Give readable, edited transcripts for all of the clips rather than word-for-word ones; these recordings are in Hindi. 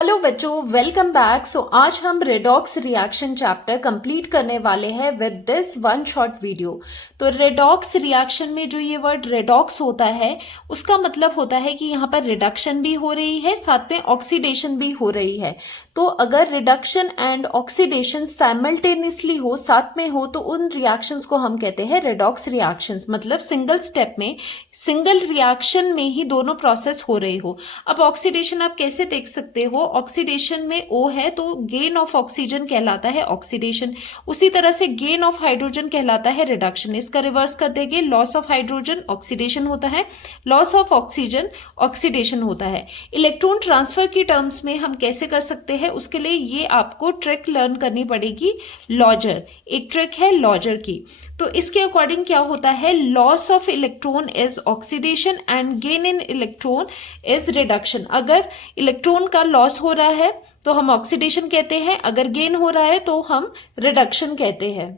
हेलो बच्चों, वेलकम बैक। आज हम रेडॉक्स रिएक्शन चैप्टर कंप्लीट करने वाले हैं with this one short video. तो रेडॉक्स रिएक्शन में जो ये वर्ड रेडॉक्स होता है उसका मतलब होता है कि यहाँ पर रिडक्शन भी हो रही है, साथ में ऑक्सीडेशन भी हो रही है। तो अगर रिडक्शन एंड ऑक्सीडेशन साइमल्टेनियसली हो, साथ में हो, तो उन रिएक्शंस को हम कहते हैं रेडॉक्स रिएक्शंस। मतलब सिंगल स्टेप में, सिंगल रिएक्शन में ही दोनों प्रोसेस हो रही हो। अब ऑक्सीडेशन आप कैसे देख सकते हो? ऑक्सीडेशन में O है तो गेन ऑफ ऑक्सीजन कहलाता है ऑक्सीडेशन। उसी तरह से गेन ऑफ हाइड्रोजन कहलाता है रिडक्शन। इसका रिवर्स कर देंगे, लॉस ऑफ हाइड्रोजन ऑक्सीडेशन होता है, लॉस ऑफ ऑक्सीजन ऑक्सीडेशन होता है। इलेक्ट्रॉन ट्रांसफर की टर्म्स में हम कैसे कर सकते हैं, उसके लिए ये आपको ट्रिक लर्न करनी पड़ेगी, लॉजर। एक ट्रिक है लॉजर की। तो इसके अकॉर्डिंग क्या होता है, loss of electron is oxidation and gain in electron is reduction. अगर इलेक्ट्रॉन का लॉस हो रहा है तो हम ऑक्सीडेशन कहते हैं, अगर गेन हो रहा है तो हम रिडक्शन कहते हैं।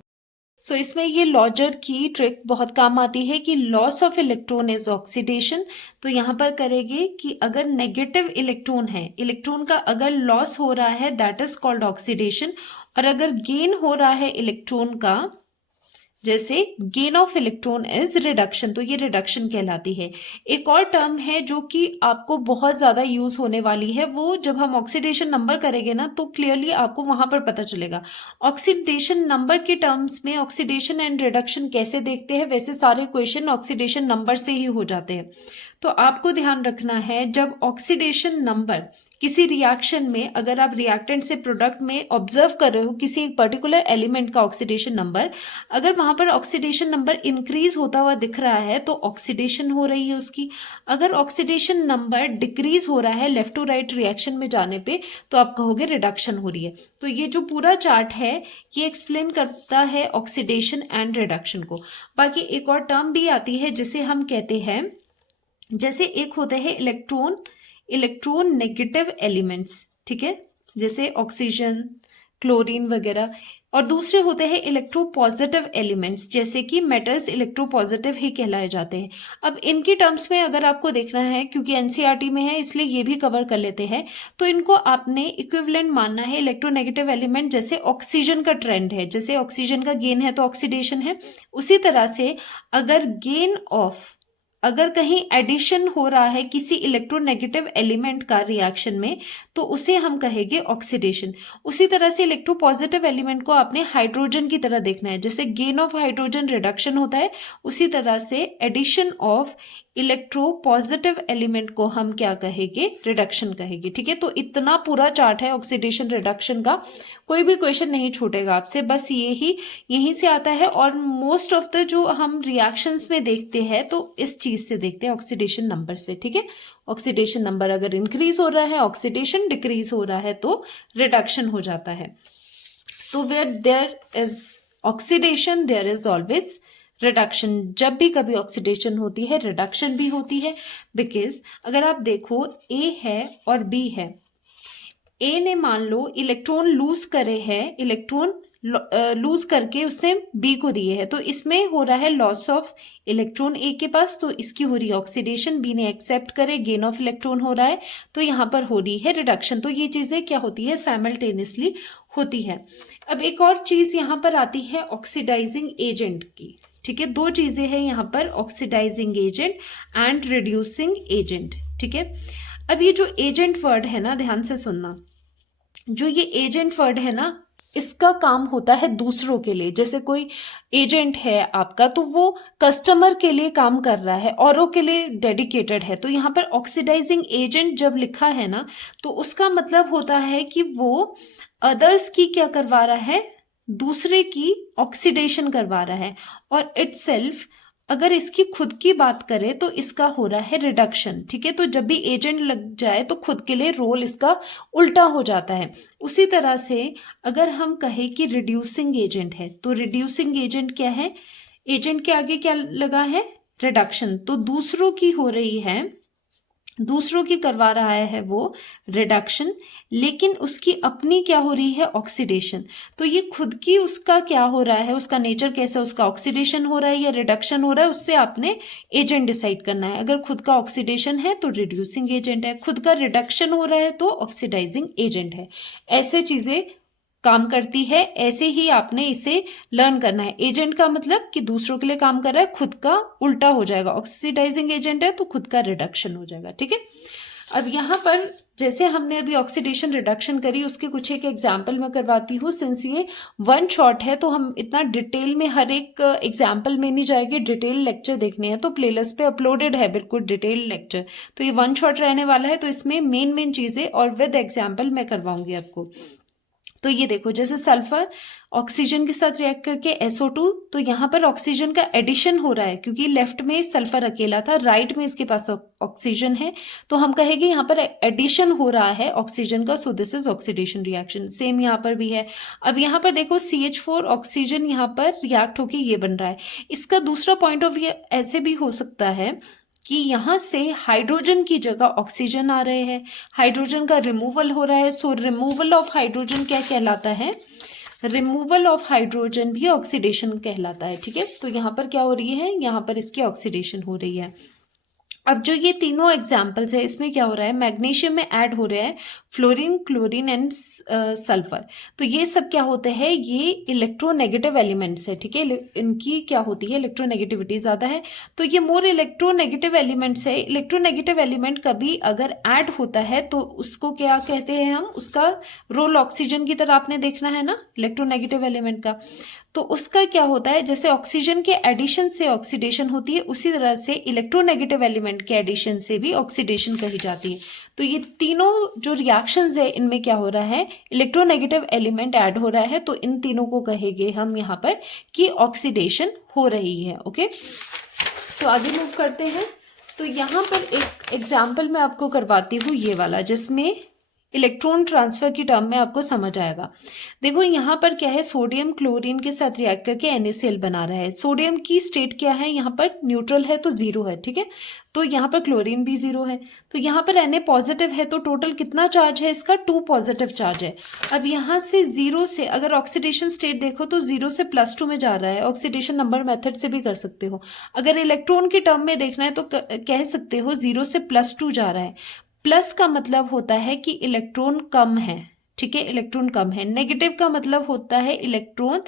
सो इसमें ये लॉजर की ट्रिक बहुत काम आती है कि loss of electron is oxidation. तो यहां पर करेंगे कि अगर नेगेटिव इलेक्ट्रॉन है, इलेक्ट्रॉन का अगर लॉस हो रहा है दैट इज कॉल्ड ऑक्सीडेशन, और अगर गेन हो रहा है इलेक्ट्रॉन का, जैसे gain of electron is reduction, तो ये रिडक्शन कहलाती है। एक और टर्म है जो कि आपको बहुत ज्यादा यूज होने वाली है, वो जब हम ऑक्सीडेशन नंबर करेंगे ना तो क्लियरली आपको वहां पर पता चलेगा। ऑक्सीडेशन नंबर के टर्म्स में ऑक्सीडेशन एंड रिडक्शन कैसे देखते हैं, वैसे सारे क्वेश्चन ऑक्सीडेशन नंबर से ही हो जाते हैं। तो आपको ध्यान रखना है, जब ऑक्सीडेशन नंबर किसी रिएक्शन में, अगर आप रिएक्टेंट से प्रोडक्ट में ऑब्जर्व कर रहे हो किसी एक पर्टिकुलर एलिमेंट का ऑक्सीडेशन नंबर, अगर वहां पर ऑक्सीडेशन नंबर इंक्रीज होता हुआ दिख रहा है तो ऑक्सीडेशन हो रही है उसकी। अगर ऑक्सीडेशन नंबर डिक्रीज हो रहा है लेफ्ट टू राइट रिएक्शन में जाने पे, तो आप कहोगे रिडक्शन हो रही है। तो ये जो पूरा चार्ट है ये एक्सप्लेन करता है ऑक्सीडेशन एंड रिडक्शन को। बाकी एक और टर्म भी आती है जिसे हम कहते हैं, जैसे एक होते हैं इलेक्ट्रॉन नेगेटिव एलिमेंट्स, ठीक है, जैसे ऑक्सीजन, क्लोरीन वगैरह, और दूसरे होते हैं इलेक्ट्रो पॉजिटिव एलिमेंट्स, जैसे कि मेटल्स इलेक्ट्रो पॉजिटिव ही कहलाए जाते हैं। अब इनकी टर्म्स में अगर आपको देखना है, क्योंकि एनसीईआरटी में है इसलिए ये भी कवर कर लेते हैं, तो इनको आपने इक्विवेलेंट मानना है। इलेक्ट्रोनेगेटिव एलिमेंट जैसे ऑक्सीजन का ट्रेंड है, जैसे ऑक्सीजन का गेन है तो ऑक्सीडेशन है, उसी तरह से अगर कहीं एडिशन हो रहा है किसी इलेक्ट्रोनेगेटिव एलिमेंट का रिएक्शन में, तो उसे हम कहेंगे ऑक्सीडेशन। उसी तरह से इलेक्ट्रोपॉजिटिव एलिमेंट को आपने हाइड्रोजन की तरह देखना है, जैसे गेन ऑफ हाइड्रोजन रिडक्शन होता है, उसी तरह से एडिशन ऑफ इलेक्ट्रोपॉजिटिव एलिमेंट को हम क्या कहेंगे, रिडक्शन कहेंगे। ठीक है, तो इतना पूरा चार्ट है ऑक्सीडेशन रिडक्शन का, कोई भी क्वेश्चन नहीं छूटेगा आपसे, बस यहीं से आता है। और मोस्ट ऑफ द जो हम रिएक्शंस में देखते हैं तो इस चीज से देखते हैं, ऑक्सीडेशन नंबर से। ठीक है, ऑक्सीडेशन नंबर अगर इंक्रीज हो रहा है, ऑक्सीडेशन डिक्रीज हो रहा है तो रिडक्शन हो जाता है। तो where there is oxidation there is always reduction. जब भी कभी ऑक्सीडेशन होती है रिडक्शन भी होती है, बिकॉज अगर आप देखो ए है और बी है, ए ने मान लो इलेक्ट्रॉन लूज करे हैं, इलेक्ट्रॉन लूज करके उसने बी को दिए हैं, तो इसमें हो रहा है लॉस ऑफ इलेक्ट्रॉन ए के पास, तो इसकी हो रही है ऑक्सीडेशन। बी ने एक्सेप्ट करे, गेन ऑफ इलेक्ट्रॉन हो रहा है, तो यहाँ पर हो रही है रिडक्शन। तो ये चीजें क्या होती है, साइमल्टेनियसली होती है। अब एक और चीज यहाँ पर आती है ऑक्सीडाइजिंग एजेंट की। ठीक है, दो चीजें हैं यहाँ पर, oxidising agent and reducing agent. ठीक है, अब ये जो एजेंट वर्ड है ना, ध्यान से सुनना, जो ये एजेंट वर्ड है ना, इसका काम होता है दूसरों के लिए। जैसे कोई एजेंट है आपका, तो वो कस्टमर के लिए काम कर रहा है, औरों के लिए डेडिकेटेड है। तो यहाँ पर ऑक्सीडाइजिंग एजेंट जब लिखा है ना, तो उसका मतलब होता है कि वो अदर्स की क्या करवा रहा है, दूसरे की ऑक्सीडेशन करवा रहा है। और इटसेल्फ अगर इसकी खुद की बात करें तो इसका हो रहा है रिडक्शन। ठीक है, तो जब भी एजेंट लग जाए तो खुद के लिए रोल इसका उल्टा हो जाता है। उसी तरह से अगर हम कहें कि रिड्यूसिंग एजेंट है, तो रिड्यूसिंग एजेंट क्या है, एजेंट के आगे क्या लगा है, रिडक्शन। तो दूसरों की हो रही है दूसरों की करवा रहा है वो रिडक्शन, लेकिन उसकी अपनी क्या हो रही है, ऑक्सीडेशन। तो ये खुद की उसका क्या हो रहा है, उसका नेचर कैसा, उसका ऑक्सीडेशन हो रहा है या रिडक्शन हो रहा है, उससे आपने एजेंट डिसाइड करना है। अगर खुद का ऑक्सीडेशन है तो रिड्यूसिंग एजेंट है, खुद का रिडक्शन हो रहा है तो ऑक्सीडाइजिंग एजेंट है। ऐसे चीजें काम करती है, ऐसे ही आपने इसे लर्न करना है। एजेंट का मतलब कि दूसरों के लिए काम कर रहा है, खुद का उल्टा हो जाएगा। ऑक्सीडाइजिंग एजेंट है तो खुद का रिडक्शन हो जाएगा, ठीक है। अब यहाँ पर जैसे हमने अभी ऑक्सीडेशन रिडक्शन करी, उसके कुछ एक एग्जाम्पल मैं करवाती हूँ। सिंस ये वन शॉट है तो हम इतना डिटेल में हर एक एग्जाम्पल में नहीं जाएंगे, डिटेल लेक्चर देखने हैं तो प्लेलिस्ट पे अपलोडेड है बिल्कुल डिटेल लेक्चर। तो ये वन शॉट रहने वाला है, तो इसमें मेन चीजें और विद एग्जाम्पल मैं करवाऊंगी आपको। तो ये देखो, जैसे सल्फर ऑक्सीजन के साथ रिएक्ट करके SO2, तो यहाँ पर ऑक्सीजन का एडिशन हो रहा है क्योंकि लेफ्ट में सल्फर अकेला था, राइट में इसके पास ऑक्सीजन है, तो हम कहेंगे यहाँ पर एडिशन हो रहा है ऑक्सीजन का, सो this is oxidation reaction. Same यहाँ पर भी है। अब यहाँ पर देखो CH4 ऑक्सीजन यहाँ पर रिएक्ट होके ये बन रहा है। इसका दूसरा पॉइंट ऑफ व्यू ऐसे भी हो सकता है कि यहाँ से हाइड्रोजन की जगह ऑक्सीजन आ रहे हैं, हाइड्रोजन का रिमूवल हो रहा है। सो रिमूवल ऑफ हाइड्रोजन क्या कहलाता है, रिमूवल ऑफ हाइड्रोजन भी ऑक्सीडेशन कहलाता है, ठीक है। तो यहाँ पर क्या हो रही है, यहाँ पर इसकी ऑक्सीडेशन हो रही है। अब जो ये तीनों एग्जाम्पल्स है, इसमें क्या हो रहा है, मैग्नीशियम में ऐड हो रहा है फ्लोरीन, क्लोरीन एंड सल्फर। तो ये सब क्या होते हैं, ये इलेक्ट्रोनेगेटिव एलिमेंट्स है, ठीक है। इनकी क्या होती है, इलेक्ट्रोनेगेटिविटी ज्यादा है, तो ये मोर इलेक्ट्रोनेगेटिव एलिमेंट्स है। इलेक्ट्रोनेगेटिव एलिमेंट कभी अगर ऐड होता है तो उसको क्या कहते हैं हम, उसका रोल ऑक्सीजन की तरह आपने देखना है ना इलेक्ट्रोनेगेटिव एलिमेंट का। तो उसका क्या होता है, जैसे ऑक्सीजन के एडिशन से ऑक्सीडेशन होती है, उसी तरह से इलेक्ट्रोनेगेटिव एलिमेंट के एडिशन से भी ऑक्सीडेशन कही जाती है। तो ये तीनों जो रिएक्शंस है, इनमें क्या हो रहा है, इलेक्ट्रोनेगेटिव एलिमेंट ऐड हो रहा है, तो इन तीनों को कहेंगे हम यहाँ पर कि ऑक्सीडेशन हो रही है। ओके, सो आगे मूव करते हैं। तो यहाँ पर एक एग्जाम्पल मैं आपको करवाती हूँ, ये वाला, जिसमें इलेक्ट्रॉन ट्रांसफर की टर्म में आपको समझ आएगा। देखो यहाँ पर क्या है, सोडियम क्लोरीन के साथ रिएक्ट करके NaCl बना रहा है। सोडियम की स्टेट क्या है, यहाँ पर न्यूट्रल है तो 0 है, ठीक है। तो यहाँ पर क्लोरीन भी 0 है, तो यहाँ पर Na पॉजिटिव है, तो टोटल कितना चार्ज है इसका, 2 पॉजिटिव चार्ज है। अब यहाँ से 0 से अगर ऑक्सीडेशन स्टेट देखो तो 0 से +2 में जा रहा है। ऑक्सीडेशन नंबर मेथड से भी कर सकते हो। अगर इलेक्ट्रॉन की टर्म में देखना है तो कह सकते हो 0 से +2 जा रहा है। प्लस का मतलब होता है कि इलेक्ट्रॉन कम है, ठीक है, इलेक्ट्रॉन कम है। नेगेटिव का मतलब होता है इलेक्ट्रॉन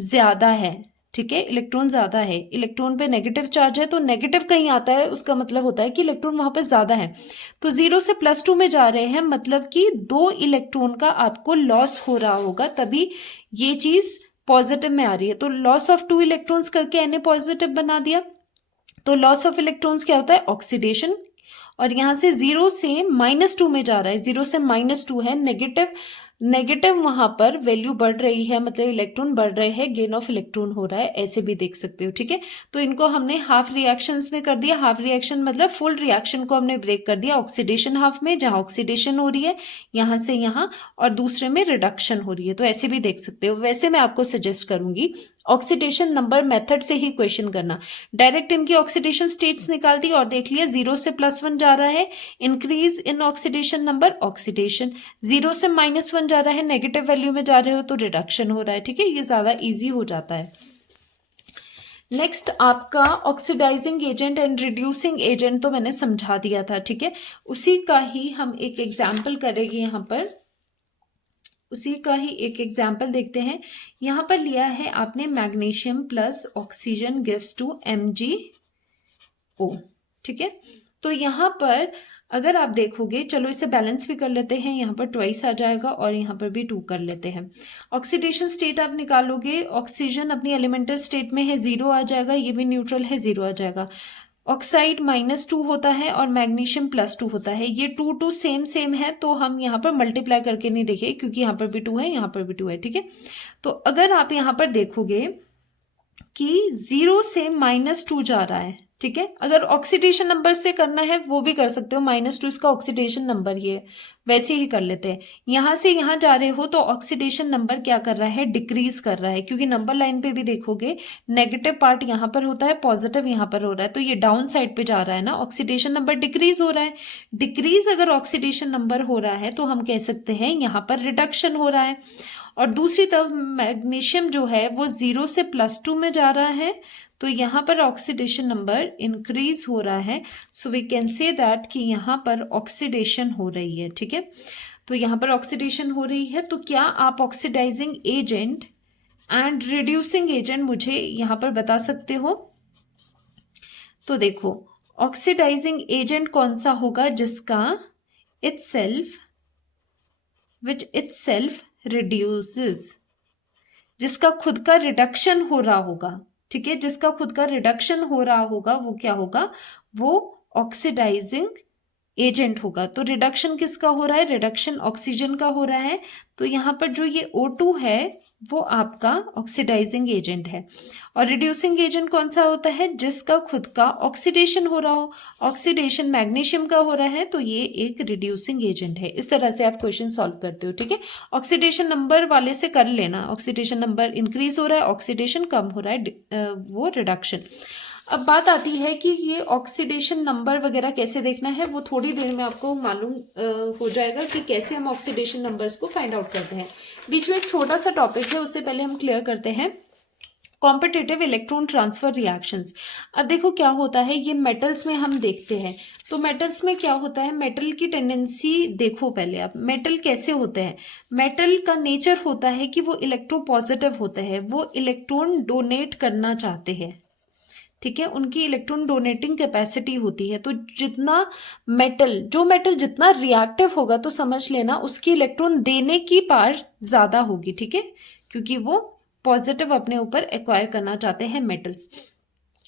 ज्यादा है, ठीक है, इलेक्ट्रॉन ज्यादा है। इलेक्ट्रॉन पे नेगेटिव चार्ज है तो नेगेटिव कहीं आता है, उसका मतलब होता है कि इलेक्ट्रॉन वहां पे ज्यादा है। तो 0 से +2 में जा रहे हैं, मतलब कि 2 इलेक्ट्रॉन का आपको लॉस हो रहा होगा, तभी ये चीज पॉजिटिव में आ रही है। तो लॉस ऑफ 2 इलेक्ट्रॉन्स करके Na पॉजिटिव बना दिया। तो लॉस ऑफ इलेक्ट्रॉन्स क्या होता है, ऑक्सीडेशन। और यहां से 0 से -2 में जा रहा है, 0 से -2 है, नेगेटिव वहां पर वैल्यू बढ़ रही है, मतलब इलेक्ट्रॉन बढ़ रहे हैं, गेन ऑफ इलेक्ट्रॉन हो रहा है, ऐसे भी देख सकते हो, ठीक है। तो इनको हमने हाफ रिएक्शंस में कर दिया। हाफ रिएक्शन मतलब फुल रिएक्शन को हमने ब्रेक कर दिया। ऑक्सीडेशन हाफ में, जहां ऑक्सीडेशन हो रही है यहां से यहां, और दूसरे में रिडक्शन हो रही है, तो ऐसे भी देख सकते हो। वैसे मैं आपको सजेस्ट करूंगी ऑक्सीडेशन नंबर मेथड से ही क्वेश्चन करना। डायरेक्ट इनकी ऑक्सीडेशन स्टेट्स निकाल दी और देख लिया, 0 से +1 जा रहा है, increase in oxidation number, oxidation. 0 से -1 जा रहा है, नेगेटिव वैल्यू में जा रहे हो तो रिडक्शन हो रहा है, ठीक है। ये ज्यादा इजी हो जाता है। नेक्स्ट आपका oxidising agent and reducing agent तो मैंने समझा दिया था, ठीक है। उसी का ही हम एक एग्जाम्पल करेंगे यहाँ पर, उसी का ही एक एग्जाम्पल देखते हैं। यहाँ पर लिया है आपने magnesium plus oxygen gives to MgO, ठीक है। तो यहाँ पर अगर आप देखोगे, चलो इसे बैलेंस भी कर लेते हैं, यहाँ पर ट्वाइस आ जाएगा और यहाँ पर भी 2 कर लेते हैं। ऑक्सीडेशन स्टेट आप निकालोगे, ऑक्सीजन अपनी एलिमेंटल स्टेट में है, 0 आ जाएगा, ये भी न्यूट्रल है, 0 आ जाएगा। ऑक्साइड -2 होता है और मैग्नीशियम +2 होता है। ये 2 सेम है, तो हम यहाँ पर मल्टीप्लाई करके नहीं देखे, क्योंकि यहाँ पर भी 2 है, यहाँ पर भी 2 है, ठीक है। तो अगर आप यहाँ पर देखोगे कि 0 से -2 जा रहा है, ठीक है। अगर ऑक्सीडेशन नंबर से करना है वो भी कर सकते हो, -2 इसका ऑक्सीडेशन नंबर, ये वैसे ही कर लेते हैं। यहाँ से यहाँ जा रहे हो तो ऑक्सीडेशन नंबर क्या कर रहा है, डिक्रीज कर रहा है, क्योंकि नंबर लाइन पे भी देखोगे नेगेटिव पार्ट यहाँ पर होता है, पॉजिटिव यहाँ पर हो रहा है, तो ये डाउन साइड पे जा रहा है ना, ऑक्सीडेशन नंबर डिक्रीज हो रहा है। डिक्रीज अगर ऑक्सीडेशन नंबर हो रहा है तो हम कह सकते हैं यहाँ पर रिडक्शन हो रहा है। और दूसरी तरफ मैग्नीशियम जो है वो 0 से +2 में जा रहा है, तो यहाँ पर ऑक्सीडेशन नंबर इंक्रीज हो रहा है। So we can say that कि यहाँ पर ऑक्सीडेशन हो रही है। ठीक है, तो यहाँ पर ऑक्सीडेशन हो रही है। तो क्या आप oxidising agent and reducing agent मुझे यहाँ पर बता सकते हो? तो देखो, ऑक्सीडाइजिंग एजेंट कौन सा होगा, जिसका विच इटसेल्फ रिड्यूसेस, जिसका खुद का रिडक्शन हो रहा होगा। ठीक है, जिसका खुद का रिडक्शन हो रहा होगा वो क्या होगा, वो ऑक्सीडाइजिंग एजेंट होगा। तो रिडक्शन किसका हो रहा है, रिडक्शन ऑक्सीजन का हो रहा है। तो यहाँ पर जो ये O2 है वो आपका ऑक्सीडाइजिंग एजेंट है। और रिड्यूसिंग एजेंट कौन सा होता है, जिसका खुद का ऑक्सीडेशन हो रहा हो। ऑक्सीडेशन मैग्नीशियम का हो रहा है, तो ये एक रिड्यूसिंग एजेंट है। इस तरह से आप क्वेश्चन सॉल्व करते हो। ठीक है, ऑक्सीडेशन नंबर वाले से कर लेना, ऑक्सीडेशन नंबर इंक्रीज हो रहा है, ऑक्सीडेशन कम हो रहा है, वो रिडक्शन। अब बात आती है कि ये ऑक्सीडेशन नंबर वगैरह कैसे देखना है, वो थोड़ी देर में आपको मालूम हो जाएगा कि कैसे हम ऑक्सीडेशन नंबर्स को फाइंड आउट करते हैं। बीच में एक छोटा सा टॉपिक है, उससे पहले हम क्लियर करते हैं कॉम्पिटिटिव इलेक्ट्रॉन ट्रांसफर रिएक्शंस। अब देखो क्या होता है, ये मेटल्स में हम देखते हैं, तो मेटल्स में क्या होता है, मेटल की टेंडेंसी देखो पहले आप, मेटल कैसे होते हैं। मेटल का नेचर होता है कि वो इलेक्ट्रोपॉजिटिव होते हैं, वो इलेक्ट्रॉन डोनेट करना चाहते हैं। ठीक है, उनकी इलेक्ट्रॉन डोनेटिंग कैपेसिटी होती है। तो जितना जो मेटल जितना रिएक्टिव होगा, तो समझ लेना उसकी इलेक्ट्रॉन देने की पावर ज्यादा होगी। ठीक है, क्योंकि वो पॉजिटिव अपने ऊपर एक्वायर करना चाहते हैं मेटल्स।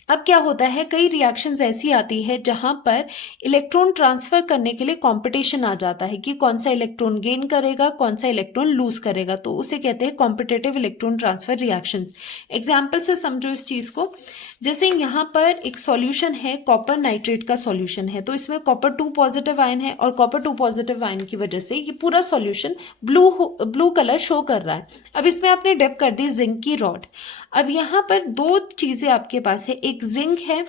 अब क्या होता है, कई रिएक्शंस ऐसी आती है जहां पर इलेक्ट्रॉन ट्रांसफर करने के लिए कंपटीशन आ जाता है कि कौन सा इलेक्ट्रॉन गेन करेगा, कौन सा इलेक्ट्रॉन लूज करेगा, तो उसे कहते हैं competitive electron transfer reactions. Example से समझो इस चीज को, जैसे यहाँ पर एक सॉल्यूशन है, कॉपर नाइट्रेट का सॉल्यूशन है, तो इसमें कॉपर 2 पॉजिटिव आयन है, और कॉपर 2 पॉजिटिव आयन की वजह से ये पूरा सॉल्यूशन ब्लू कलर शो कर रहा है। अब इसमें आपने डिप कर दी जिंक की रॉड। अब यहाँ पर दो चीजें आपके पास है, एक जिंक है,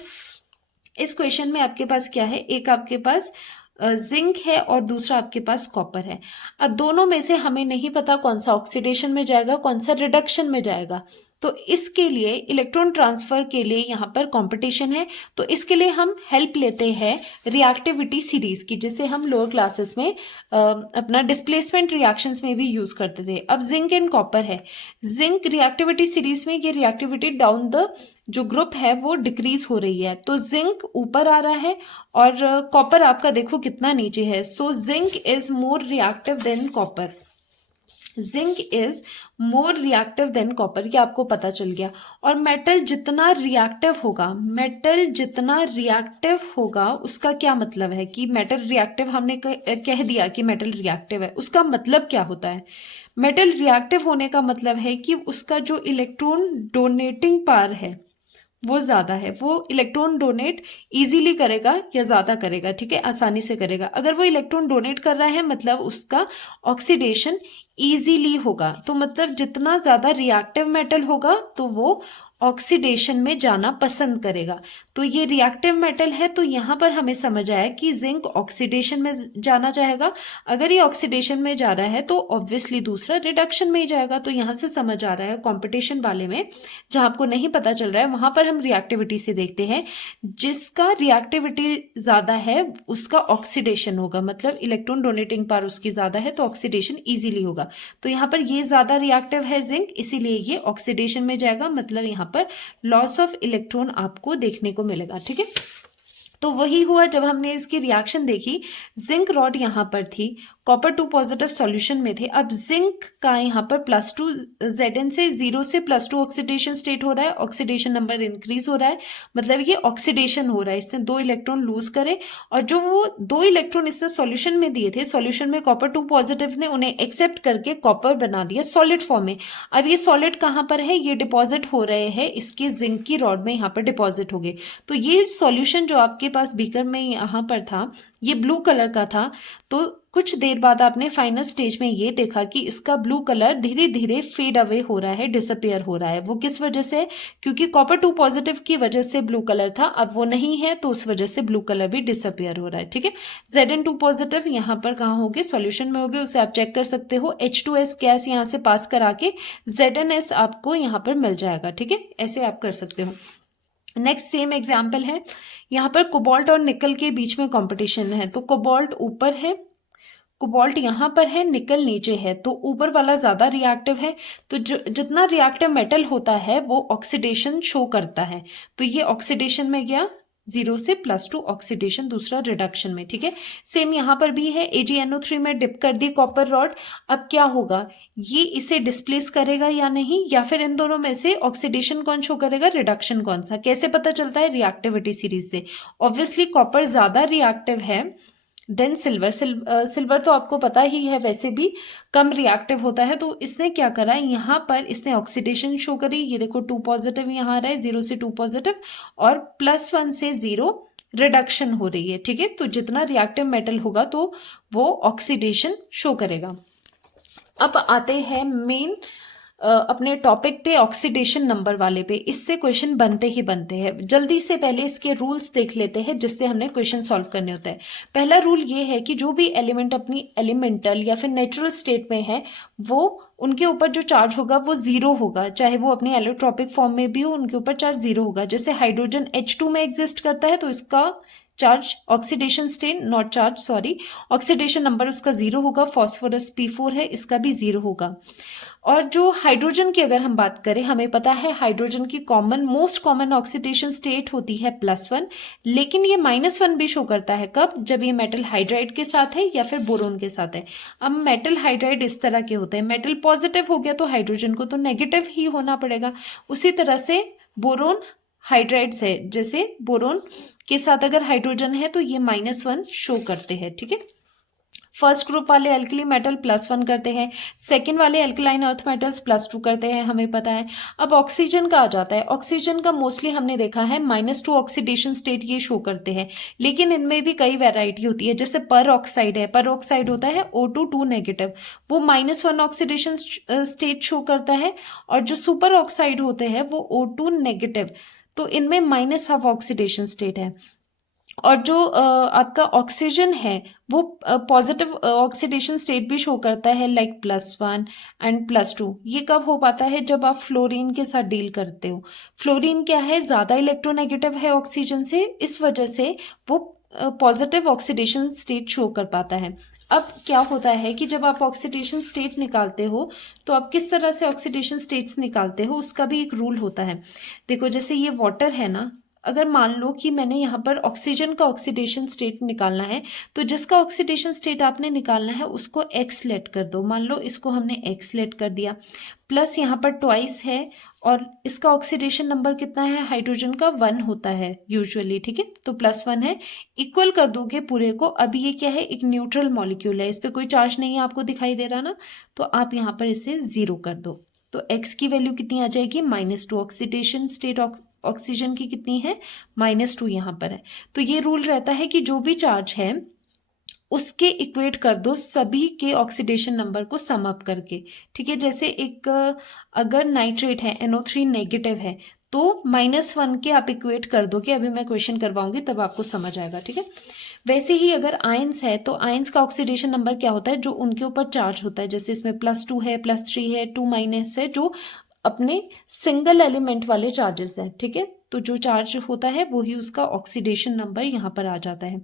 इस क्वेश्चन में आपके पास क्या है, एक आपके पास जिंक है और दूसरा आपके पास कॉपर है। अब दोनों में से हमें नहीं पता कौन सा ऑक्सीडेशन में जाएगा, कौन सा रिडक्शन में जाएगा, तो इसके लिए इलेक्ट्रॉन ट्रांसफर के लिए यहाँ पर कंपटीशन है। तो इसके लिए हम हेल्प लेते हैं रिएक्टिविटी सीरीज की, जिसे हम लोअर क्लासेस में अपना डिस्प्लेसमेंट रिएक्शंस में भी यूज करते थे। अब जिंक एंड कॉपर है, जिंक रिएक्टिविटी सीरीज में ये रिएक्टिविटी डाउन द जो ग्रुप है वो डिक्रीज हो रही है, तो जिंक ऊपर आ रहा है और कॉपर आपका देखो कितना नीचे है। So zinc is more reactive than copper, zinc is more reactive than copper, ये आपको पता चल गया। और मेटल जितना रिएक्टिव होगा उसका क्या मतलब है कि मेटल रिएक्टिव, हमने कह दिया कि मेटल रिएक्टिव है, उसका मतलब क्या होता है। मेटल रिएक्टिव होने का मतलब है कि उसका जो इलेक्ट्रॉन डोनेटिंग पावर है वो ज्यादा है, वो इलेक्ट्रॉन डोनेट इजीली करेगा या ज्यादा करेगा। ठीक है, आसानी से करेगा। अगर वो इलेक्ट्रॉन डोनेट कर रहा है मतलब उसका ऑक्सीडेशन इजीली होगा, तो मतलब जितना ज्यादा रिएक्टिव मेटल होगा तो वो ऑक्सीडेशन में जाना पसंद करेगा। तो ये रिएक्टिव मेटल है, तो यहाँ पर हमें समझ आया कि जिंक ऑक्सीडेशन में जाना चाहेगा। अगर ये ऑक्सीडेशन में जा रहा है तो ऑब्वियसली दूसरा रिडक्शन में ही जाएगा। तो यहाँ से समझ आ रहा है कंपटीशन वाले में जहां आपको नहीं पता चल रहा है वहां पर हम रिएक्टिविटी से देखते हैं, जिसका रिएक्टिविटी ज्यादा है उसका ऑक्सीडेशन होगा, मतलब इलेक्ट्रॉन डोनेटिंग पावर उसकी ज्यादा है तो ऑक्सीडेशन इजीली होगा। तो यहाँ पर ये ज्यादा रिएक्टिव है जिंक, इसीलिए ये ऑक्सीडेशन में जाएगा, मतलब यहाँ पर लॉस ऑफ इलेक्ट्रॉन आपको देखने को मिलेगा। ठीक है, तो वही हुआ जब हमने इसकी रिएक्शन देखी। जिंक रॉड यहाँ पर थी, कॉपर 2 पॉजिटिव सॉल्यूशन में थे। अब जिंक का यहाँ पर +2 Zn से 0 से +2 ऑक्सीडेशन स्टेट हो रहा है, ऑक्सीडेशन नंबर इंक्रीज हो रहा है, मतलब ये ऑक्सीडेशन हो रहा है, इसने 2 इलेक्ट्रॉन लूज करे। और जो वो 2 इलेक्ट्रॉन इसने सॉल्यूशन में दिए थे, सॉल्यूशन में कॉपर 2 पॉजिटिव ने उन्हें एक्सेप्ट करके कॉपर बना दिया सॉलिड फॉर्म में। अब ये सॉलिड कहाँ पर है, ये डिपॉजिट हो रहे हैं इसके जिंक की रॉड में, यहाँ पर डिपॉजिट हो गए। तो ये सॉल्यूशन जो आपके पास बीकर में यहाँ पर था, ये ब्लू कलर का था, तो कुछ देर बाद आपने फाइनल स्टेज में ये देखा कि इसका ब्लू कलर धीरे धीरे फेड अवे हो रहा है, डिसअपियर हो रहा है। वो किस वजह से? क्योंकि कॉपर 2 पॉजिटिव की वजह से ब्लू कलर था, अब वो नहीं है तो उस वजह से ब्लू कलर भी डिसअपियर हो रहा है। ठीक है, Zn2 पॉजिटिव यहाँ पर कहाँ होगे? सॉल्यूशन में होगे, उसे आप चेक कर सकते हो। H2S गैस यहाँ से पास करा के ZnS आपको यहाँ पर मिल जाएगा। ठीक है, ऐसे आप कर सकते हो। नेक्स्ट सेम एग्जाम्पल है, यहाँ पर कोबाल्ट और निकल के बीच में कंपटीशन है। तो कोबाल्ट ऊपर है, कोबाल्ट यहाँ पर है, निकल नीचे है, तो ऊपर वाला ज्यादा रिएक्टिव है। तो जितना रिएक्टिव मेटल होता है वो ऑक्सीडेशन शो करता है। तो ये ऑक्सीडेशन में गया 0 से +2 ऑक्सीडेशन, दूसरा रिडक्शन में। ठीक है, सेम यहाँ पर भी है। AgNO3 में डिप कर दी कॉपर रॉड, अब क्या होगा? ये इसे डिस्प्लेस करेगा या नहीं, या फिर इन दोनों में से ऑक्सीडेशन कौन शो करेगा, रिडक्शन कौन सा? कैसे पता चलता है? रिएक्टिविटी सीरीज से। ऑब्वियसली कॉपर ज्यादा रिएक्टिव है देन सिल्वर। सिल्वर तो आपको पता ही है वैसे भी कम रिएक्टिव होता है। तो इसने क्या करा, यहाँ पर इसने ऑक्सीडेशन शो करी। ये देखो 2 पॉजिटिव यहाँ आ रहा है, 0 से 2 पॉजिटिव, और +1 से 0 रिडक्शन हो रही है। ठीक है, तो जितना रिएक्टिव मेटल होगा तो वो ऑक्सीडेशन शो करेगा। अब आते हैं मेन अपने टॉपिक पे, ऑक्सीडेशन नंबर वाले पे। इससे क्वेश्चन बनते ही बनते हैं। जल्दी से पहले इसके रूल्स देख लेते हैं जिससे हमने क्वेश्चन सॉल्व करने होते हैं। पहला रूल ये है कि जो भी एलिमेंट अपनी एलिमेंटल या फिर नेचुरल स्टेट में है, वो उनके ऊपर जो चार्ज होगा वो 0 होगा। चाहे वो अपनी एलोट्रॉपिक फॉर्म में भी हो, उनके ऊपर चार्ज 0 होगा। जैसे हाइड्रोजन H2 में एग्जिस्ट करता है तो इसका charge oxidation state not charge sorry oxidation number उसका 0 होगा। फॉस्फोरस P4 है, इसका भी 0 होगा। और जो हाइड्रोजन की अगर हम बात करें, हमें पता है हाइड्रोजन की मोस्ट कॉमन ऑक्सीडेशन स्टेट होती है +1, लेकिन ये -1 भी शो करता है। कब? जब ये मेटल हाइड्राइड के साथ है या फिर बोरोन के साथ है। अब मेटल हाइड्राइड इस तरह के होते हैं, मेटल पॉजिटिव हो गया तो हाइड्रोजन को तो नेगेटिव ही होना पड़ेगा। उसी तरह से बोरोन हाइड्राइड्स है, जैसे बोरोन के साथ अगर हाइड्रोजन है तो ये -1 शो करते हैं। ठीक है, फर्स्ट ग्रुप वाले एल्कली मेटल +1 करते हैं, सेकंड वाले एल्कलाइन अर्थ मेटल्स +2 करते हैं, हमें पता है। अब ऑक्सीजन का आ जाता है। ऑक्सीजन का मोस्टली हमने देखा है -2 ऑक्सीडेशन स्टेट ये शो करते हैं, लेकिन इनमें भी कई वैरायटी होती है। जैसे पर ऑक्साइड है, पर ऑक्साइड होता है O2 2 नेगेटिव, वो -1 ऑक्सीडेशन स्टेट शो करता है। और जो सुपर ऑक्साइड होते हैं वो O2 नेगेटिव, तो इनमें -1/2 ऑक्सीडेशन स्टेट है। और जो आपका ऑक्सीजन है वो पॉजिटिव ऑक्सीडेशन स्टेट भी शो करता है, लाइक +1 एंड +2। ये कब हो पाता है? जब आप फ्लोरीन के साथ डील करते हो। फ्लोरीन क्या है, ज्यादा इलेक्ट्रोनेगेटिव है ऑक्सीजन से, इस वजह से वो पॉजिटिव ऑक्सीडेशन स्टेट शो कर पाता है। अब क्या होता है कि जब आप ऑक्सीडेशन स्टेट निकालते हो तो आप किस तरह से ऑक्सीडेशन स्टेट्स निकालते हो, उसका भी एक रूल होता है। देखो, जैसे ये वाटर है ना, अगर मान लो कि मैंने यहाँ पर ऑक्सीजन का ऑक्सीडेशन स्टेट निकालना है, तो जिसका ऑक्सीडेशन स्टेट आपने निकालना है उसको X लेट कर दो। मान लो इसको हमने X लेट कर दिया, प्लस यहाँ पर ट्वाइस है, और इसका ऑक्सीडेशन नंबर कितना है? हाइड्रोजन का 1 होता है यूजुअली। ठीक है, तो +1 है, इक्वल कर दोगे पूरे को। अब ये क्या है? एक न्यूट्रल मॉलिक्यूल है, इस पर कोई चार्ज नहीं है, आपको दिखाई दे रहा ना, तो आप यहाँ पर इसे 0 कर दो। तो X की वैल्यू कितनी आ जाएगी? -2। ऑक्सीडेशन स्टेट ऑक्सीजन की कितनी है? -2 यहाँ पर है। तो ये रूल रहता है कि जो भी चार्ज है उसके इक्वेट कर दो सभी के ऑक्सीडेशन नंबर को सम अप करके। ठीक है, जैसे एक अगर नाइट्रेट है, NO3 नेगेटिव है, तो -1 के आप इक्वेट कर दो, कि अभी मैं क्वेश्चन करवाऊंगी तब आपको समझ आएगा। ठीक है, वैसे ही अगर आयंस है तो आयंस का ऑक्सीडेशन नंबर क्या होता है? जो उनके ऊपर चार्ज होता है, जैसे इसमें +2 है, +3 है, 2- है, जो अपने सिंगल एलिमेंट वाले चार्जेस है। ठीक है, तो जो चार्ज होता है वही उसका ऑक्सीडेशन नंबर यहाँ पर आ जाता है।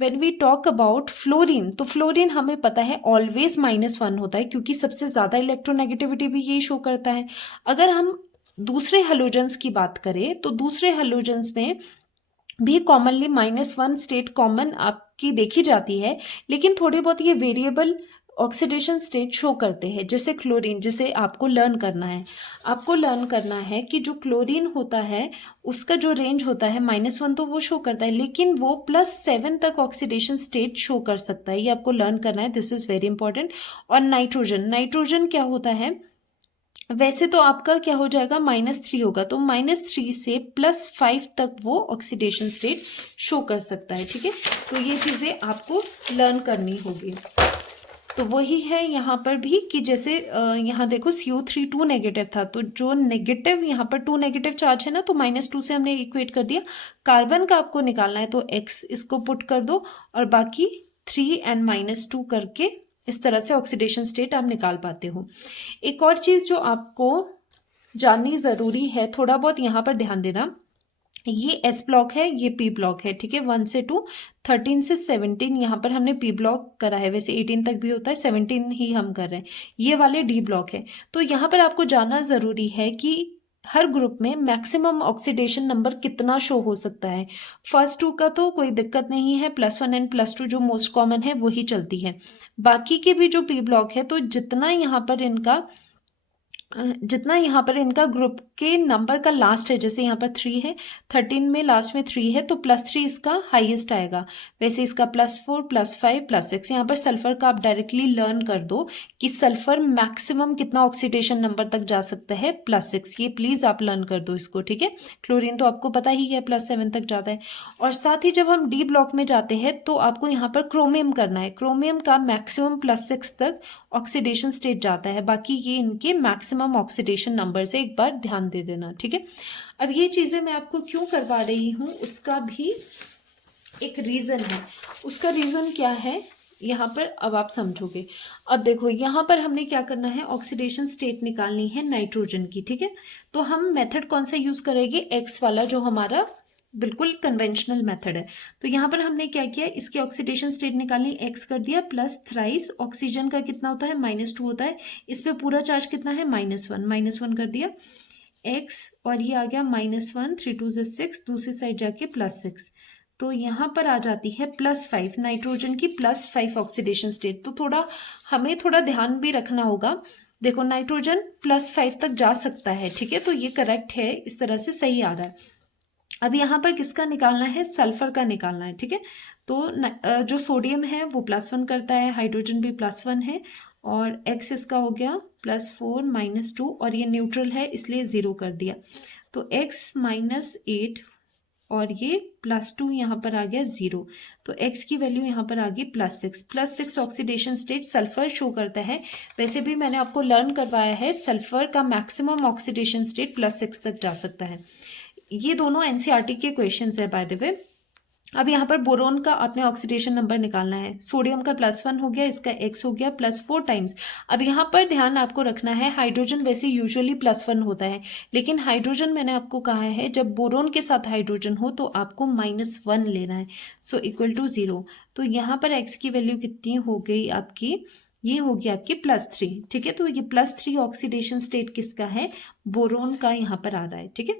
When we talk about fluorine, तो फ्लोरीन हमें पता है ऑलवेज -1 होता है, क्योंकि सबसे ज्यादा इलेक्ट्रोनेगेटिविटी भी यही शो करता है। अगर हम दूसरे हेलोजेंस की बात करें तो दूसरे हेलोजेंस में भी कॉमनली -1 स्टेट कॉमन आपकी देखी जाती है, लेकिन थोड़ी बहुत ये वेरिएबल ऑक्सीडेशन स्टेट शो करते हैं। जैसे क्लोरीन, जिसे आपको लर्न करना है, आपको लर्न करना है कि जो क्लोरीन होता है उसका जो रेंज होता है -1 तो वो शो करता है, लेकिन वो +7 तक ऑक्सीडेशन स्टेट शो कर सकता है। ये आपको लर्न करना है, दिस इज वेरी इंपॉर्टेंट। और नाइट्रोजन क्या होता है? वैसे तो आपका क्या हो जाएगा? -3 होगा, तो -3 से +5 तक वो ऑक्सीडेशन स्टेट शो कर सकता है। ठीक है, तो ये चीजें आपको लर्न करनी होगी। तो वही है यहाँ पर भी कि जैसे यहाँ देखो CO3 2 नेगेटिव था, तो जो नेगेटिव यहाँ पर 2 नेगेटिव चार्ज है ना, तो -2 से हमने इक्वेट कर दिया। कार्बन का आपको निकालना है तो x इसको पुट कर दो और बाकी 3 एंड -2 करके इस तरह से ऑक्सीडेशन स्टेट आप निकाल पाते हो। एक और चीज़ जो आपको जाननी ज़रूरी है, थोड़ा बहुत यहाँ पर ध्यान देना, ये S ब्लॉक है, ये P ब्लॉक है, ठीक है। 1 से 2, 13 से 17 यहाँ पर हमने P ब्लॉक करा है, वैसे 18 तक भी होता है, 17 ही हम कर रहे हैं। ये वाले D ब्लॉक है। तो यहाँ पर आपको जानना ज़रूरी है कि हर ग्रुप में मैक्सिमम ऑक्सीडेशन नंबर कितना शो हो सकता है। फर्स्ट 2 का तो कोई दिक्कत नहीं है, +1 एंड +2 जो मोस्ट कॉमन है वही चलती है। बाकी के भी जो P ब्लॉक है, तो जितना यहाँ पर इनका ग्रुप के नंबर का लास्ट है, जैसे यहाँ पर 3 है, 13 में लास्ट में 3 है, तो +3 इसका हाईएस्ट आएगा। वैसे इसका +4, +5, +6। यहाँ पर सल्फर का आप डायरेक्टली लर्न कर दो कि सल्फर मैक्सिमम कितना ऑक्सीडेशन नंबर तक जा सकता है, +6। ये प्लीज़ आप लर्न कर दो इसको, ठीक है। क्लोरीन तो आपको पता ही है +7 तक जाता है। और साथ ही जब हम डी ब्लॉक में जाते हैं तो आपको यहाँ पर क्रोमियम करना है। क्रोमियम का मैक्सिमम +6 तक ऑक्सीडेशन स्टेट जाता है। बाकी ये इनके मैक्सिमम ऑक्सीडेशन नंबर से एक बार ध्यान दे देना, ठीक है। अब ये चीज़ें मैं आपको क्यों करवा रही हूँ उसका भी एक रीज़न है। उसका रीज़न क्या है यहाँ पर अब आप समझोगे। अब देखो यहाँ पर हमने क्या करना है, ऑक्सीडेशन स्टेट निकालनी है नाइट्रोजन की, ठीक है। तो हम मेथड कौन सा यूज़ करेंगे, एक्स वाला, जो हमारा बिल्कुल कन्वेंशनल मेथड है। तो यहाँ पर हमने क्या किया, इसकी ऑक्सीडेशन स्टेट निकालनी, एक्स कर दिया प्लस थ्राइस ऑक्सीजन का कितना होता है, -2 होता है। इस पे पूरा चार्ज कितना है, -1 कर दिया एक्स, और ये आ गया -1, 3 2 6, दूसरी साइड जाके +6। तो यहाँ पर आ जाती है +5, नाइट्रोजन की +5 ऑक्सीडेशन स्टेट। तो हमें थोड़ा ध्यान भी रखना होगा। देखो नाइट्रोजन +5 तक जा सकता है, ठीक है। तो ये करेक्ट है, इस तरह से सही आ रहा है। अब यहाँ पर किसका निकालना है, सल्फर का निकालना है, ठीक है। तो जो सोडियम है वो +1 करता है, हाइड्रोजन भी +1 है, और एक्स इसका हो गया +4 -2, और ये न्यूट्रल है इसलिए 0 कर दिया। तो x -8 और ये +2 यहाँ पर आ गया 0। तो x की वैल्यू यहाँ पर आ गई +6 ऑक्सीडेशन स्टेट सल्फर शो करता है। वैसे भी मैंने आपको लर्न करवाया है, सल्फर का मैक्सिमम ऑक्सीडेशन स्टेट +6 तक जा सकता है। ये दोनों एनसीईआरटी के क्वेश्चंस है बाय द वे। अब यहाँ पर बोरोन का आपने ऑक्सीडेशन नंबर निकालना है। सोडियम का +1 हो गया, इसका x हो गया +4 टाइम्स। अब यहाँ पर ध्यान आपको रखना है, हाइड्रोजन वैसे यूजुअली +1 होता है, लेकिन हाइड्रोजन मैंने आपको कहा है जब बोरोन के साथ हाइड्रोजन हो तो आपको -1 लेना है, सो इक्वल टू 0। तो यहाँ पर x की वैल्यू कितनी हो गई आपकी, ये होगी आपकी +3, ठीक है। तो ये +3 ऑक्सीडेशन स्टेट किसका है, बोरोन का यहाँ पर आ रहा है, ठीक है।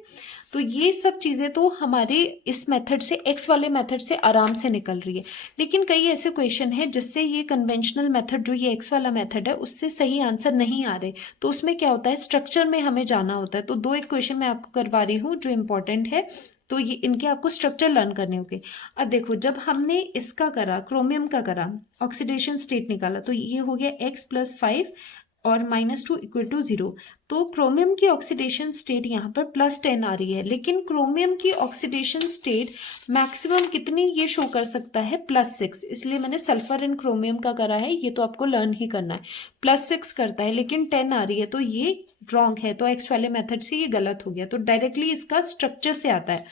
तो ये सब चीज़ें तो हमारे इस मेथड से, एक्स वाले मेथड से आराम से निकल रही है। लेकिन कई ऐसे क्वेश्चन है जिससे ये कन्वेंशनल मेथड जो ये एक्स वाला मेथड है उससे सही आंसर नहीं आ रहे, तो उसमें क्या होता है, स्ट्रक्चर में हमें जाना होता है। तो 2 एक क्वेश्चन मैं आपको करवा रही हूँ जो इम्पोर्टेंट है, तो ये इनके आपको स्ट्रक्चर लर्न करने होंगे। अब देखो जब हमने इसका करा, क्रोमियम का करा, ऑक्सीडेशन स्टेट निकाला, तो ये हो गया x +5 और -2 इक्वल टू 0। तो क्रोमियम की ऑक्सीडेशन स्टेट यहाँ पर +10 आ रही है, लेकिन क्रोमियम की ऑक्सीडेशन स्टेट मैक्सिमम कितनी ये शो कर सकता है, +6। इसलिए मैंने सल्फर एंड क्रोमियम का करा है, ये तो आपको लर्न ही करना है। +6 करता है लेकिन 10 आ रही है, तो ये रॉन्ग है। तो एक्स वाले मेथड से ये गलत हो गया। तो डायरेक्टली इसका स्ट्रक्चर से आता है,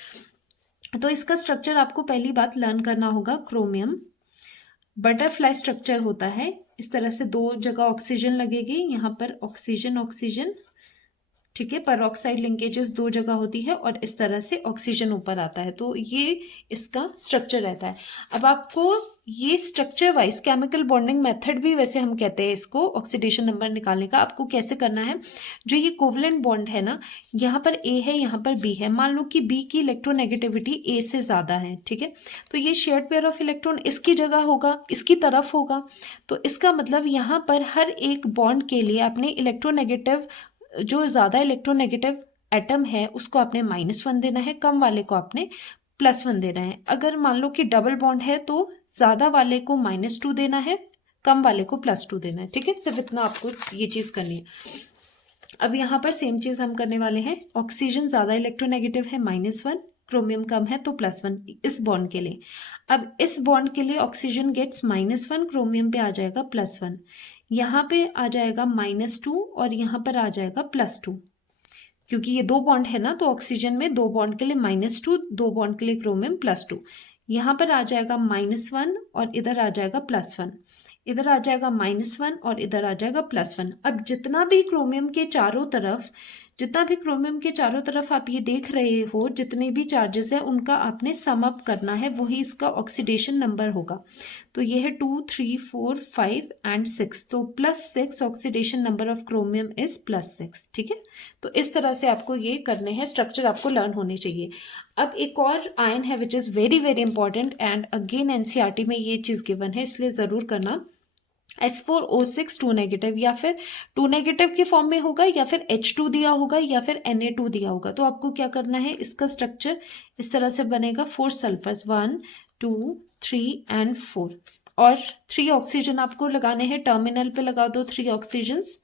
तो इसका स्ट्रक्चर आपको पहली बात लर्न करना होगा। क्रोमियम बटरफ्लाई स्ट्रक्चर होता है, इस तरह से 2 जगह ऑक्सीजन लगेगी, यहाँ पर ऑक्सीजन ऑक्सीजन, ठीक है। पेरोक्साइड लिंकेजेस 2 जगह होती है और इस तरह से ऑक्सीजन ऊपर आता है, तो ये इसका स्ट्रक्चर रहता है। अब आपको ये structure wise chemical bonding method भी वैसे हम कहते हैं इसको, ऑक्सीडेशन नंबर निकालने का। आपको कैसे करना है, जो ये कोवलेंट बॉन्ड है ना, यहाँ पर A है, यहाँ पर B है। मान लो कि B की इलेक्ट्रोनेगेटिविटी A से ज़्यादा है, ठीक है। तो ये शेयर्ड पेयर ऑफ इलेक्ट्रॉन इसकी जगह होगा, इसकी तरफ होगा। तो इसका मतलब यहाँ पर हर एक बॉन्ड के लिए अपने इलेक्ट्रोनेगेटिव, जो ज़्यादा इलेक्ट्रोनेगेटिव एटम है उसको आपने -1 देना है, कम वाले को आपने +1 देना है। अगर मान लो कि डबल बॉन्ड है तो ज़्यादा वाले को -2 देना है, कम वाले को +2 देना है, ठीक है। सिर्फ इतना आपको ये चीज़ करनी है। अब यहाँ पर सेम चीज़ हम करने वाले हैं। ऑक्सीजन ज़्यादा इलेक्ट्रोनेगेटिव है, -1, क्रोमियम कम है तो +1 इस बॉन्ड के लिए। अब इस बॉन्ड के लिए ऑक्सीजन गेट्स -1, क्रोमियम पे आ जाएगा +1, यहाँ पे आ जाएगा -2 और यहाँ पर आ जाएगा +2, क्योंकि ये 2 बॉन्ड है ना, तो ऑक्सीजन में 2 बॉन्ड के लिए -2, 2 बॉन्ड के लिए क्रोमियम +2। यहाँ पर आ जाएगा -1 और इधर आ जाएगा +1, इधर आ जाएगा -1 और इधर आ जाएगा +1। अब जितना भी क्रोमियम के चारों तरफ आप ये देख रहे हो, जितने भी चार्जेस है उनका आपने सम अप करना है, वही इसका ऑक्सीडेशन नंबर होगा। तो ये है 2, 3, 4, 5 एंड 6, तो +6 oxidation number of chromium is +6। ठीक है, तो इस तरह से आपको ये करने हैं, स्ट्रक्चर आपको लर्न होने चाहिए। अब एक और आयन है which is very very important and again NCERT में ये चीज़ गिवन है, इसलिए ज़रूर करना। S4O6 2 नेगेटिव, या फिर 2 नेगेटिव के फॉर्म में होगा, या फिर H2 दिया होगा, या फिर Na2 दिया होगा। तो आपको क्या करना है, इसका स्ट्रक्चर इस तरह से बनेगा, 4 सल्फर्स 1, 2, 3 एंड 4, और 3 ऑक्सीजन आपको लगाने हैं, टर्मिनल पे लगा दो 3 ऑक्सीजन्स,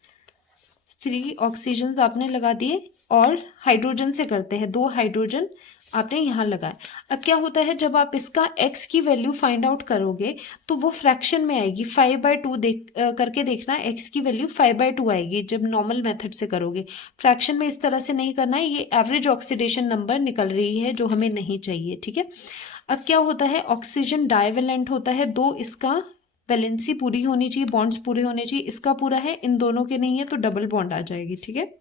3 ऑक्सीजन्स आपने लगा दिए। और हाइड्रोजन से करते हैं, 2 हाइड्रोजन आपने यहाँ लगाए। अब क्या होता है, जब आप इसका x की वैल्यू फाइंड आउट करोगे तो वो फ्रैक्शन में आएगी, 5/2 करके देखना, x की वैल्यू 5/2 आएगी जब नॉर्मल मेथड से करोगे। फ्रैक्शन में इस तरह से नहीं करना है, ये एवरेज ऑक्सीडेशन नंबर निकल रही है जो हमें नहीं चाहिए। ठीक है, अब क्या होता है, ऑक्सीजन डाइवेलेंट होता है, 2 इसका वैलेंसी पूरी होनी चाहिए, बॉन्ड्स पूरे होने चाहिए, इसका पूरा है, इन दोनों के नहीं है तो डबल बॉन्ड आ जाएगी। ठीक है,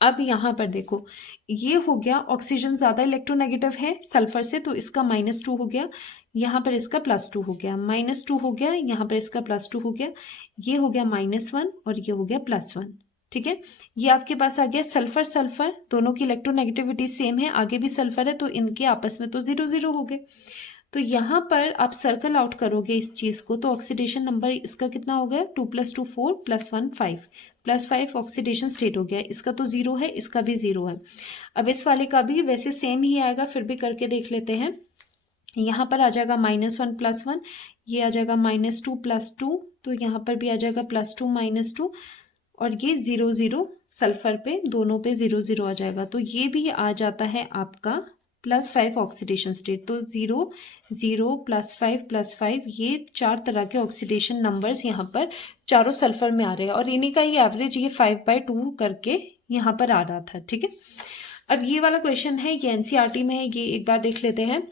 अब यहाँ पर देखो, ये हो गया, ऑक्सीजन ज़्यादा इलेक्ट्रोनेगेटिव है सल्फर से, तो इसका -2 हो गया, यहाँ पर इसका +2 हो गया, -2 हो गया, यहाँ पर इसका +2 हो गया, ये हो गया -1 और ये हो गया +1। ठीक है, ये आपके पास आ गया सल्फर सल्फर, दोनों की इलेक्ट्रोनेगेटिविटी सेम है, आगे भी सल्फर है, तो इनके आपस में तो 0-0 हो गए। तो यहाँ पर आप सर्कल आउट करोगे इस चीज़ को, तो ऑक्सीडेशन नंबर इसका कितना हो गया, 2 + 2 4 + 1 5, +5 ऑक्सीडेशन स्टेट हो गया। इसका तो 0 है, इसका भी 0 है। अब इस वाले का भी वैसे सेम ही आएगा, फिर भी करके देख लेते हैं। यहाँ पर आ जाएगा -1 + 1, ये आ जाएगा -2 + 2, तो यहाँ पर भी आ जाएगा +2 -2, और ये 0-0 सल्फर पे, दोनों पे 0-0 आ जाएगा। तो ये भी आ जाता है आपका +5 ऑक्सीडेशन स्टेट। तो 0 0 +5 +5, ये 4 तरह के ऑक्सीडेशन नंबर्स यहाँ पर चारों सल्फर में आ रहे हैं, और इन्हीं का ही एवरेज ये 5/2 करके यहाँ पर आ रहा था। ठीक है, अब ये वाला क्वेश्चन है, ये एनसीईआरटी में है, ये एक बार देख लेते हैं।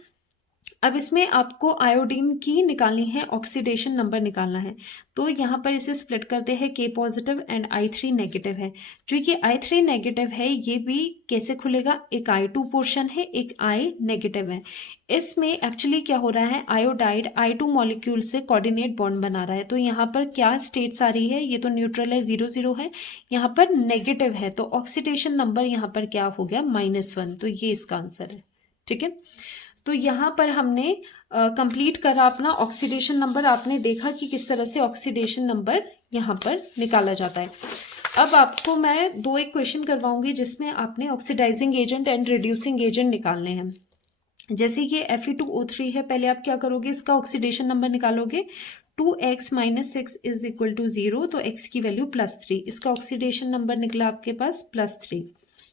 अब इसमें आपको आयोडीन की निकालनी है, ऑक्सीडेशन नंबर निकालना है। तो यहाँ पर इसे स्प्लिट करते हैं, K positive and I3 negative है। जो ये I3 नेगेटिव है, ये भी कैसे खुलेगा, एक I2 पोर्शन है, एक I नेगेटिव है। इसमें एक्चुअली क्या हो रहा है, आयोडाइड I2 मॉलिक्यूल से कोऑर्डिनेट बॉन्ड बना रहा है। तो यहाँ पर क्या स्टेट्स आ रही है, ये तो न्यूट्रल है, 0-0 है, यहाँ पर नेगेटिव है, तो ऑक्सीडेशन नंबर यहाँ पर क्या हो गया, -1। तो ये इसका आंसर है। ठीक है, तो यहाँ पर हमने कंप्लीट करा अपना ऑक्सीडेशन नंबर, आपने देखा कि किस तरह से ऑक्सीडेशन नंबर यहाँ पर निकाला जाता है। अब आपको मैं एक क्वेश्चन करवाऊंगी जिसमें आपने oxidising agent and reducing agent निकालने हैं। जैसे ये Fe2O3 है, पहले आप क्या करोगे, इसका ऑक्सीडेशन नंबर निकालोगे, 2x - 6 = 0, तो x की वैल्यू +3, इसका ऑक्सीडेशन नंबर निकला आपके पास +3।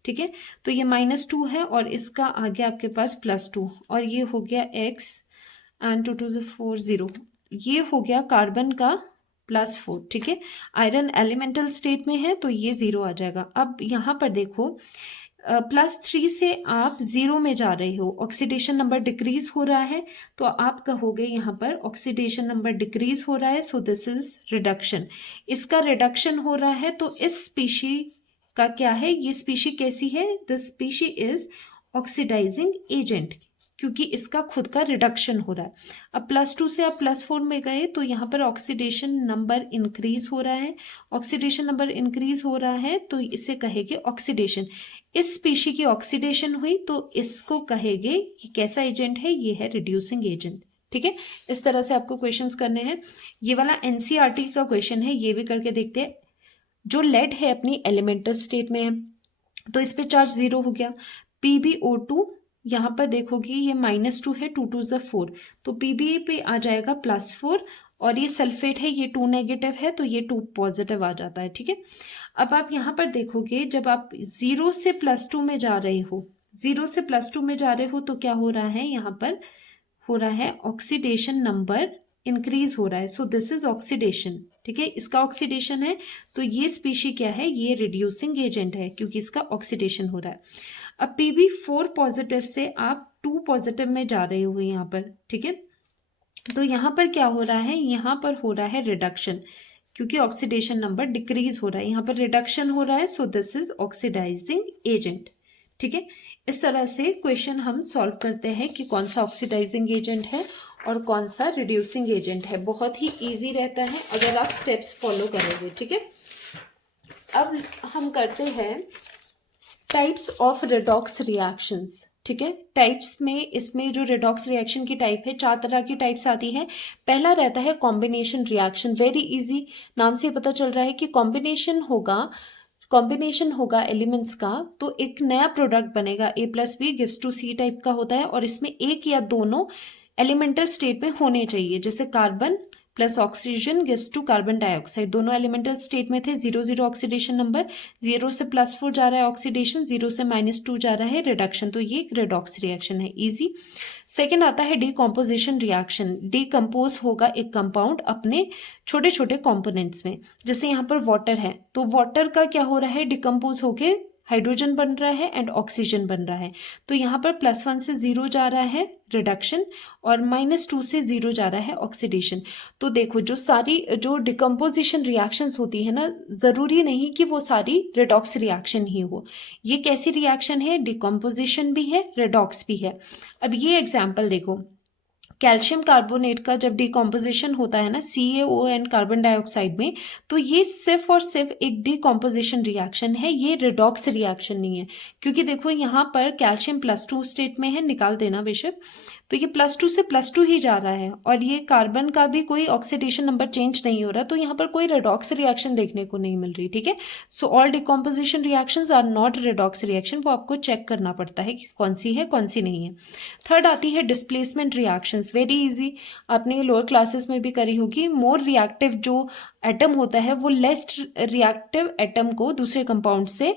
ठीक है, तो ये -2 है और इसका आ गया आपके पास +2, और ये हो गया x एंड 2 2 4 0, ये हो गया कार्बन का +4। ठीक है, आयरन एलिमेंटल स्टेट में है तो ये 0 आ जाएगा। अब यहाँ पर देखो, +3 से आप 0 में जा रहे हो, ऑक्सीडेशन नंबर डिक्रीज हो रहा है, तो आप कहोगे यहाँ पर ऑक्सीडेशन नंबर डिक्रीज हो रहा है, सो दिस इज रिडक्शन। इसका रिडक्शन हो रहा है, तो इस स्पीशी का क्या है, ये स्पीशी कैसी है, this species is oxidising agent, क्योंकि इसका खुद का रिडक्शन हो रहा है। अब +2 से आप +4 में गए तो यहाँ पर ऑक्सीडेशन नंबर इंक्रीज हो रहा है, ऑक्सीडेशन नंबर इंक्रीज हो रहा है तो इसे कहेंगे ऑक्सीडेशन। इस स्पीशी की ऑक्सीडेशन हुई तो इसको कहेंगे कि कैसा एजेंट है, ये है रिड्यूसिंग एजेंट। ठीक है, इस तरह से आपको क्वेश्चंस करने हैं। ये वाला एनसीईआरटी का क्वेश्चन है, ये भी करके देखते हैं। जो लेड है अपनी एलिमेंटल स्टेट में है, तो इस पे चार्ज 0 हो गया। PbO2 यहाँ पर देखोगे ये -2 है, 2 2 4, तो Pb पे आ जाएगा +4, और ये सल्फेट है, ये 2 नेगेटिव है, तो ये 2 पॉजिटिव आ जाता है। ठीक है, अब आप यहाँ पर देखोगे, जब आप 0 से +2 में जा रहे हो, 0 से +2 में जा रहे हो तो क्या हो रहा है, यहाँ पर हो रहा है ऑक्सीडेशन नंबर इंक्रीज हो रहा है। सो दिस इज ऑक्सीडेशन, ठीक है, इसका ऑक्सीडेशन है। तो ये स्पीशी क्या है, ये रिड्यूसिंग एजेंट है क्योंकि इसका ऑक्सीडेशन हो रहा है। अब Pb4 पॉजिटिव से आप 2 पॉजिटिव में जा रहे हो यहाँ पर, ठीक है। तो यहाँ पर क्या हो रहा है, यहाँ पर हो रहा है रिडक्शन, क्योंकि ऑक्सीडेशन नंबर डिक्रीज हो रहा है, यहाँ पर रिडक्शन हो रहा है। So this is oxidising agent, ठीक है। इस तरह से क्वेश्चन हम सॉल्व करते हैं कि कौन सा ऑक्सीडाइजिंग एजेंट है और कौन सा रिड्यूसिंग एजेंट है। बहुत ही इजी रहता है अगर आप स्टेप्स फॉलो करोगे, ठीक है। अब हम करते हैं टाइप्स ऑफ रेडॉक्स रिएक्शंस, ठीक है। टाइप्स में इसमें जो रेडॉक्स रिएक्शन की टाइप है, 4 तरह की टाइप्स आती है। पहला रहता है कॉम्बिनेशन रिएक्शन, वेरी इजी, नाम से पता चल रहा है कि कॉम्बिनेशन होगा एलिमेंट्स का, तो एक नया प्रोडक्ट बनेगा। A+B gives to C type का होता है और इसमें एक या दोनों एलिमेंटल स्टेट में होने चाहिए। जैसे carbon plus oxygen gives to carbon dioxide, दोनों एलिमेंटल स्टेट में थे। 0 ऑक्सीडेशन नंबर, 0 से +4 जा रहा है ऑक्सीडेशन, 0 से -2 जा रहा है रिडक्शन, तो ये एक रेडॉक्स रिएक्शन है, इजी। सेकेंड आता है डिकम्पोजिशन रिएक्शन, डिकम्पोज होगा एक कंपाउंड अपने छोटे छोटे कॉम्पोनेंट्स में। जैसे यहाँ पर वाटर है, तो वाटर का क्या हो रहा है, डिकम्पोज होके हाइड्रोजन बन रहा है एंड ऑक्सीजन बन रहा है। तो यहाँ पर +1 से 0 जा रहा है रिडक्शन और -2 से 0 जा रहा है ऑक्सीडेशन। तो देखो जो डिकम्पोजिशन रिएक्शंस होती है ना, ज़रूरी नहीं कि वो सारी रेडॉक्स रिएक्शन ही हो। ये कैसी रिएक्शन है, डिकम्पोजिशन भी है, रेडॉक्स भी है। अब ये एग्जाम्पल देखो, कैल्शियम कार्बोनेट का जब डिकम्पोजिशन होता है ना CaON कार्बन डाइऑक्साइड में, तो ये सिर्फ और सिर्फ एक डिकम्पोजिशन रिएक्शन है, ये रिडॉक्स रिएक्शन नहीं है। क्योंकि देखो यहाँ पर कैल्शियम +2 स्टेट में है, निकाल देना बेशक, तो ये +2 से +2 ही जा रहा है और ये कार्बन का भी कोई ऑक्सीडेशन नंबर चेंज नहीं हो रहा, तो यहाँ पर कोई रेडॉक्स रिएक्शन देखने को नहीं मिल रही, ठीक है। So all decomposition reactions are not redox reaction, वो आपको चेक करना पड़ता है कि कौन सी है कौन सी नहीं है। थर्ड आती है डिस्प्लेसमेंट रिएक्शंस, वेरी इजी, आपने लोअर क्लासेस में भी करी होगी। मोर रिएक्टिव जो एटम होता है वो लेस रिएक्टिव एटम को दूसरे कंपाउंड से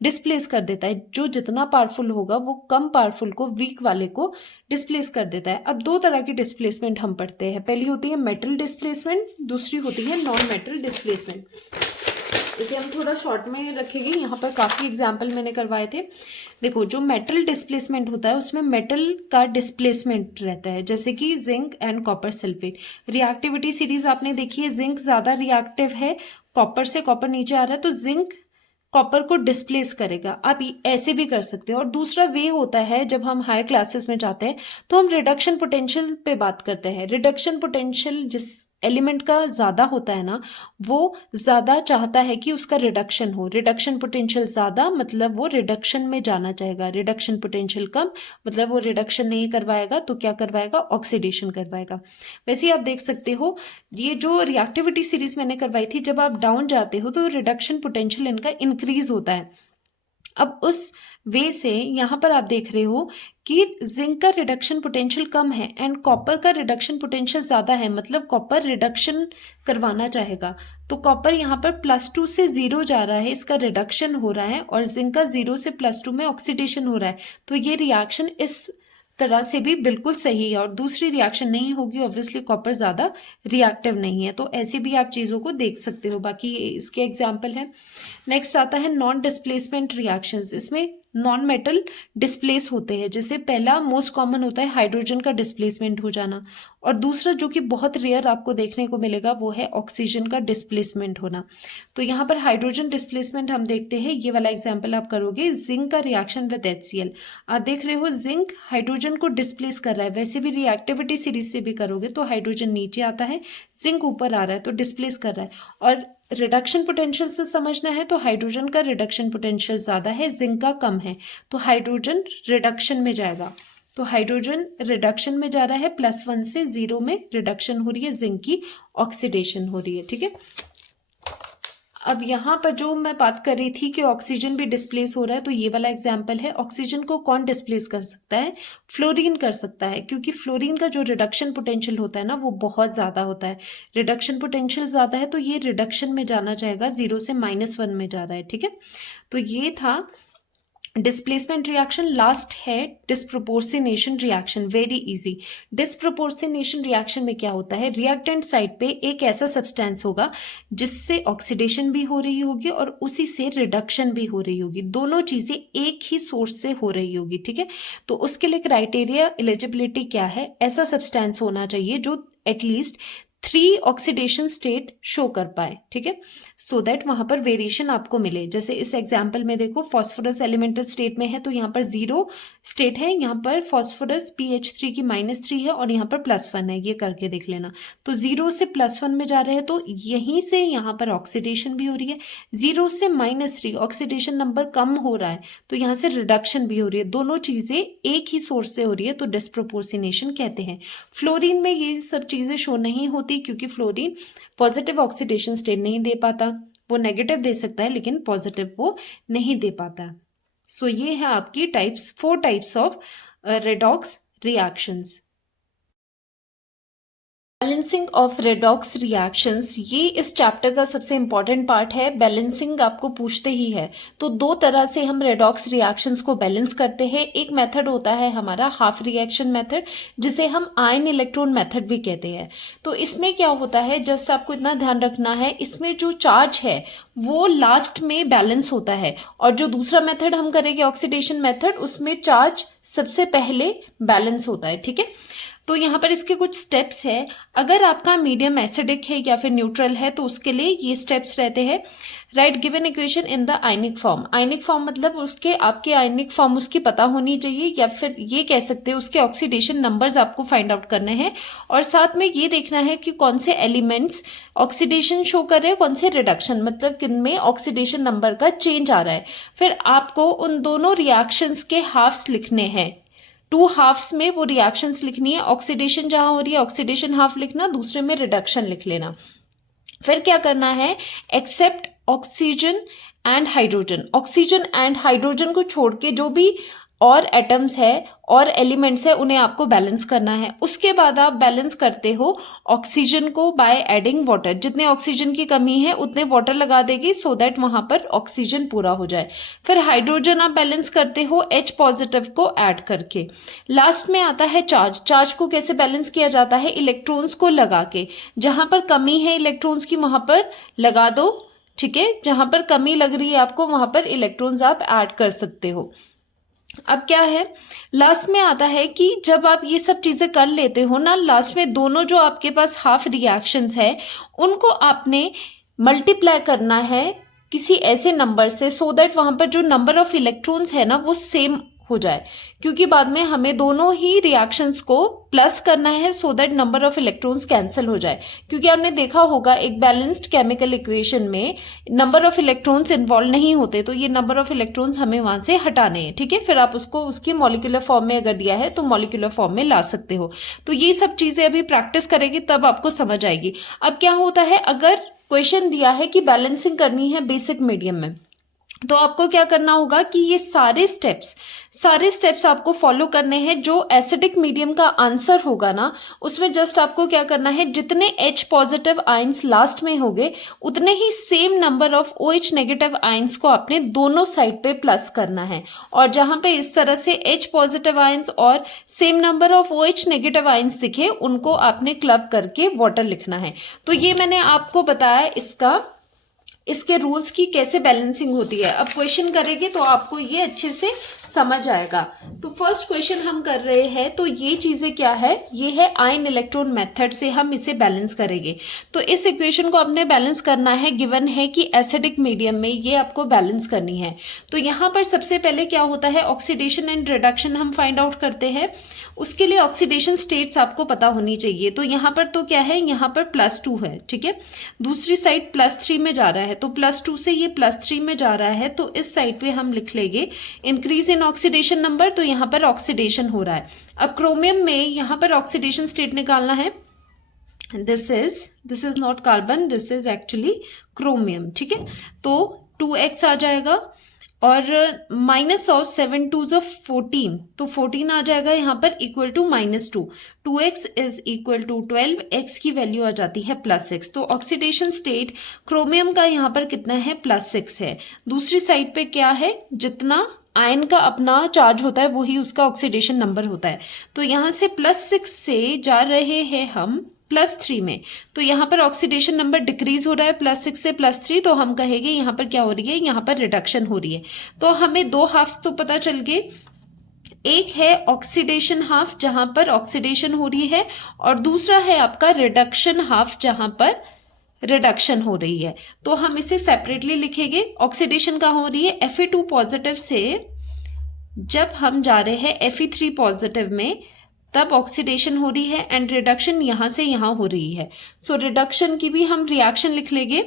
डिस्प्लेस कर देता है। जो जितना पावरफुल होगा वो कम पावरफुल को, वीक वाले को डिस्प्लेस कर देता है। अब 2 तरह की डिस्प्लेसमेंट हम पढ़ते हैं, पहली होती है मेटल डिस्प्लेसमेंट, दूसरी होती है नॉन मेटल डिस्प्लेसमेंट। इसे हम थोड़ा शॉर्ट में रखेंगे, यहाँ पर काफ़ी एग्जाम्पल मैंने करवाए थे। देखो जो मेटल डिस्प्लेसमेंट होता है उसमें मेटल का डिस्प्लेसमेंट रहता है, जैसे कि zinc and copper sulphate. Reactivity series आपने देखी है, जिंक ज़्यादा रिएक्टिव है, कॉपर से कॉपर नीचे आ रहा है तो जिंक कॉपर को डिस्प्लेस करेगा। आप ऐसे भी कर सकते हो। और दूसरा वे होता है, जब हम हायर क्लासेस में जाते हैं तो हम रिडक्शन पोटेंशियल पे बात करते हैं। रिडक्शन पोटेंशियल जिस एलिमेंट का ज़्यादा होता है ना, वो ज़्यादा चाहता है कि उसका रिडक्शन हो। रिडक्शन पोटेंशियल ज़्यादा मतलब वो रिडक्शन में जाना चाहेगा, रिडक्शन पोटेंशियल कम मतलब वो रिडक्शन नहीं करवाएगा, तो क्या करवाएगा, ऑक्सीडेशन करवाएगा। वैसे ही आप देख सकते हो, ये जो रिएक्टिविटी सीरीज मैंने करवाई थी, जब आप डाउन जाते हो तो रिडक्शन पोटेंशियल इनका इंक्रीज होता है। अब उस वे से यहाँ पर आप देख रहे हो कि जिंक का रिडक्शन पोटेंशियल कम है एंड कॉपर का रिडक्शन पोटेंशियल ज़्यादा है, मतलब कॉपर रिडक्शन करवाना चाहेगा। तो कॉपर यहाँ पर +2 से 0 जा रहा है, इसका रिडक्शन हो रहा है, और जिंक का 0 से +2 में ऑक्सीडेशन हो रहा है। तो ये रिएक्शन इस तरह से भी बिल्कुल सही है, और दूसरी रिएक्शन नहीं होगी, ऑब्वियसली कॉपर ज़्यादा रिएक्टिव नहीं है। तो ऐसे भी आप चीज़ों को देख सकते हो, बाकी इसके एग्जाम्पल है। नेक्स्ट आता है नॉन डिस्प्लेसमेंट रिएक्शंस, इसमें नॉन मेटल डिस्प्लेस होते हैं। जैसे पहला मोस्ट कॉमन होता है हाइड्रोजन का डिस्प्लेसमेंट हो जाना, और दूसरा जो कि बहुत रेयर आपको देखने को मिलेगा वो है ऑक्सीजन का डिस्प्लेसमेंट होना। तो यहाँ पर हाइड्रोजन डिस्प्लेसमेंट हम देखते हैं, ये वाला एग्जाम्पल आप करोगे, जिंक का रिएक्शन विद HCl। आप देख रहे हो जिंक हाइड्रोजन को डिस्प्लेस कर रहा है, वैसे भी रिएक्टिविटी सीरीज से भी करोगे तो हाइड्रोजन नीचे आता है, जिंक ऊपर आ रहा है, तो डिस्प्लेस कर रहा है। और रिडक्शन पोटेंशियल से समझना है तो हाइड्रोजन का रिडक्शन पोटेंशियल ज़्यादा है, जिंक का कम है, तो हाइड्रोजन रिडक्शन में जाएगा। तो हाइड्रोजन रिडक्शन में जा रहा है, +1 से 0 में रिडक्शन हो रही है, जिंक की ऑक्सीडेशन हो रही है, ठीक है। अब यहाँ पर जो मैं बात कर रही थी कि ऑक्सीजन भी डिस्प्लेस हो रहा है, तो ये वाला एग्जाम्पल है। ऑक्सीजन को कौन डिस्प्लेस कर सकता है, फ्लोरीन कर सकता है, क्योंकि फ्लोरीन का जो रिडक्शन पोटेंशियल होता है ना वो बहुत ज़्यादा होता है। रिडक्शन पोटेंशियल ज़्यादा है तो ये रिडक्शन में जाना चाहेगा, 0 से -1 में जा रहा है, ठीक है। तो ये था डिस्प्लेसमेंट रिएक्शन। लास्ट है disproportionation reaction, very easy. Disproportionation reaction में क्या होता है, रिएक्टेंट साइड पे एक ऐसा सब्सटेंस होगा जिससे ऑक्सीडेशन भी हो रही होगी और उसी से रिडक्शन भी हो रही होगी, दोनों चीजें एक ही सोर्स से हो रही होगी, ठीक है। तो उसके लिए क्राइटेरिया एलिजिबिलिटी क्या है, ऐसा सब्सटेंस होना चाहिए जो एटलीस्ट 3 ऑक्सीडेशन स्टेट शो कर पाए, ठीक है, सो दैट वहां पर वेरिएशन आपको मिले। जैसे इस एग्जांपल में देखो, फॉस्फोरस एलिमेंटल स्टेट में है तो यहाँ पर 0 स्टेट है, यहाँ पर फॉस्फोरस pH3 की -3 है और यहाँ पर +1 है, ये करके देख लेना। तो 0 से +1 में जा रहे हैं तो यहीं से यहाँ पर ऑक्सीडेशन भी हो रही है, 0 से -3 ऑक्सीडेशन नंबर कम हो रहा है तो यहाँ से रिडक्शन भी हो रही है, दोनों चीजें एक ही सोर्स से हो रही है, तो डिस्प्रोपोर्शनेशन कहते हैं। फ्लोरीन में ये सब चीजें शो नहीं होती क्योंकि फ्लोरीन पॉजिटिव ऑक्सीडेशन स्टेट नहीं दे पाता, वो नेगेटिव दे सकता है लेकिन पॉजिटिव वो नहीं दे पाता। सो ये है आपकी 4 types of redox reactions. Balancing of redox reactions, ये इस चैप्टर का सबसे इंपॉर्टेंट पार्ट है। बैलेंसिंग आपको पूछते ही है, तो 2 तरह से हम रेडॉक्स रिएक्शंस को बैलेंस करते हैं। एक मेथड होता है हमारा हाफ रिएक्शन मेथड, जिसे हम आयन इलेक्ट्रॉन मेथड भी कहते हैं। तो इसमें क्या होता है, जस्ट आपको इतना ध्यान रखना है, इसमें जो चार्ज है वो लास्ट में बैलेंस होता है, और जो दूसरा मेथड हम करेंगे ऑक्सीडेशन मेथड, उसमें चार्ज सबसे पहले बैलेंस होता है, ठीक है। तो यहाँ पर इसके कुछ स्टेप्स है। अगर आपका मीडियम एसिडिक है या फिर न्यूट्रल है तो उसके लिए ये स्टेप्स रहते हैं। Right given equation in the ionic form. Ionic form मतलब उसके आपके आयनिक फॉर्म उसकी पता होनी चाहिए, या फिर ये कह सकते हैं उसके ऑक्सीडेशन नंबर्स आपको फाइंड आउट करने हैं, और साथ में ये देखना है कि कौन से एलिमेंट्स ऑक्सीडेशन शो कर रहे हैं, कौन से रिडक्शन, मतलब किनमें ऑक्सीडेशन नंबर का चेंज आ रहा है। फिर आपको उन दोनों रिएक्शंस के हाफ्स लिखने हैं, 2 हाफ्स में वो रिएक्शंस लिखनी है। ऑक्सीडेशन जहां हो रही है ऑक्सीडेशन हाफ लिखना, दूसरे में रिडक्शन लिख लेना। फिर क्या करना है, except oxygen and hydrogen, oxygen and hydrogen को छोड़ के जो भी और एटम्स है और एलिमेंट्स है उन्हें आपको बैलेंस करना है। उसके बाद आप बैलेंस करते हो ऑक्सीजन को बाय एडिंग वाटर, जितने ऑक्सीजन की कमी है उतने वाटर लगा देगी सो दैट वहां पर ऑक्सीजन पूरा हो जाए। फिर हाइड्रोजन आप बैलेंस करते हो H पॉजिटिव को ऐड करके। लास्ट में आता है चार्ज। चार्ज को कैसे बैलेंस किया जाता है, इलेक्ट्रॉन्स को लगा के, जहां पर कमी है इलेक्ट्रॉन्स की वहां पर लगा दो, ठीक है, जहां पर कमी लग रही है आपको वहां पर इलेक्ट्रॉन्स आप ऐड कर सकते हो। अब क्या है, लास्ट में आता है कि जब आप ये सब चीजें कर लेते हो ना, लास्ट में दोनों जो आपके पास हाफ रिएक्शंस है उनको आपने मल्टीप्लाई करना है किसी ऐसे नंबर से, सो दैट वहां पर जो नंबर ऑफ इलेक्ट्रॉन्स है ना वो सेम हो जाए, क्योंकि बाद में हमें दोनों ही रिएक्शंस को प्लस करना है so that number of electrons cancel हो जाए। क्योंकि आपने देखा होगा एक बैलेंस्ड केमिकल इक्वेशन में नंबर ऑफ इलेक्ट्रॉन्स इन्वॉल्व नहीं होते, तो ये नंबर ऑफ इलेक्ट्रॉन्स हमें वहां से हटाने हैं, ठीक है। फिर आप उसको उसकी मॉलिक्यूलर फॉर्म में अगर दिया है तो मॉलिक्यूलर फॉर्म में ला सकते हो। तो ये सब चीजें अभी प्रैक्टिस करेगी तब आपको समझ आएगी। अब क्या होता है, अगर क्वेश्चन दिया है कि बैलेंसिंग करनी है बेसिक मीडियम में, तो आपको क्या करना होगा कि ये सारे स्टेप्स आपको फॉलो करने हैं। जो एसिडिक मीडियम का आंसर होगा ना, उसमें जस्ट आपको क्या करना है, जितने H पॉजिटिव आयंस लास्ट में होंगे उतने ही same number of OH negative ions को आपने दोनों साइड पे प्लस करना है, और जहां पे इस तरह से H पॉजिटिव आयंस और same number of OH negative ions दिखे उनको आपने क्लब करके वाटर लिखना है। तो ये मैंने आपको बताया इसके रूल्स की कैसे बैलेंसिंग होती है। अब क्वेश्चन करेंगे तो आपको ये अच्छे से समझ आएगा। तो फर्स्ट क्वेश्चन हम कर रहे हैं, तो ये चीजें क्या है, ये है आयन इलेक्ट्रॉन मेथड से हम इसे बैलेंस करेंगे। तो इस इक्वेशन को आपने बैलेंस करना है, गिवन है कि एसिडिक मीडियम में ये आपको बैलेंस करनी है। तो यहाँ पर सबसे पहले क्या होता है, ऑक्सीडेशन एंड रिडक्शन हम फाइंड आउट करते हैं। उसके लिए ऑक्सीडेशन स्टेट्स आपको पता होनी चाहिए। तो यहाँ पर तो क्या है, यहाँ पर +2 है, ठीक है, दूसरी साइड +3 में जा रहा है, तो +2 से ये +3 में जा रहा है, तो इस साइड पे हम लिख लेंगे इंक्रीज इन ऑक्सीडेशन नंबर, तो यहाँ पर ऑक्सीडेशन हो रहा है। अब क्रोमियम में यहाँ पर ऑक्सीडेशन स्टेट निकालना है, this is not carbon, this is actually chromium, ठीक है। तो 2x आ जाएगा और -7 2s 14, तो 14 आ जाएगा यहाँ पर equal to -2, 2x is equal to 12, x की वैल्यू आ जाती है +6। तो ऑक्सीडेशन स्टेट क्रोमियम का यहाँ पर कितना है, +6 है। दूसरी साइड पे क्या है, जितना आयन का अपना चार्ज होता है, वही उसका ऑक्सीडेशन नंबर होता है। तो यहाँ से +6 से जा रहे हैं हम +3 में, तो यहाँ पर ऑक्सीडेशन नंबर डिक्रीज हो रहा है +6 से +3, तो हम कहेंगे यहाँ पर क्या हो रही है, यहाँ पर रिडक्शन हो रही है। तो हमें 2 हाफ्स तो पता चल गए, एक है ऑक्सीडेशन हाफ जहां पर ऑक्सीडेशन हो रही है, और दूसरा है आपका रिडक्शन हाफ जहां पर रिडक्शन हो रही है। तो हम इसे सेपरेटली लिखेंगे। ऑक्सीडेशन कहाँ हो रही है, Fe2 पॉजिटिव से जब हम जा रहे हैं Fe3 पॉजिटिव में, तब ऑक्सीडेशन हो रही है, एंड रिडक्शन यहां से यहां हो रही है। सो रिडक्शन की भी हम रिएक्शन लिख लेंगे,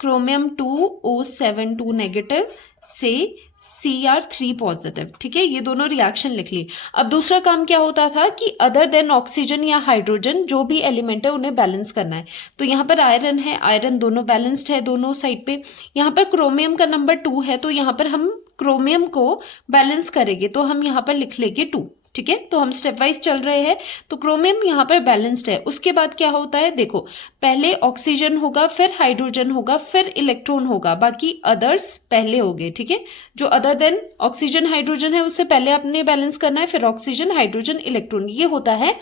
क्रोमियम 2O72 नेगेटिव से Cr3 पॉजिटिव। ठीक है, ये दोनों रिएक्शन लिख ली। अब दूसरा काम क्या होता था कि अदर देन ऑक्सीजन या हाइड्रोजन जो भी एलिमेंट है उन्हें बैलेंस करना है। तो यहाँ पर आयरन है, आयरन दोनों बैलेंस्ड है दोनों साइड पे। यहाँ पर क्रोमियम का नंबर 2 है, तो यहाँ पर हम क्रोमियम को बैलेंस करेंगे, तो हम यहाँ पर लिख लेंगे 2। ठीक है, तो हम स्टेप वाइज चल रहे हैं। तो क्रोमियम यहाँ पर बैलेंस्ड है। उसके बाद क्या होता है, देखो पहले ऑक्सीजन होगा, फिर हाइड्रोजन होगा, फिर इलेक्ट्रॉन होगा, बाकी अदर्स पहले हो गए। ठीक है, जो अदर देन ऑक्सीजन हाइड्रोजन है उससे पहले आपने बैलेंस करना है, फिर ऑक्सीजन हाइड्रोजन इलेक्ट्रॉन। ये होता है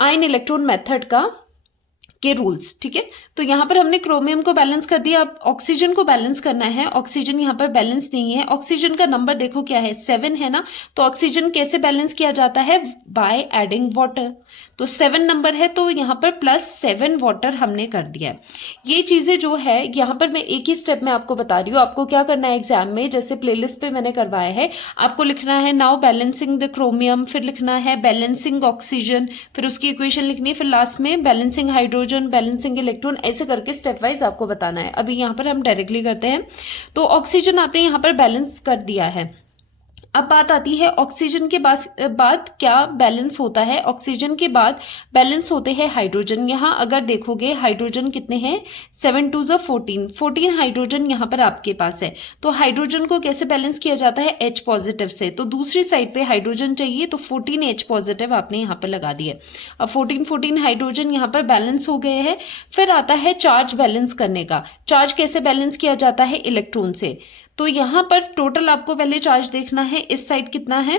आयन इलेक्ट्रॉन मेथड का के रूल्स। ठीक है, तो यहां पर हमने क्रोमियम को बैलेंस कर दिया, अब ऑक्सीजन को बैलेंस करना है। ऑक्सीजन यहां पर बैलेंस नहीं है, ऑक्सीजन का नंबर देखो क्या है, 7 है ना। तो ऑक्सीजन कैसे बैलेंस किया जाता है, बाय एडिंग वाटर। तो 7 नंबर है, तो यहां पर +7 वाटर हमने कर दिया है। ये चीजें जो है यहां पर मैं एक ही स्टेप में आपको बता रही हूँ। आपको क्या करना है एग्जाम में, जैसे प्लेलिस्ट पे मैंने करवाया है, आपको लिखना है नाउ बैलेंसिंग द क्रोमियम, फिर लिखना है बैलेंसिंग ऑक्सीजन, फिर उसकी इक्वेशन लिखनी है, फिर लास्ट में बैलेंसिंग हाइड्रोजन, बैलेंसिंग इलेक्ट्रॉन, ऐसे करके स्टेप वाइज आपको बताना है। अभी यहाँ पर हम डायरेक्टली करते हैं। तो ऑक्सीजन आपने यहाँ पर बैलेंस कर दिया है। अब बात आती है ऑक्सीजन के बाद क्या बैलेंस होता है। ऑक्सीजन के बाद बैलेंस होते हैं हाइड्रोजन। यहाँ अगर देखोगे हाइड्रोजन कितने हैं, 7 2 14 हाइड्रोजन यहाँ पर आपके पास है। तो हाइड्रोजन को कैसे बैलेंस किया जाता है, H पॉजिटिव से। तो दूसरी साइड पे हाइड्रोजन चाहिए, तो 14 H पॉजिटिव आपने यहाँ पर लगा दिया। अब 14 हाइड्रोजन यहाँ पर बैलेंस हो गए हैं। फिर आता है चार्ज बैलेंस करने का। चार्ज कैसे बैलेंस किया जाता है, इलेक्ट्रॉन से। तो यहां पर टोटल आपको पहले चार्ज देखना है, इस साइड कितना है।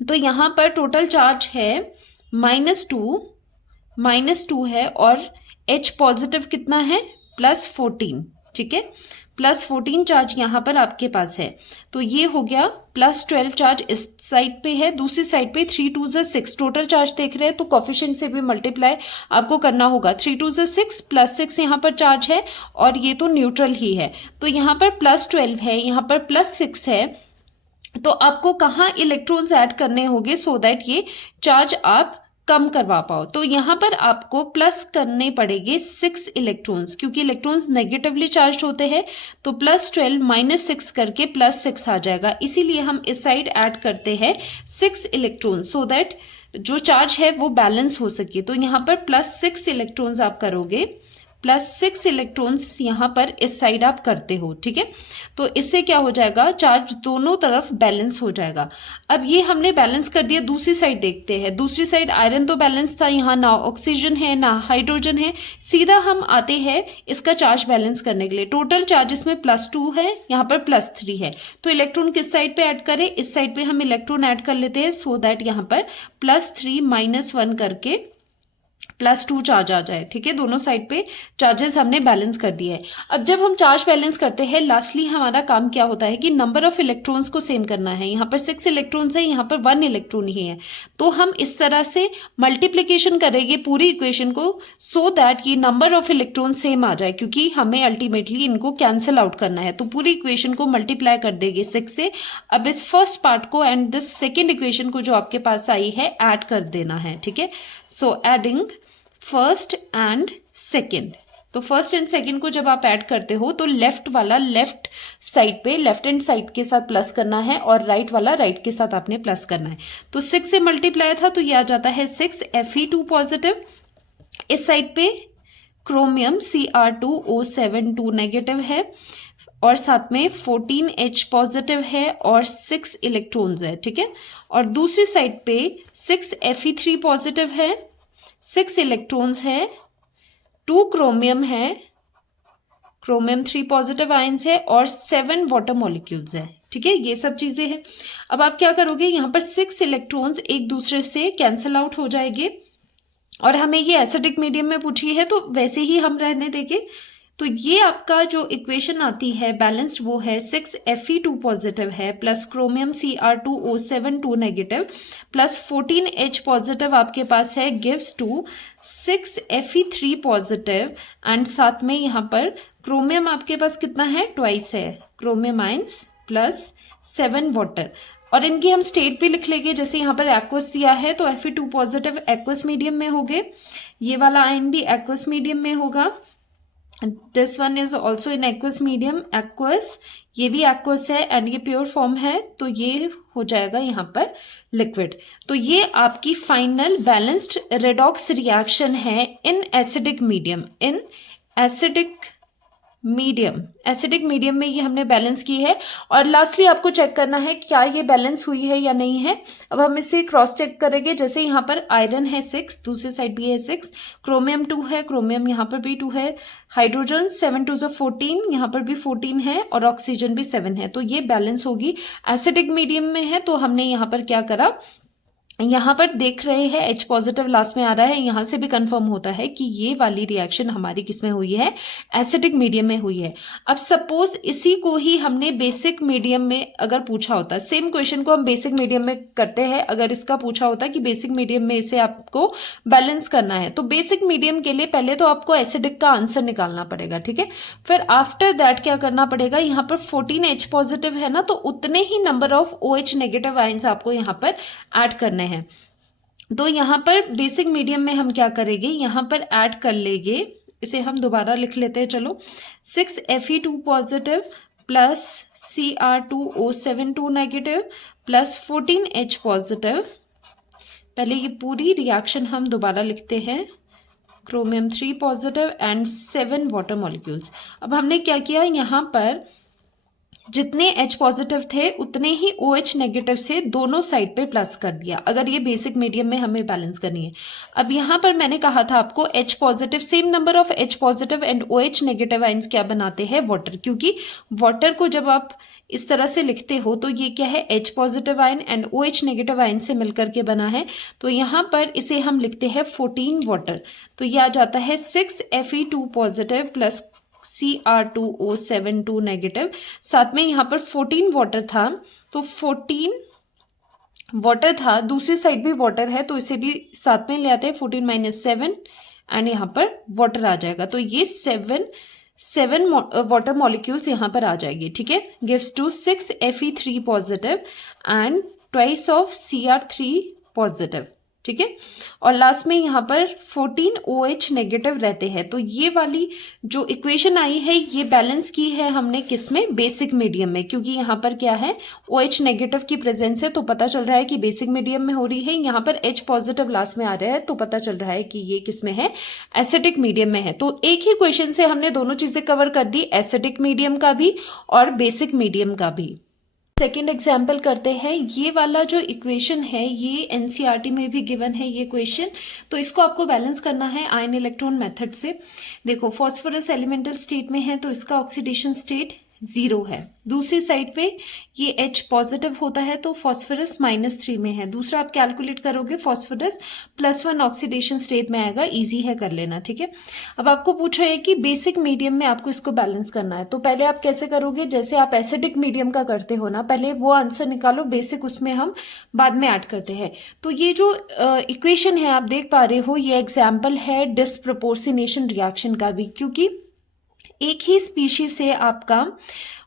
तो यहां पर टोटल चार्ज है -2 है, और H पॉजिटिव कितना है, +14। ठीक है, +14 चार्ज यहां पर आपके पास है। तो ये हो गया +12 चार्ज इस साइड पे है, दूसरी साइड पे 3 2 6 टोटल चार्ज देख रहे हैं, तो कोफिशिएंट से भी मल्टीप्लाई आपको करना होगा। 3 2 6 +6 यहाँ पर चार्ज है, और ये तो न्यूट्रल ही है। तो यहाँ पर +12 है, यहाँ पर +6 है। तो आपको कहाँ इलेक्ट्रॉन्स ऐड करने होंगे सो दैट ये चार्ज आप कम करवा पाओ। तो यहां पर आपको प्लस करने पड़ेंगे 6 इलेक्ट्रॉन्स, क्योंकि इलेक्ट्रॉन्स नेगेटिवली चार्ज होते हैं। तो +12 -6 करके +6 आ जाएगा, इसीलिए हम इस साइड ऐड करते हैं 6 इलेक्ट्रॉन, सो दैट जो चार्ज है वो बैलेंस हो सके। तो यहां पर +6 इलेक्ट्रॉन्स आप करोगे, +6 इलेक्ट्रॉन्स यहां पर इस साइड आप करते हो। ठीक है, तो इससे क्या हो जाएगा, चार्ज दोनों तरफ बैलेंस हो जाएगा। अब ये हमने बैलेंस कर दिया, दूसरी साइड देखते हैं। दूसरी साइड आयरन तो बैलेंस था, यहाँ ना ऑक्सीजन है ना हाइड्रोजन है। सीधा हम आते हैं इसका चार्ज बैलेंस करने के लिए। टोटल चार्ज इसमें +2 है, यहाँ पर +3 है। तो इलेक्ट्रॉन किस साइड पे ऐड करें, इस साइड पे हम इलेक्ट्रॉन ऐड कर लेते हैं, सो दैट यहाँ पर +3 -1 करके +2 चार्ज आ जाए। ठीक है, दोनों साइड पे चार्जेस हमने बैलेंस कर दिए है। अब जब हम चार्ज बैलेंस करते हैं, लास्टली हमारा काम क्या होता है कि नंबर ऑफ इलेक्ट्रॉन्स को सेम करना है। यहाँ पर 6 इलेक्ट्रॉन्स है, यहाँ पर 1 इलेक्ट्रॉन ही है। तो हम इस तरह से मल्टीप्लीकेशन करेंगे पूरी इक्वेशन को, सो दैट ये नंबर ऑफ इलेक्ट्रॉन सेम आ जाए, क्योंकि हमें अल्टीमेटली इनको कैंसिल आउट करना है। तो पूरी इक्वेशन को मल्टीप्लाई कर देंगे 6 से। अब इस फर्स्ट पार्ट को एंड दिस सेकेंड इक्वेशन को जो आपके पास आई है ऐड कर देना है। ठीक है, so adding first and second. तो फर्स्ट एंड सेकेंड को जब आप ऐड करते हो तो लेफ्ट वाला लेफ्ट साइड पे लेफ्ट हैंड साइड के साथ प्लस करना है, और राइट वाला राइट के साथ आपने प्लस करना है। तो 6 से मल्टीप्लाई था, तो ये आ जाता है 6 Fe2 पॉजिटिव। इस साइड पे क्रोमियम Cr2O72 नेगेटिव है, और साथ में 14 H पॉजिटिव है और 6 इलेक्ट्रॉन्स है। ठीक है, और दूसरी साइड पे 6 Fe3 पॉजिटिव है, 6 इलेक्ट्रॉन्स है, 2 क्रोमियम है, क्रोमियम 3 पॉजिटिव आयंस है, और 7 वाटर मॉलिक्यूल्स है। ठीक है, ये सब चीजें हैं। अब आप क्या करोगे, यहाँ पर 6 इलेक्ट्रॉन्स एक दूसरे से कैंसिल आउट हो जाएंगे, और हमें ये एसिडिक मीडियम में पूछी है तो वैसे ही हम रहने देंगे। तो ये आपका जो इक्वेशन आती है बैलेंस्ड, वो है 6Fe2 पॉजिटिव है plus chromium Cr2O7 2 negative plus 14H positive आपके पास है, gives to 6Fe3 positive, and साथ में यहाँ पर क्रोमियम आपके पास कितना है, ट्वाइस है, क्रोमियम आइंस प्लस 7 वाटर। और इनकी हम स्टेट भी लिख लेंगे, जैसे यहाँ पर एक्वस दिया है तो Fe2 पॉजिटिव एक्वस मीडियम में होगे, ये वाला आयन भी एक्वस मीडियम में होगा, this one is also in aqueous medium, aqueous, ये भी एक्वस है एंड ये प्योर फॉर्म है, तो ये हो जाएगा यहाँ पर लिक्विड। तो ये आपकी फाइनल बैलेंस्ड रेडॉक्स रिएक्शन है in acidic medium, in acidic medium में ये हमने बैलेंस की है। और लास्टली आपको चेक करना है क्या ये बैलेंस हुई है या नहीं है। अब हम इसे क्रॉस चेक करेंगे, जैसे यहाँ पर आयरन है 6, दूसरी साइड भी है 6, क्रोमियम 2 है, क्रोमियम यहाँ पर भी 2 है, हाइड्रोजन 7 2 14, यहाँ पर भी 14 है, और ऑक्सीजन भी 7 है, तो ये बैलेंस होगी। एसिडिक मीडियम में है तो हमने यहाँ पर क्या करा, यहाँ पर देख रहे हैं H पॉजिटिव लास्ट में आ रहा है, यहाँ से भी कंफर्म होता है कि ये वाली रिएक्शन हमारी किसमें हुई है, एसिडिक मीडियम में हुई है। अब सपोज इसी को ही हमने बेसिक मीडियम में अगर पूछा होता, सेम क्वेश्चन को हम बेसिक मीडियम में करते हैं, अगर इसका पूछा होता कि बेसिक मीडियम में इसे आपको बैलेंस करना है, तो बेसिक मीडियम के लिए पहले तो आपको एसिडिक का आंसर निकालना पड़ेगा, ठीक है। फिर आफ्टर दैट क्या करना पड़ेगा, यहाँ पर 14H पॉजिटिव है ना, तो उतने ही number of OH negative ions आपको यहाँ पर ऐड करने हैं। तो यहाँ पर बेसिक मीडियम में हम क्या करेंगे, यहाँ पर ऐड कर लेंगे, इसे हम दोबारा लिख लेते हैं, चलो 6Fe2 positive plus Cr2O7 2 negative plus 14H positive. पहले ये पूरी रिएक्शन हम दोबारा लिखते हैं, chromium 3 positive and 7 water molecules. अब हमने क्या किया, यहाँ पर जितने H पॉजिटिव थे उतने ही OH नेगेटिव से दोनों साइड पे प्लस कर दिया, अगर ये बेसिक मीडियम में हमें बैलेंस करनी है। अब यहाँ पर मैंने कहा था आपको H positive, same number of H positive and OH negative ions क्या बनाते हैं, वाटर, क्योंकि वाटर को जब आप इस तरह से लिखते हो तो ये क्या है, H positive ion and OH negative ion से मिलकर के बना है, तो यहाँ पर इसे हम लिखते हैं 14 वाटर, तो ये आ जाता है 6Fe2 positive plus Cr2O7 2 negative, साथ में यहाँ पर 14 वाटर था, तो 14 वाटर था, दूसरी साइड भी वाटर है तो इसे भी साथ में ले आते हैं, 14 माइनस 7 एंड यहाँ पर वाटर आ जाएगा, तो ये 7 वाटर मॉलिक्यूल्स यहाँ पर आ जाएगी, ठीक है। Gives to 6Fe3 positive and twice of Cr3 positive, ठीक है। और लास्ट में यहाँ पर 14 OH नेगेटिव रहते हैं, तो ये वाली जो इक्वेशन आई है ये बैलेंस की है हमने किसमें, बेसिक मीडियम में, क्योंकि यहाँ पर क्या है, OH नेगेटिव की प्रेजेंस है, तो पता चल रहा है कि बेसिक मीडियम में हो रही है। यहाँ पर H पॉजिटिव लास्ट में आ रहा है तो पता चल रहा है कि ये किसमें है, एसिडिक मीडियम में है। तो एक ही क्वेश्चन से हमने दोनों चीजें कवर कर दी, एसिडिक मीडियम का भी और बेसिक मीडियम का भी। सेकेंड एग्जाम्पल करते हैं, ये वाला जो इक्वेशन है ये NCERT में भी गिवन है ये क्वेश्चन, तो इसको आपको बैलेंस करना है आयन इलेक्ट्रॉन मेथड से। देखो फॉस्फोरस एलिमेंटल स्टेट में है तो इसका ऑक्सीडेशन स्टेट 0 है, दूसरी साइड पे ये H पॉजिटिव होता है तो फॉस्फोरस -3 में है, दूसरा आप कैलकुलेट करोगे फॉस्फोरस +1 ऑक्सीडेशन स्टेट में आएगा, इजी है कर लेना, ठीक है। अब आपको पूछा है कि बेसिक मीडियम में आपको इसको बैलेंस करना है, तो पहले आप कैसे करोगे, जैसे आप एसिडिक मीडियम का करते हो ना, पहले वो आंसर निकालो, बेसिक उसमें हम बाद में ऐड करते हैं। तो ये जो इक्वेशन है आप देख पा रहे हो, ये एग्जाम्पल है डिसप्रपोर्शनेशन रिएक्शन का भी, क्योंकि एक ही स्पीशीज से आपका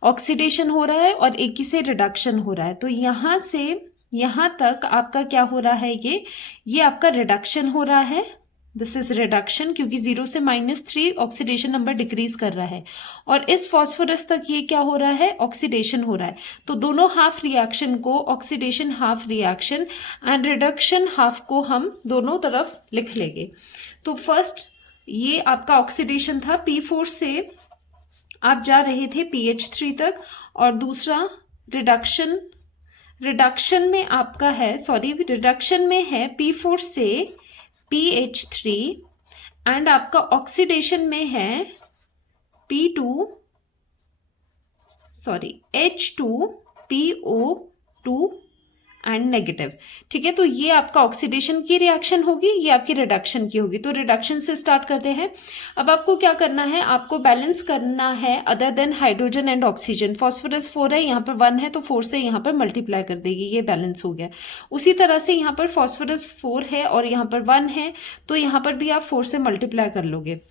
ऑक्सीडेशन हो रहा है और एक ही से रिडक्शन हो रहा है, तो यहाँ से यहाँ तक आपका क्या हो रहा है, ये आपका रिडक्शन हो रहा है, दिस इज रिडक्शन, क्योंकि 0 से -3 ऑक्सीडेशन नंबर डिक्रीज कर रहा है, और इस फॉस्फोरस तक ये क्या हो रहा है, ऑक्सीडेशन हो रहा है। तो दोनों हाफ रिएक्शन को, oxidation half reaction and reduction half को हम दोनों तरफ लिख लेंगे। तो फर्स्ट ये आपका ऑक्सीडेशन था, P4 से आप जा रहे थे PH3 तक, और दूसरा रिडक्शन में आपका है, रिडक्शन में है P4 से PH3 एंड आपका ऑक्सीडेशन में है H2 PO2 एंड नेगेटिव। ठीक है, तो ये आपका ऑक्सीडेशन की रिएक्शन होगी, ये आपकी रिडक्शन की होगी। तो रिडक्शन से स्टार्ट करते हैं। अब आपको क्या करना है, आपको बैलेंस करना है other than hydrogen and oxygen. Phosphorus 4 है, यहाँ पर 1 है, तो 4 से यहाँ पर मल्टीप्लाई कर देगी, ये बैलेंस हो गया। उसी तरह से यहाँ पर फॉस्फोरस 4 है और यहाँ पर 1 है, तो यहाँ पर भी आप 4 से मल्टीप्लाई कर लोगे।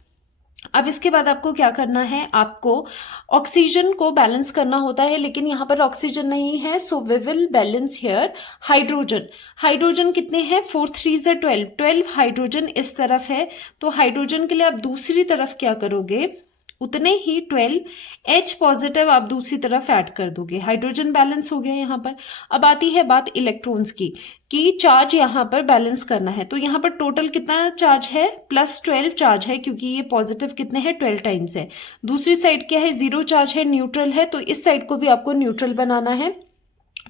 अब इसके बाद आपको क्या करना है, आपको ऑक्सीजन को बैलेंस करना होता है, लेकिन यहाँ पर ऑक्सीजन नहीं है, so we will balance here hydrogen. Hydrogen कितने हैं, 4 3 से 12 हाइड्रोजन इस तरफ है, तो हाइड्रोजन के लिए आप दूसरी तरफ क्या करोगे, उतने ही 12 H पॉजिटिव आप दूसरी तरफ ऐड कर दोगे। हाइड्रोजन बैलेंस हो गया यहाँ पर। अब आती है बात इलेक्ट्रॉन्स की, कि चार्ज यहाँ पर बैलेंस करना है। तो यहाँ पर टोटल कितना चार्ज है, +12 चार्ज है, क्योंकि ये पॉजिटिव कितने हैं, 12 टाइम्स है। दूसरी साइड क्या है, 0 चार्ज है, न्यूट्रल है, तो इस साइड को भी आपको न्यूट्रल बनाना है।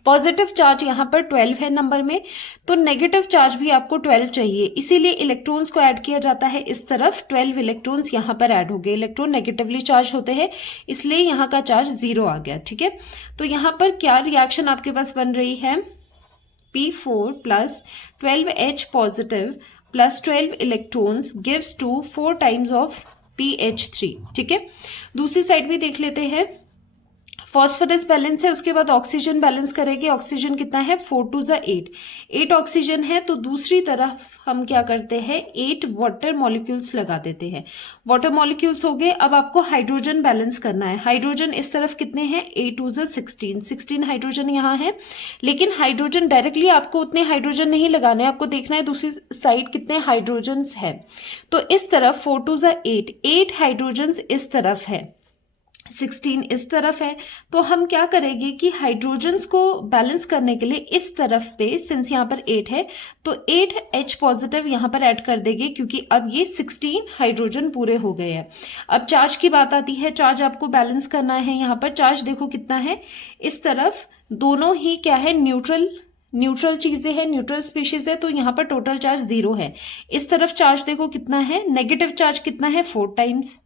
पॉजिटिव चार्ज यहाँ पर 12 है नंबर में, तो नेगेटिव चार्ज भी आपको 12 चाहिए, इसीलिए इलेक्ट्रॉन्स को ऐड किया जाता है इस तरफ। 12 इलेक्ट्रॉन्स यहाँ पर ऐड हो गए। इलेक्ट्रॉन नेगेटिवली चार्ज होते हैं, इसलिए यहाँ का चार्ज 0 आ गया। ठीक है, तो यहाँ पर क्या रिएक्शन आपके पास बन रही है, P4 plus 12H positive plus 12 electrons gives to 4 times of PH3। ठीक है, दूसरी साइड भी देख लेते हैं। फॉस्फोरस बैलेंस है, उसके बाद ऑक्सीजन बैलेंस करेंगे। ऑक्सीजन कितना है, 4 2 ज़ा 8 ऑक्सीजन है, तो दूसरी तरफ हम क्या करते हैं, 8 वाटर मॉलिक्यूल्स लगा देते हैं। वाटर मॉलिक्यूल्स हो गए। अब आपको हाइड्रोजन बैलेंस करना है। हाइड्रोजन इस तरफ कितने हैं, 8 2 ज़ा 16 हाइड्रोजन यहाँ है, लेकिन हाइड्रोजन डायरेक्टली आपको उतने हाइड्रोजन नहीं लगाने, आपको देखना है दूसरी साइड कितने हाइड्रोजन है। तो इस तरफ 4 2 ज़ा 8 हाइड्रोजन इस तरफ है, 16 इस तरफ है। तो हम क्या करेंगे कि हाइड्रोजन्स को बैलेंस करने के लिए इस तरफ पे, सिंस यहाँ पर 8 है, तो 8H पॉजिटिव यहाँ पर ऐड कर देंगे, क्योंकि अब ये 16 हाइड्रोजन पूरे हो गए हैं। अब चार्ज की बात आती है, चार्ज आपको बैलेंस करना है। यहाँ पर चार्ज देखो कितना है, इस तरफ दोनों ही क्या है, न्यूट्रल चीजें हैं, न्यूट्रल स्पीशीज है, तो यहाँ पर टोटल चार्ज 0 है। इस तरफ चार्ज देखो कितना है, नेगेटिव चार्ज कितना है, 4 टाइम्स।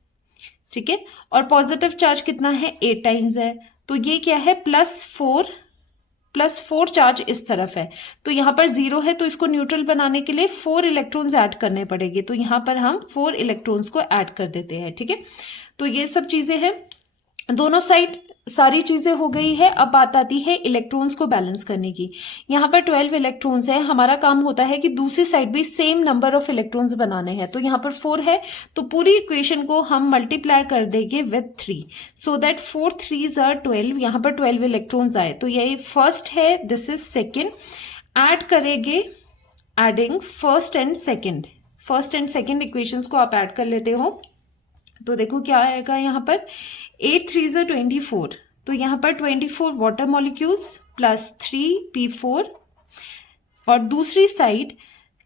ठीक है, और पॉजिटिव चार्ज कितना है, 8 टाइम्स है, तो ये क्या है, +4 चार्ज इस तरफ है, तो यहाँ पर 0 है, तो इसको न्यूट्रल बनाने के लिए 4 इलेक्ट्रॉन्स ऐड करने पड़ेंगे, तो यहाँ पर हम 4 इलेक्ट्रॉन्स को ऐड कर देते हैं। ठीक है, तो ये सब चीजें हैं, दोनों साइड सारी चीजें हो गई है। अब बात आती है इलेक्ट्रॉन्स को बैलेंस करने की। यहाँ पर 12 इलेक्ट्रॉन्स है, हमारा काम होता है कि दूसरी साइड भी सेम नंबर ऑफ इलेक्ट्रॉन्स बनाने हैं। तो यहाँ पर 4 है, तो पूरी इक्वेशन को हम मल्टीप्लाई कर देंगे विद 3, सो दैट 4 3 ज़ा 12, यहाँ पर 12 इलेक्ट्रॉन्स आए, तो यही फर्स्ट है, दिस इज सेकेंड। ऐड करेंगे, adding first and second equations को आप ऐड कर लेते हो, तो देखो क्या आएगा यहाँ पर, 8 3 ज़ा 24, तो यहाँ पर 24 वाटर मॉलिक्यूल्स प्लस 3 P4, और दूसरी साइड,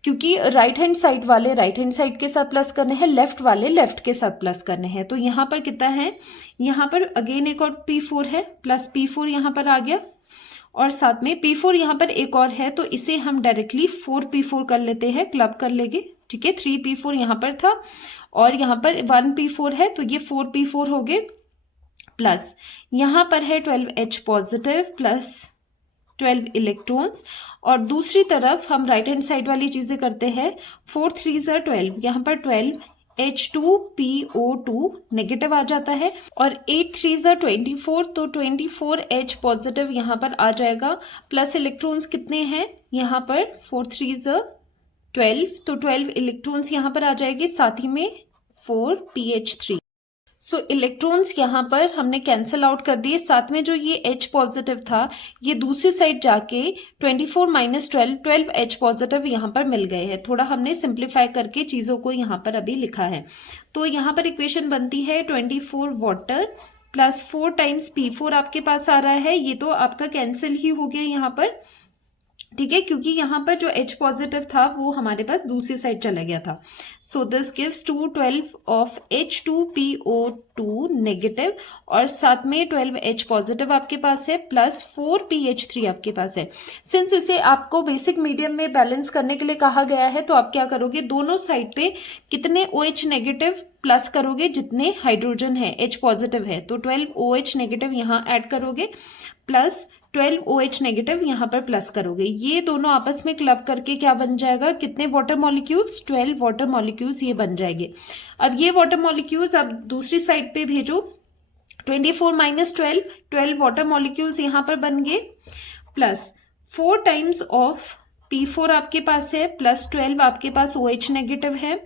क्योंकि राइट हैंड साइड वाले राइट हैंड साइड के साथ प्लस करने हैं, लेफ्ट वाले लेफ्ट के साथ प्लस करने हैं, तो यहाँ पर कितना है, यहाँ पर अगेन एक और P4 है, प्लस P4 यहाँ पर आ गया, और साथ में P4 यहाँ पर एक और है, तो इसे हम डायरेक्टली 4 P4 कर लेते हैं, क्लब कर लेंगे। ठीक है, 3 P4 यहाँ पर था और यहाँ पर 1 P4 है, तो ये 4 P4 हो गए, प्लस यहाँ पर है 12H पॉजिटिव प्लस 12 इलेक्ट्रॉन्स, और दूसरी तरफ हम राइट हैंड साइड वाली चीजें करते हैं। 4 3 ज़ा 12, यहाँ पर 12H2PO2 नेगेटिव आ जाता है, और 8 3 ज़ा 24, तो 24H पॉजिटिव यहाँ पर आ जाएगा, प्लस इलेक्ट्रॉन्स कितने हैं, यहाँ पर 4 3 ज़ा 12, तो 12 इलेक्ट्रॉन्स यहाँ पर आ जाएगी, साथ ही में 4 PH3। सो इलेक्ट्रॉन्स यहाँ पर हमने कैंसिल आउट कर दिए, साथ में जो ये H पॉजिटिव था, ये दूसरी साइड जाके 24 माइनस 12 H पॉजिटिव यहाँ पर मिल गए हैं। थोड़ा हमने सिंप्लीफाई करके चीज़ों को यहाँ पर अभी लिखा है, तो यहाँ पर इक्वेशन बनती है 24 वाटर प्लस 4 टाइम्स P4 आपके पास आ रहा है, ये तो आपका कैंसिल ही हो गया यहाँ पर। ठीक है, क्योंकि यहाँ पर जो H पॉजिटिव था वो हमारे पास दूसरी साइड चला गया था, so this gives to 12 of H2PO2 negative, और साथ में 12H पॉजिटिव आपके पास है, प्लस 4 PH3 आपके पास है। सिंस इसे आपको बेसिक मीडियम में बैलेंस करने के लिए कहा गया है, तो आप क्या करोगे, दोनों साइड पे कितने OH नेगेटिव प्लस करोगे, जितने हाइड्रोजन है, H पॉजिटिव है, तो 12 OH नेगेटिव यहाँ ऐड करोगे, प्लस 12 OH नेगेटिव यहाँ पर प्लस करोगे, ये दोनों आपस में क्लब करके क्या बन जाएगा, कितने वाटर मॉलिक्यूल्स, 12 वाटर मॉलिक्यूल्स ये बन जाएंगे। अब ये वाटर मॉलिक्यूल्स अब दूसरी साइड पे भेजो, 24 माइनस 12 वाटर मॉलिक्यूल्स यहाँ पर बन गए, प्लस 4 टाइम्स ऑफ P4 आपके पास है, प्लस 12 आपके पास OH नेगेटिव है,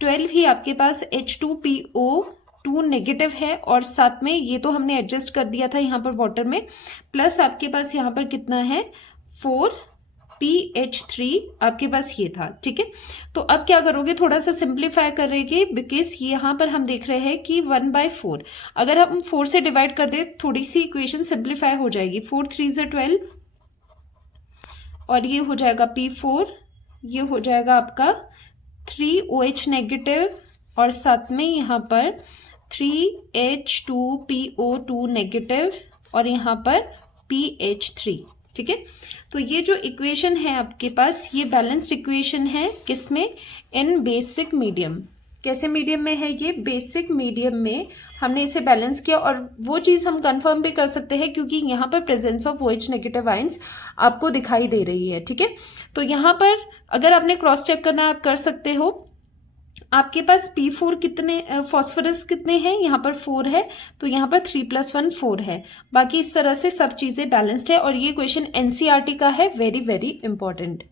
12 ही आपके पास H2PO2 नेगेटिव है, और साथ में ये तो हमने एडजस्ट कर दिया था यहाँ पर वाटर में, प्लस आपके पास यहाँ पर कितना है 4PH3 आपके पास ये था। ठीक है, तो अब क्या करोगे, थोड़ा सा सिंप्लीफाई करेंगे, बिकॉज यहाँ पर हम देख रहे हैं कि 1/4 अगर हम 4 से डिवाइड कर दे थोड़ी सी इक्वेशन सिंप्लीफाई हो जाएगी। 4 3 = 12 और ये हो जाएगा P4, ये हो जाएगा आपका 3 OH नेगेटिव और साथ में यहाँ पर 3H2PO2 नेगेटिव और यहाँ पर PH3। ठीक है, तो ये जो इक्वेशन है आपके पास ये बैलेंस्ड इक्वेशन है, किसमें, इन बेसिक मीडियम। कैसे मीडियम में है ये, बेसिक मीडियम में हमने इसे बैलेंस किया, और वो चीज हम कंफर्म भी कर सकते हैं क्योंकि यहाँ पर presence of OH negative ions आपको दिखाई दे रही है। ठीक है, तो यहाँ पर अगर आपने क्रॉस चेक करना आप कर सकते हो, आपके पास P4 कितने, फॉस्फोरस कितने हैं, यहाँ पर 4 है, तो यहाँ पर 3 + 1 4 है। बाकी इस तरह से सब चीजें बैलेंस्ड है, और ये क्वेश्चन NCERT का है, very very important.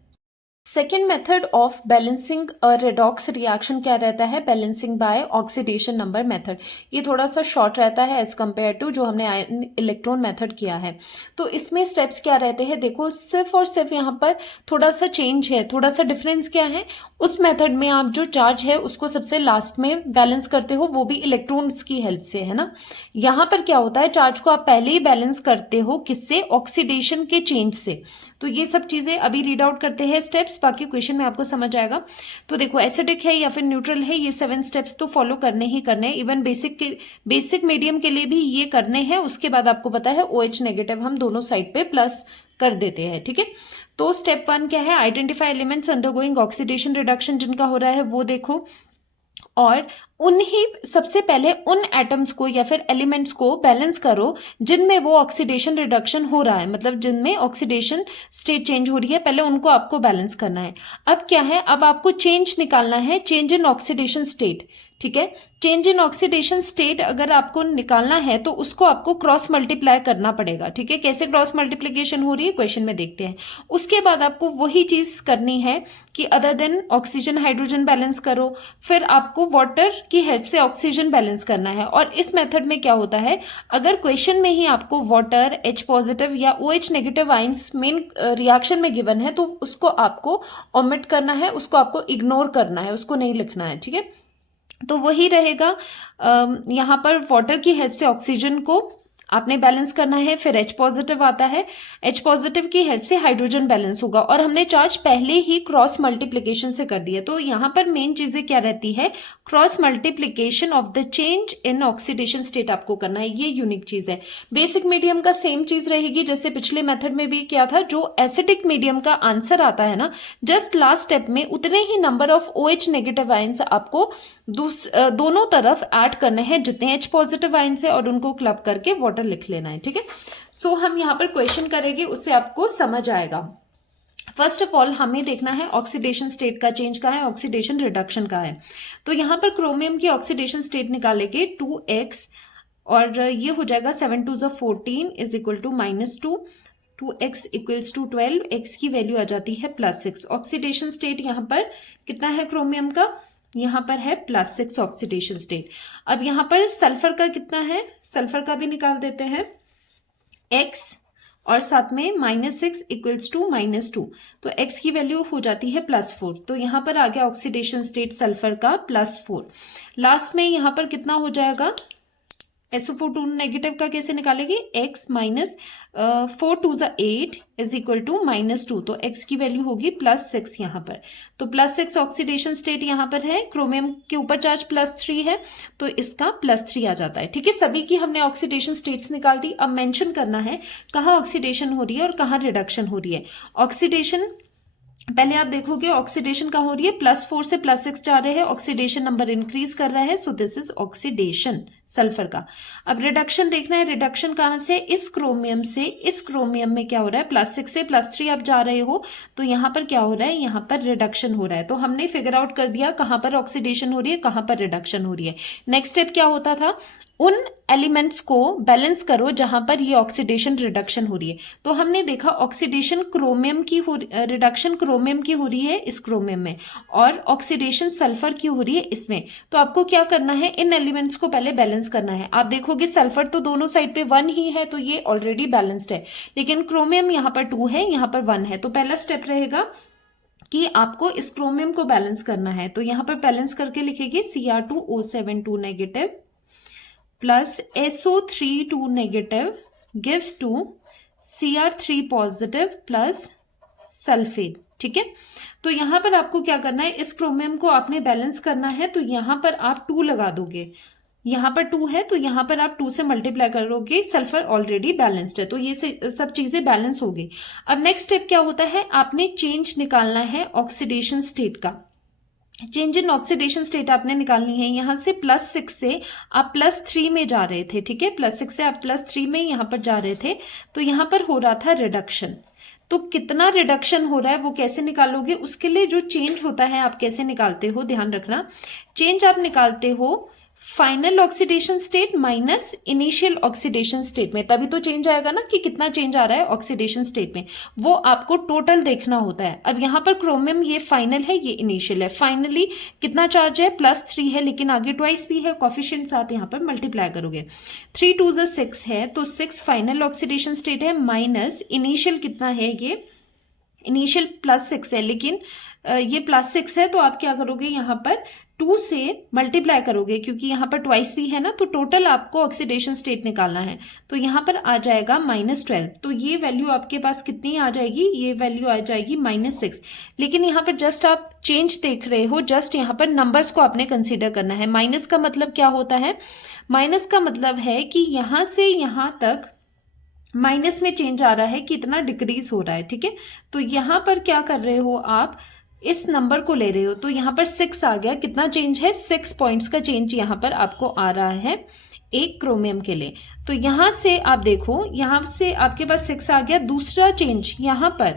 Second method of balancing redox reaction क्या रहता है, balancing by oxidation number method. ये थोड़ा सा शॉर्ट रहता है एज कम्पेयर टू जो हमने आयन इलेक्ट्रॉन मेथड किया है। तो इसमें स्टेप्स क्या रहते हैं, देखो सिर्फ और सिर्फ यहाँ पर थोड़ा सा चेंज है, थोड़ा सा डिफरेंस क्या है, उस मेथड में आप जो चार्ज है उसको सबसे लास्ट में बैलेंस करते हो, वो भी इलेक्ट्रॉन्स की हेल्प से, है ना। यहाँ पर क्या होता है, चार्ज को आप पहले ही बैलेंस करते हो, किससे, ऑक्सीडेशन के चेंज से। तो ये सब चीजें अभी रीड आउट करते हैं स्टेप्स, बाकी क्वेश्चन में आपको समझ आएगा। तो देखो एसिडिक है या फिर न्यूट्रल है, ये 7 स्टेप्स तो फॉलो करने ही करने हैं, इवन बेसिक मीडियम के लिए भी ये करने हैं। उसके बाद आपको पता है OH नेगेटिव हम दोनों साइड पे प्लस कर देते हैं। ठीक है, तो स्टेप 1 क्या है, identify elements undergoing oxidation reduction, जिनका हो रहा है वो देखो, और उन्हीं सबसे पहले उन एटम्स को या फिर एलिमेंट्स को बैलेंस करो जिनमें वो ऑक्सीडेशन रिडक्शन हो रहा है, मतलब जिनमें ऑक्सीडेशन स्टेट चेंज हो रही है, पहले उनको आपको बैलेंस करना है। अब क्या है, अब आपको चेंज निकालना है, चेंज इन ऑक्सीडेशन स्टेट। ठीक है, चेंज इन ऑक्सीडेशन स्टेट अगर आपको निकालना है तो उसको आपको क्रॉस मल्टीप्लाई करना पड़ेगा। ठीक है, कैसे क्रॉस मल्टीप्लिकेशन हो रही है क्वेश्चन में देखते हैं। उसके बाद आपको वही चीज करनी है कि other than oxygen hydrogen balance करो, फिर आपको वाटर की हेल्प से ऑक्सीजन बैलेंस करना है। और इस मेथड में क्या होता है, अगर क्वेश्चन में ही आपको वाटर, H+ या OH negative ions main reaction में गिवन है तो उसको आपको ओमिट करना है, उसको आपको इग्नोर करना है, उसको नहीं लिखना है। ठीक है, तो वही रहेगा, यहाँ पर वाटर की हेल्प से ऑक्सीजन को आपने बैलेंस करना है, फिर H+ आता है, H+ की हेल्प से हाइड्रोजन बैलेंस होगा, और हमने चार्ज पहले ही क्रॉस मल्टीप्लिकेशन से कर दिया। तो यहाँ पर मेन चीजें क्या रहती है, cross multiplication of the change in oxidation state आपको करना है, ये यूनिक चीज है। बेसिक मीडियम का सेम चीज रहेगी जैसे पिछले मेथड में भी किया था, जो एसिडिक मीडियम का आंसर आता है ना, जस्ट लास्ट स्टेप में उतने ही number of OH negative ions आपको दोनों तरफ ऐड करने हैं जितने H+ आयंस है, और उनको क्लब करके वाटर लिख लेना है। ठीक है, सो हम यहाँ पर क्वेश्चन करेंगे, उससे आपको समझ आएगा। फर्स्ट ऑफ ऑल हमें देखना है ऑक्सीडेशन स्टेट का चेंज का है, ऑक्सीडेशन रिडक्शन का है। तो यहाँ पर क्रोमियम की ऑक्सीडेशन स्टेट निकालेंगे 2x, और ये हो जाएगा 7 2 14 = -2, 2x = 12, x की वैल्यू आ जाती है +6। ऑक्सीडेशन स्टेट यहाँ पर कितना है क्रोमियम का, यहाँ पर है +6 ऑक्सीडेशन स्टेट। अब यहाँ पर सल्फर का कितना है, सल्फर का भी निकाल देते हैं, x और साथ में -6 = -2, तो x की वैल्यू हो जाती है +4। तो यहाँ पर आ गया ऑक्सीडेशन स्टेट सल्फर का +4। लास्ट में यहाँ पर कितना हो जाएगा, SO4 नेगेटिव का कैसे निकालेंगे, x - 4 2 8 = -2, तो x की वैल्यू होगी +6 यहाँ पर। तो +6 ऑक्सीडेशन स्टेट यहाँ पर है, क्रोमियम के ऊपर चार्ज +3 है तो इसका +3 आ जाता है। ठीक है, सभी की हमने ऑक्सीडेशन स्टेट्स निकाल दी। अब मेंशन करना है कहाँ ऑक्सीडेशन हो रही है और कहाँ रिडक्शन हो रही है। ऑक्सीडेशन पहले आप देखोगे ऑक्सीडेशन कहाँ हो रही है, +4 से +6 जा रहे हैं, ऑक्सीडेशन नंबर इंक्रीज कर रहा है, so this is oxidation sulphur का। अब रिडक्शन देखना है, रिडक्शन कहाँ से, इस क्रोमियम से इस क्रोमियम में क्या हो रहा है, +6 से +3 आप जा रहे हो, तो यहाँ पर क्या हो रहा है, यहाँ पर रिडक्शन हो रहा है। तो हमने फिगर आउट कर दिया कहाँ पर ऑक्सीडेशन हो रही है, कहाँ पर रिडक्शन हो रही है। नेक्स्ट स्टेप क्या होता था, उन एलिमेंट्स को बैलेंस करो जहां पर ये ऑक्सीडेशन रिडक्शन हो रही है। तो हमने देखा ऑक्सीडेशन क्रोमियम की रिडक्शन क्रोमियम की हो रही है इस क्रोमियम में, और ऑक्सीडेशन सल्फर की हो रही है इसमें। तो आपको क्या करना है, इन एलिमेंट्स को पहले बैलेंस करना है। आप देखोगे सल्फर तो दोनों साइड पे 1 ही है, तो ये ऑलरेडी बैलेंस्ड है, लेकिन क्रोमियम यहाँ पर 2 है, यहाँ पर 1 है। तो पहला स्टेप रहेगा कि आपको इस क्रोमियम को बैलेंस करना है। तो यहाँ पर बैलेंस करके लिखेंगे Cr2O7 2 negative plus SO3 2 negative gives to Cr3 positive plus sulphate. ठीक है, तो यहां पर आपको क्या करना है, इस क्रोमियम को आपने बैलेंस करना है। तो यहां पर आप 2 लगा दोगे, यहाँ पर 2 है तो यहाँ पर आप 2 से मल्टीप्लाई करोगे, सल्फर ऑलरेडी बैलेंस्ड है, तो ये सब चीजें बैलेंस हो गई। अब नेक्स्ट स्टेप क्या होता है, आपने चेंज निकालना है ऑक्सीडेशन स्टेट का। चेंज इन ऑक्सीडेशन स्टेट आपने निकालनी है। यहां से +6 से आप +3 में जा रहे थे, ठीक है, +6 से आप +3 में यहां पर जा रहे थे, तो यहां पर हो रहा था रिडक्शन। तो कितना रिडक्शन हो रहा है वो कैसे निकालोगे, उसके लिए जो चेंज होता है आप कैसे निकालते हो, ध्यान रखना। चेंज आप निकालते हो final oxidation state minus initial oxidation state में, तभी तो चेंज आएगा ना कि कितना चेंज आ रहा है ऑक्सीडेशन स्टेट में, वो आपको टोटल देखना होता है। अब यहाँ पर क्रोमियम ये फाइनल है, ये इनिशियल है। फाइनली कितना चार्ज है, +3 है, लेकिन आगे ट्वाइस भी है, कोफिशिएंट्स आप यहाँ पर मल्टीप्लाई करोगे। 3 2 6 है, तो 6 फाइनल ऑक्सीडेशन स्टेट है, माइनस इनिशियल कितना है, ये इनिशियल +6 है, लेकिन ये +6 है, तो आप क्या करोगे, यहाँ पर 2 से मल्टीप्लाई करोगे, क्योंकि यहाँ पर ट्वाइस भी है ना, तो टोटल आपको ऑक्सीडेशन स्टेट निकालना है। तो यहाँ पर आ जाएगा -12, तो ये वैल्यू आपके पास कितनी आ जाएगी, ये वैल्यू आ जाएगी -6। लेकिन यहाँ पर जस्ट आप चेंज देख रहे हो, जस्ट यहाँ पर नंबर्स को आपने कंसिडर करना है। माइनस का मतलब क्या होता है, माइनस का मतलब है कि यहाँ से यहाँ तक माइनस में चेंज आ रहा है, कितना डिक्रीज हो रहा है। ठीक है, तो यहां पर क्या कर रहे हो, आप इस नंबर को ले रहे हो, तो यहां पर 6 आ गया, कितना चेंज है, 6 पॉइंट्स का चेंज यहां पर आपको आ रहा है एक क्रोमियम के लिए। तो यहां से आप देखो, यहां से आपके पास 6 आ गया। दूसरा चेंज यहां पर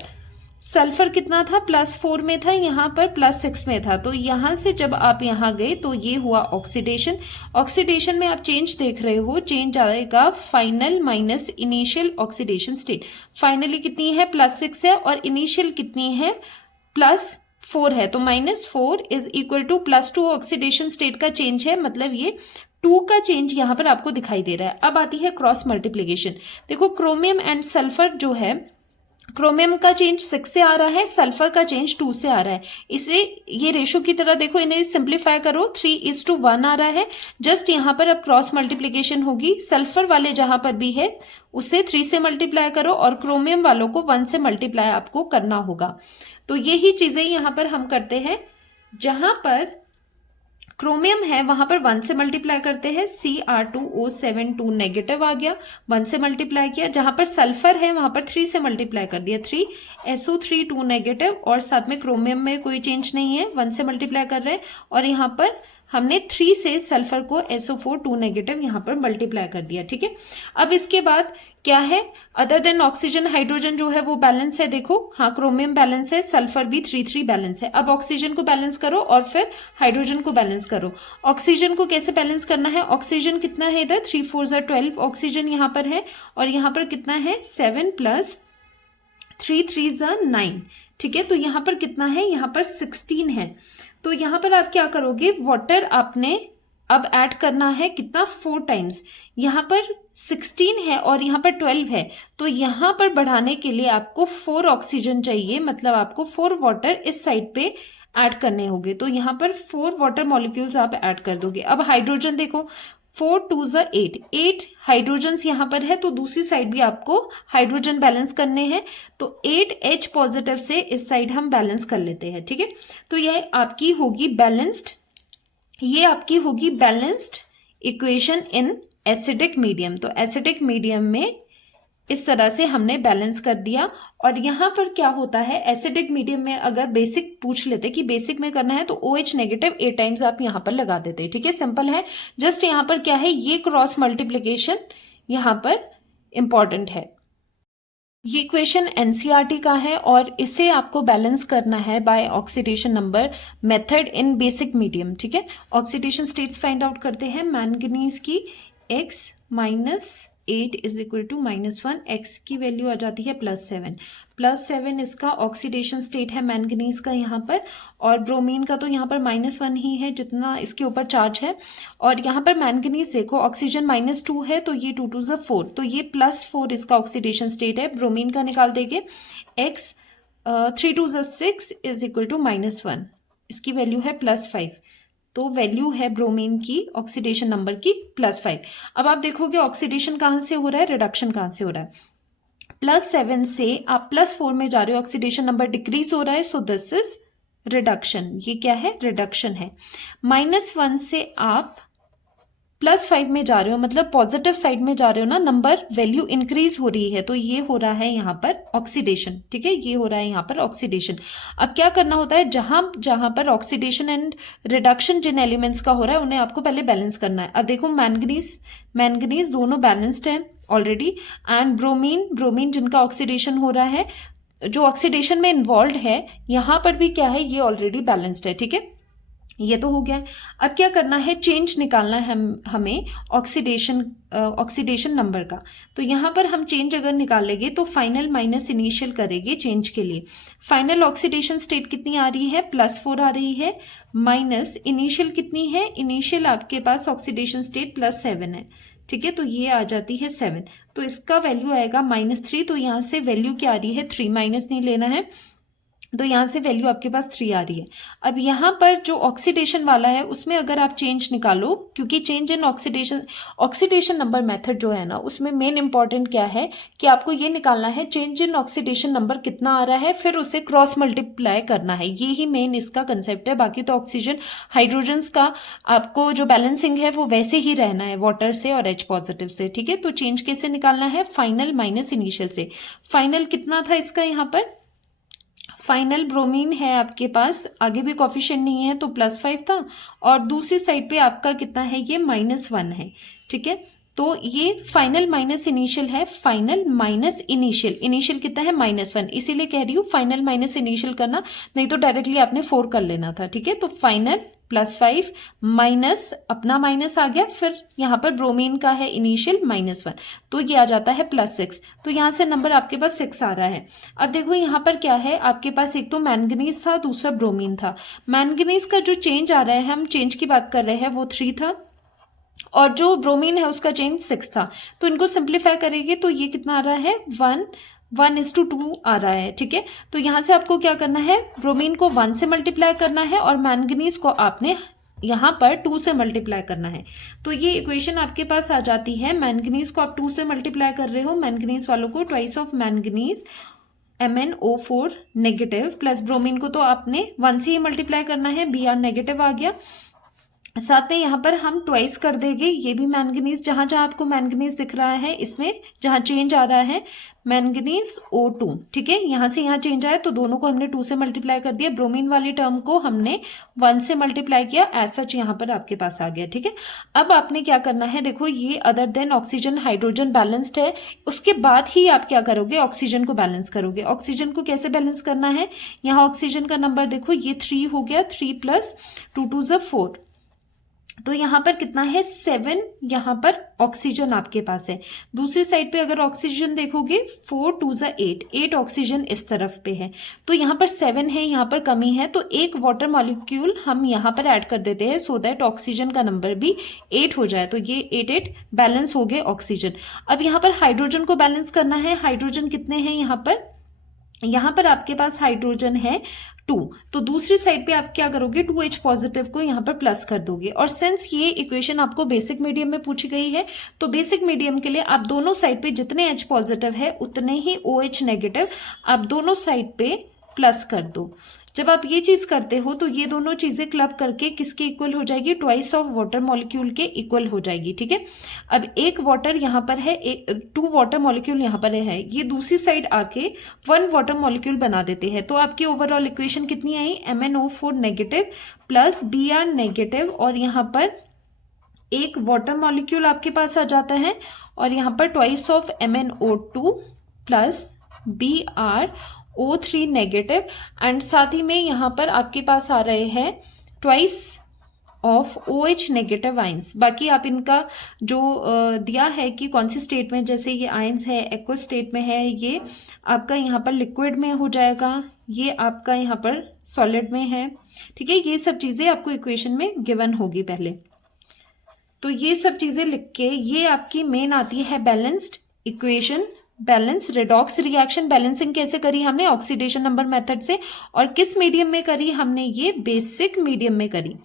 सल्फर कितना था, +4 में था, यहाँ पर +6 में था, तो यहाँ से जब आप यहाँ गए तो ये हुआ ऑक्सीडेशन। ऑक्सीडेशन में आप चेंज देख रहे हो, चेंज आएगा final minus initial oxidation state. Finally कितनी है, +6 है, और इनिशियल कितनी है, +4 है, तो -4 is equal to +2 oxidation state का चेंज है, मतलब ये 2 का चेंज यहाँ पर आपको दिखाई दे रहा है। अब आती है क्रॉस मल्टीप्लीकेशन। देखो क्रोमियम एंड सल्फर जो है, क्रोमियम का चेंज 6 से आ रहा है, सल्फर का चेंज 2 से आ रहा है। इसे ये रेशो की तरह देखो, इन्हें सिंप्लीफाई करो, 3:1 आ रहा है। जस्ट यहाँ पर अब क्रॉस मल्टीप्लीकेशन होगी, सल्फर वाले जहां पर भी है उसे 3 से मल्टीप्लाई करो, और क्रोमियम वालों को 1 से मल्टीप्लाई आपको करना होगा। तो यही चीजें यहाँ पर हम करते हैं, जहां पर क्रोमियम है वहां पर 1 से मल्टीप्लाई करते हैं, Cr2O7 2 नेगेटिव आ गया, 1 से मल्टीप्लाई किया। जहां पर सल्फर है वहां पर 3 से मल्टीप्लाई कर दिया, 3 SO3 2 नेगेटिव, और साथ में क्रोमियम में कोई चेंज नहीं है, 1 से मल्टीप्लाई कर रहे हैं, और यहाँ पर हमने 3 से सल्फर को SO4 2 नेगेटिव यहाँ पर मल्टीप्लाई कर दिया। ठीक है, अब इसके बाद क्या है, अदर देन ऑक्सीजन हाइड्रोजन जो है वो बैलेंस है। देखो हाँ, क्रोमियम बैलेंस है, सल्फर भी 3 बैलेंस है। अब ऑक्सीजन को बैलेंस करो और फिर हाइड्रोजन को बैलेंस करो। ऑक्सीजन को कैसे बैलेंस करना है, ऑक्सीजन कितना है इधर, 3 4 12 ऑक्सीजन यहाँ पर है, और यहाँ पर कितना है, 7 + 3 3 9। ठीक है, तो यहाँ पर कितना है, यहाँ पर 16 है। तो यहाँ पर आप क्या करोगे, वाटर आपने अब ऐड करना है, कितना, 4 टाइम्स। यहाँ पर 16 है और यहाँ पर 12 है, तो यहाँ पर बढ़ाने के लिए आपको 4 ऑक्सीजन चाहिए, मतलब आपको 4 वाटर इस साइड पे ऐड करने होंगे। तो यहाँ पर 4 वाटर मॉलिक्यूल्स आप ऐड कर दोगे। अब हाइड्रोजन देखो, 4 2 8 हाइड्रोजन्स यहाँ पर है, तो दूसरी साइड भी आपको हाइड्रोजन बैलेंस करने हैं, तो 8H पॉजिटिव से इस साइड हम बैलेंस कर लेते हैं। ठीक है, तो यह आपकी होगी बैलेंस्ड, ये आपकी होगी balanced equation in acidic medium. तो एसिडिक मीडियम में इस तरह से हमने बैलेंस कर दिया। और यहाँ पर क्या होता है, एसिडिक मीडियम में अगर बेसिक पूछ लेते कि बेसिक में करना है तो OH नेगेटिव 8 टाइम्स आप यहाँ पर लगा देते। ठीक है, सिंपल है। जस्ट यहाँ पर क्या है, ये क्रॉस मल्टीप्लीकेशन यहाँ पर इंपॉर्टेंट है। ये क्वेश्चन एनसीईआरटी का है और इसे आपको बैलेंस करना है by oxidation number method in basic medium. ठीक है, ऑक्सीडेशन स्टेट्स फाइंड आउट करते हैं। मैंगनीज की x -8 is equal to -1, x की वैल्यू आ जाती है +7 इसका ऑक्सीडेशन स्टेट है मैंगनीज का यहाँ पर, और ब्रोमीन का तो यहाँ पर -1 ही है जितना इसके ऊपर चार्ज है। और यहाँ पर मैंगनीज देखो, ऑक्सीजन -2 है तो ये 2 2 4, तो ये +4 इसका ऑक्सीडेशन स्टेट है। ब्रोमीन का निकाल देंगे, x 3 2 6 इज इक्वल टू -1, इसकी वैल्यू है +5, तो वैल्यू है ब्रोमीन की ऑक्सीडेशन नंबर की +5। अब आप देखोगे ऑक्सीडेशन कहाँ से हो रहा है, रिडक्शन कहाँ से हो रहा है। +7 से आप +4 में जा रहे हो, ऑक्सीडेशन नंबर डिक्रीज हो रहा है, सो दिस इज रिडक्शन। ये क्या है, रिडक्शन है। -1 से आप +5 में जा रहे हो, मतलब पॉजिटिव साइड में जा रहे हो ना, नंबर वैल्यू इंक्रीज हो रही है, तो ये हो रहा है यहाँ पर ऑक्सीडेशन। ठीक है, ये हो रहा है यहाँ पर ऑक्सीडेशन। अब क्या करना होता है, जहां जहां पर ऑक्सीडेशन एंड रिडक्शन जिन एलिमेंट्स का हो रहा है उन्हें आपको पहले बैलेंस करना है। अब देखो मैंगनीज दोनों बैलेंस्ड है ऑलरेडी, एंड ब्रोमीन जिनका ऑक्सीडेशन हो रहा है, जो ऑक्सीडेशन में इन्वॉल्व है, यहाँ पर भी क्या है, ये ऑलरेडी बैलेंस्ड है। ठीक है, ये तो हो गया। अब क्या करना है, चेंज निकालना है हमें ऑक्सीडेशन नंबर का। तो यहाँ पर हम चेंज अगर निकालेंगे तो फाइनल माइनस इनिशियल करेंगे चेंज के लिए। फाइनल ऑक्सीडेशन स्टेट कितनी आ रही है, +4 आ रही है, माइनस इनिशियल कितनी है, इनिशियल आपके पास ऑक्सीडेशन स्टेट +7 है। ठीक है, तो ये आ जाती है 7, तो इसका वैल्यू आएगा -3। तो यहाँ से वैल्यू क्या आ रही है, 3 माइनस नहीं लेना है, तो यहाँ से वैल्यू आपके पास 3 आ रही है। अब यहाँ पर जो ऑक्सीडेशन वाला है उसमें अगर आप चेंज निकालो, क्योंकि change in oxidation number method जो है ना, उसमें मेन इंपॉर्टेंट क्या है कि आपको ये निकालना है चेंज इन ऑक्सीडेशन नंबर कितना आ रहा है, फिर उसे क्रॉस मल्टीप्लाई करना है। ये ही मेन इसका कंसेप्ट है। बाकी तो ऑक्सीजन हाइड्रोजन्स का आपको जो बैलेंसिंग है वो वैसे ही रहना है, वाटर से और H पॉजिटिव से। ठीक है, तो चेंज कैसे निकालना है, फाइनल माइनस इनिशियल से। फाइनल कितना था इसका, यहाँ पर फाइनल ब्रोमीन है आपके पास, आगे भी कोफिशिएंट नहीं है तो +5 था, और दूसरी साइड पे आपका कितना है, ये -1 है। ठीक है, तो ये फाइनल माइनस इनिशियल है, फाइनल माइनस इनिशियल कितना है, -1, इसीलिए कह रही हूँ फाइनल माइनस इनिशियल करना, नहीं तो डायरेक्टली आपने 4 कर लेना था। ठीक है, तो फाइनल +5 माइनस अपना माइनस आ गया, फिर यहाँ पर ब्रोमीन का है इनिशियल -1, तो ये आ जाता है +6। तो यहाँ से नंबर आपके पास 6 आ रहा है। अब देखो यहाँ पर क्या है, आपके पास एक तो मैंगनीज था, दूसरा ब्रोमीन था। मैंगनीज का जो चेंज आ रहा है, हम चेंज की बात कर रहे हैं, वो 3 था, और जो ब्रोमीन है उसका चेंज 6 था। तो इनको सिंप्लीफाई करेंगे तो ये कितना आ रहा है, 1:2 आ रहा है। ठीक है, तो यहां से आपको क्या करना है, ब्रोमीन को 1 से मल्टीप्लाई करना है और मैंगनीज को आपने यहां पर 2 से मल्टीप्लाई करना है। तो ये इक्वेशन आपके पास आ जाती है। मैंगनीज को आप 2 से मल्टीप्लाई कर रहे हो, मैंगनीज वालों को twice of manganese MnO4 negative, plus bromine को तो आपने 1 से ही मल्टीप्लाई करना है, Br नेगेटिव आ गया। साथ में यहाँ पर हम ट्वाइस कर देंगे, ये भी मैंगनीज, जहां जहां आपको मैंगनीज दिख रहा है इसमें जहां चेंज आ रहा है मैंगनीज O2। ठीक है, यहां से यहां चेंज आया तो दोनों को हमने 2 से मल्टीप्लाई कर दिया, ब्रोमीन वाली टर्म को हमने 1 से मल्टीप्लाई किया, एज सच यहाँ पर आपके पास आ गया। ठीक है, अब आपने क्या करना है, देखो ये other than oxygen hydrogen balanced है, उसके बाद ही आप क्या करोगे, ऑक्सीजन को बैलेंस करोगे। ऑक्सीजन को कैसे बैलेंस करना है, यहाँ ऑक्सीजन का नंबर देखो, ये 3 हो गया, 3 + 2 2 4, तो यहाँ पर कितना है, 7 यहाँ पर ऑक्सीजन आपके पास है। दूसरी साइड पे अगर ऑक्सीजन देखोगे, 4 2 8 ऑक्सीजन इस तरफ पे है, तो यहाँ पर 7 है, यहाँ पर कमी है, तो एक वाटर मॉलिक्यूल हम यहाँ पर ऐड कर देते हैं, सो दैट ऑक्सीजन का नंबर भी 8 हो जाए। तो ये 8 बैलेंस हो गए ऑक्सीजन। अब यहाँ पर हाइड्रोजन को बैलेंस करना है। हाइड्रोजन कितने हैं यहाँ पर आपके पास हाइड्रोजन है 2, तो दूसरी साइड पे आप क्या करोगे, 2H पॉजिटिव को यहाँ पर प्लस कर दोगे। और सिंस ये इक्वेशन आपको बेसिक मीडियम में पूछी गई है, तो बेसिक मीडियम के लिए आप दोनों साइड पे जितने H पॉजिटिव है उतने ही OH नेगेटिव आप दोनों साइड पे प्लस कर दो। जब आप ये चीज करते हो तो ये दोनों चीजें क्लब करके किसके इक्वल हो जाएगी, ट्वाइस ऑफ वाटर मॉलिक्यूल के इक्वल हो जाएगी। ठीक है, अब एक वाटर यहाँ पर है, एक 2 वाटर मॉलिक्यूल यहाँ पर है, ये दूसरी साइड आके 1 वाटर मॉलिक्यूल बना देते हैं। तो आपकी ओवरऑल इक्वेशन कितनी आई, MnO4 negative plus Br negative, और यहाँ पर एक वाटर मॉलिक्यूल आपके पास आ जाता है, और यहाँ पर twice of MnO2 plus BrO3 negative, and साथ ही में यहाँ पर आपके पास आ रहे हैं twice of OH negative ions. बाकी आप इनका जो दिया है कि कौन सी स्टेट में, जैसे ये आइंस है एक्वस स्टेट में है, ये आपका यहाँ पर लिक्विड में हो जाएगा, ये आपका यहाँ पर सॉलिड में है। ठीक है, ये सब चीजें आपको इक्वेशन में गिवन होगी पहले। तो ये सब चीजें लिख के ये आपकी मेन आती है balanced equation. Balance redox reaction balancing कैसे करी हमने, ऑक्सीडेशन नंबर मेथड से, और किस मीडियम में करी हमने, ये बेसिक मीडियम में करी।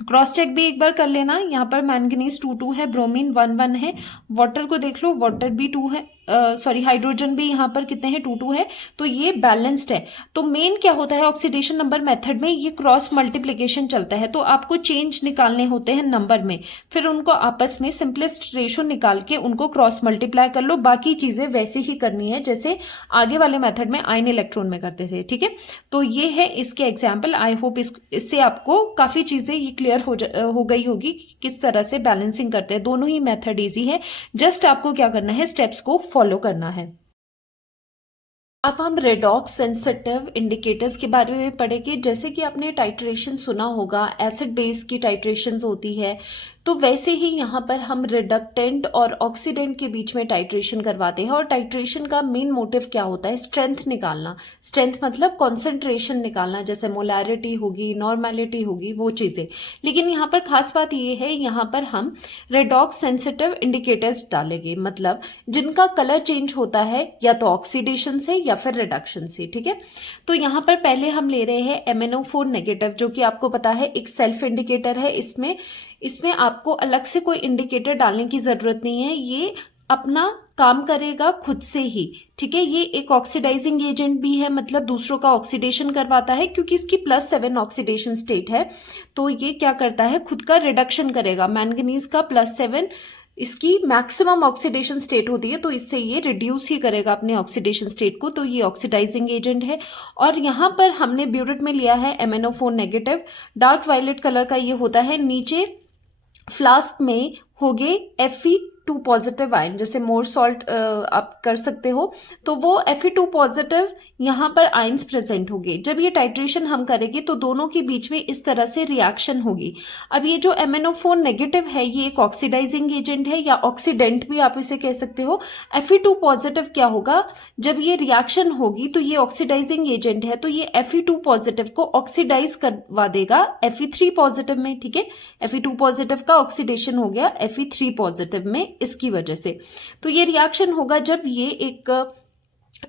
क्रॉस चेक भी एक बार कर लेना, यहाँ पर मैंगनीज 2 है, ब्रोमीन 1 है, वाटर को देख लो, वाटर भी 2 है, सॉरी हाइड्रोजन भी यहाँ पर कितने हैं, 2 है, तो ये बैलेंस्ड है। तो मेन क्या होता है ऑक्सीडेशन नंबर मेथड में, ये क्रॉस मल्टीप्लिकेशन चलता है, तो आपको चेंज निकालने होते हैं नंबर में, फिर उनको आपस में सिंपलेस्ट रेशो निकाल के उनको क्रॉस मल्टीप्लाई कर लो। बाकी चीजें वैसे ही करनी है जैसे आगे वाले मेथड में आयन इलेक्ट्रॉन में करते थे। ठीक है, तो ये है इसके एग्जाम्पल। आई होप इससे आपको काफी चीजें ये क्लियर हो गई होगी कि किस तरह से बैलेंसिंग करते हैं। दोनों ही मेथड इजी है, जस्ट आपको क्या करना है, स्टेप्स को फॉलो करना है। अब हम रेडॉक्स सेंसिटिव इंडिकेटर्स के बारे में पढ़ेंगे। जैसे कि आपने टाइट्रेशन सुना होगा, एसिड बेस की टाइट्रेशन होती है, तो वैसे ही यहाँ पर हम रिडक्टेंट और ऑक्सीडेंट के बीच में टाइट्रेशन करवाते हैं। और टाइट्रेशन का मेन मोटिव क्या होता है, स्ट्रेंथ निकालना। स्ट्रेंथ मतलब कॉन्सेंट्रेशन निकालना, जैसे मोलैरिटी होगी, नॉर्मेलिटी होगी, वो चीजें। लेकिन यहाँ पर खास बात ये है, यहाँ पर हम रेडॉक्स सेंसिटिव इंडिकेटर्स डालेंगे, मतलब जिनका कलर चेंज होता है या तो ऑक्सीडेशन से या फिर रिडक्शन से। ठीक है, तो यहाँ पर पहले हम ले रहे हैं MnO4 नेगेटिव, जो कि आपको पता है एक सेल्फ इंडिकेटर है। इसमें आपको अलग से कोई इंडिकेटर डालने की जरूरत नहीं है, ये अपना काम करेगा खुद से ही। ठीक है, ये एक ऑक्सीडाइजिंग एजेंट भी है, मतलब दूसरों का ऑक्सीडेशन करवाता है, क्योंकि इसकी +7 ऑक्सीडेशन स्टेट है, तो ये क्या करता है, खुद का रिडक्शन करेगा। मैंगनीज का +7 इसकी मैक्सिमम ऑक्सीडेशन स्टेट होती है, तो इससे ये रिड्यूस ही करेगा अपने ऑक्सीडेशन स्टेट को, तो ये ऑक्सीडाइजिंग एजेंट है। और यहाँ पर हमने ब्यूरेट में लिया है MnO4 negative, dark violet colour का ये होता है। नीचे फ्लास्क में होगे Fe2 पॉजिटिव आयन, जैसे मोर सॉल्ट आप कर सकते हो, तो वो Fe2 पॉजिटिव यहाँ पर आयंस प्रेजेंट होंगे। जब ये टाइट्रेशन हम करेंगे तो दोनों के बीच में इस तरह से रिएक्शन होगी। अब ये जो MnO4 नेगेटिव है, ये एक ऑक्सीडाइजिंग एजेंट है, या ऑक्सीडेंट भी आप इसे कह सकते हो। Fe2 पॉजिटिव क्या होगा, जब ये रिएक्शन होगी तो ये ऑक्सीडाइजिंग एजेंट है, तो ये Fe2 पॉजिटिव को ऑक्सीडाइज करवा देगा Fe3 पॉजिटिव में। ठीक है, Fe2 पॉजिटिव का ऑक्सीडेशन हो गया Fe3 पॉजिटिव में, इसकी वजह से। तो ये रिएक्शन होगा जब ये एक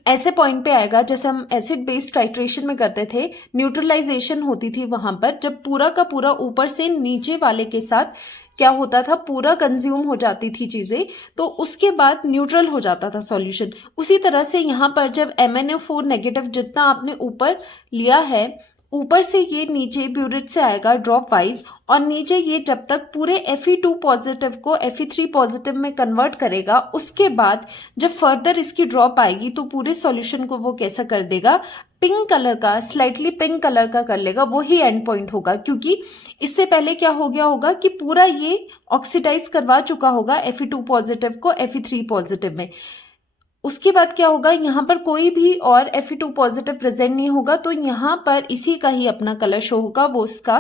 ऐसे पॉइंट पे आएगा, जैसे हम एसिड बेस टाइट्रेशन में करते थे, न्यूट्रलाइजेशन होती थी वहां पर, जब पूरा का पूरा ऊपर से नीचे वाले के साथ क्या होता था, पूरा कंज्यूम हो जाती थी चीजें, तो उसके बाद न्यूट्रल हो जाता था सॉल्यूशन। उसी तरह से यहाँ पर जब MnO4 नेगेटिव जितना आपने ऊपर लिया है, ऊपर से ये नीचे ब्यूरेट से आएगा ड्रॉप वाइज, और नीचे ये जब तक पूरे Fe2 पॉजिटिव को Fe3 पॉजिटिव में कन्वर्ट करेगा, उसके बाद जब फर्दर इसकी ड्रॉप आएगी तो पूरे सॉल्यूशन को वो कैसा कर देगा, पिंक कलर का, स्लाइटली पिंक कलर का कर लेगा। वही एंड पॉइंट होगा, क्योंकि इससे पहले क्या हो गया होगा कि पूरा ये ऑक्सीडाइज करवा चुका होगा Fe2 पॉजिटिव को Fe3 पॉजिटिव में। उसके बाद क्या होगा, यहाँ पर कोई भी और Fe2 पॉजिटिव प्रेजेंट नहीं होगा, तो यहाँ पर इसी का ही अपना कलर शो होगा, वो उसका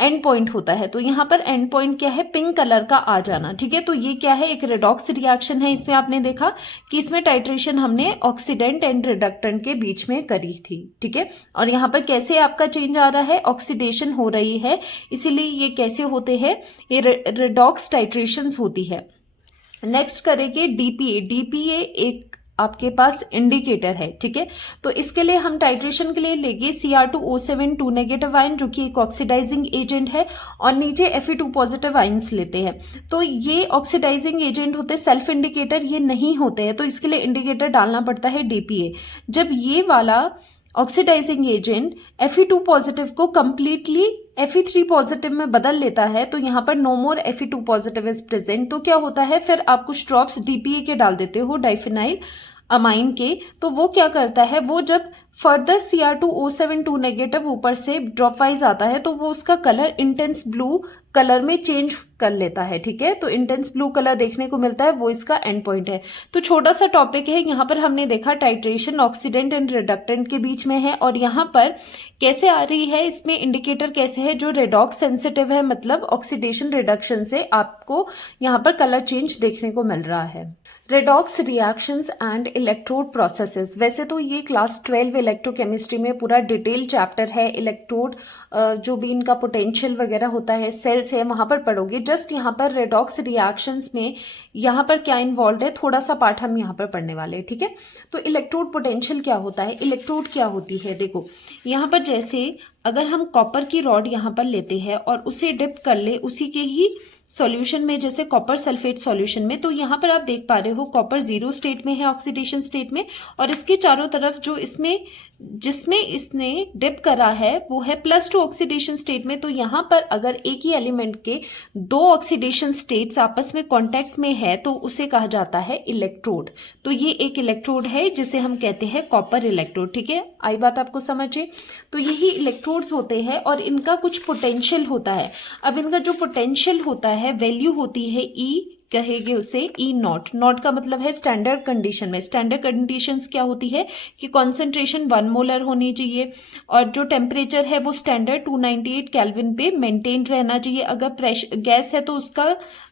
एंड पॉइंट होता है। तो यहाँ पर एंड पॉइंट क्या है, पिंक कलर का आ जाना। ठीक है, तो ये क्या है, एक रेडॉक्स रिएक्शन है। इसमें आपने देखा कि इसमें टाइट्रेशन हमने ऑक्सीडेंट एंड रिडक्टेंट के बीच में करी थी। ठीक है, और यहाँ पर कैसे आपका चेंज आ रहा है, ऑक्सीडेशन हो रही है, इसीलिए ये कैसे होते हैं, ये रेडॉक्स टाइट्रेशन होती है। नेक्स्ट करेंगे डीपीए एक आपके पास इंडिकेटर है। ठीक है, तो इसके लिए हम टाइट्रेशन के लिए लेंगे Cr2O7 2 नेगेटिव आयन, जो कि एक ऑक्सीडाइजिंग एजेंट है, और नीचे Fe2 पॉजिटिव आयंस लेते हैं। तो ये ऑक्सीडाइजिंग एजेंट होते हैं, सेल्फ इंडिकेटर ये नहीं होते हैं, तो इसके लिए इंडिकेटर डालना पड़ता है डीपीए। जब ये वाला ऑक्सीडाइजिंग एजेंट Fe2 पॉजिटिव को कंप्लीटली Fe3 पॉजिटिव में बदल लेता है, तो यहाँ पर no more Fe2 positive is present. तो क्या होता है, फिर आप कुछ ड्रॉप्स DPA के डाल देते हो, डाइफिनाइल अमाइन के, तो वो क्या करता है, वो जब फर्दर Cr2O7 नेगेटिव ऊपर से ड्रॉप वाइज आता है तो वो उसका कलर इंटेंस ब्लू कलर में चेंज कर लेता है। ठीक है, तो इंटेंस ब्लू कलर देखने को मिलता है, वो इसका एंड पॉइंट है। तो छोटा सा टॉपिक है, यहाँ पर हमने देखा टाइट्रेशन ऑक्सीडेंट एंड रिडक्टेंट के बीच में है, और यहाँ पर कैसे आ रही है, इसमें इंडिकेटर कैसे है, जो रेडॉक्स सेंसिटिव है, मतलब ऑक्सीडेशन रिडक्शन से आपको यहाँ पर कलर चेंज देखने को मिल रहा है। Redox reactions and electrode processes, वैसे तो ये क्लास 12 इलेक्ट्रोकेमिस्ट्री में पूरा डिटेल चैप्टर है। इलेक्ट्रोड जो भी इनका पोटेंशियल वगैरह होता है, सेल्स है, वहां पर पढ़ोगे। जस्ट यहाँ पर रेडॉक्स रिएक्शंस में यहाँ पर क्या इन्वॉल्व है, थोड़ा सा पार्ट हम यहाँ पर पढ़ने वाले हैं। ठीक है, तो इलेक्ट्रोड पोटेंशियल क्या होता है, इलेक्ट्रोड क्या होती है। देखो यहाँ पर जैसे अगर हम कॉपर की रॉड यहाँ पर लेते हैं और उसे डिप कर ले उसी के ही सॉल्यूशन में, जैसे कॉपर सल्फेट सॉल्यूशन में, तो यहाँ पर आप देख पा रहे हो कॉपर 0 स्टेट में है, ऑक्सीडेशन स्टेट में, और इसके चारों तरफ जो इसमें जिसमें इसने डिप करा है वो है +2 ऑक्सीडेशन स्टेट में। तो यहाँ पर अगर एक ही एलिमेंट के 2 ऑक्सीडेशन स्टेट्स आपस में कांटेक्ट में है तो उसे कहा जाता है इलेक्ट्रोड। तो ये एक इलेक्ट्रोड है जिसे हम कहते हैं कॉपर इलेक्ट्रोड। ठीक है, आई बात आपको समझे। तो यही इलेक्ट्रोड्स होते हैं और इनका कुछ पोटेंशियल होता है। अब इनका जो पोटेंशियल होता है, वैल्यू होती है E, कहेंगे उसे E0। नॉट का मतलब है स्टैंडर्ड कंडीशन में। स्टैंडर्ड कंडीशंस क्या होती है कि कॉन्सेंट्रेशन 1 मोलर होनी चाहिए और जो टेम्परेचर है वो स्टैंडर्ड 298 केल्विन पे मेंटेन रहना चाहिए। अगर प्रेशर गैस है तो उसका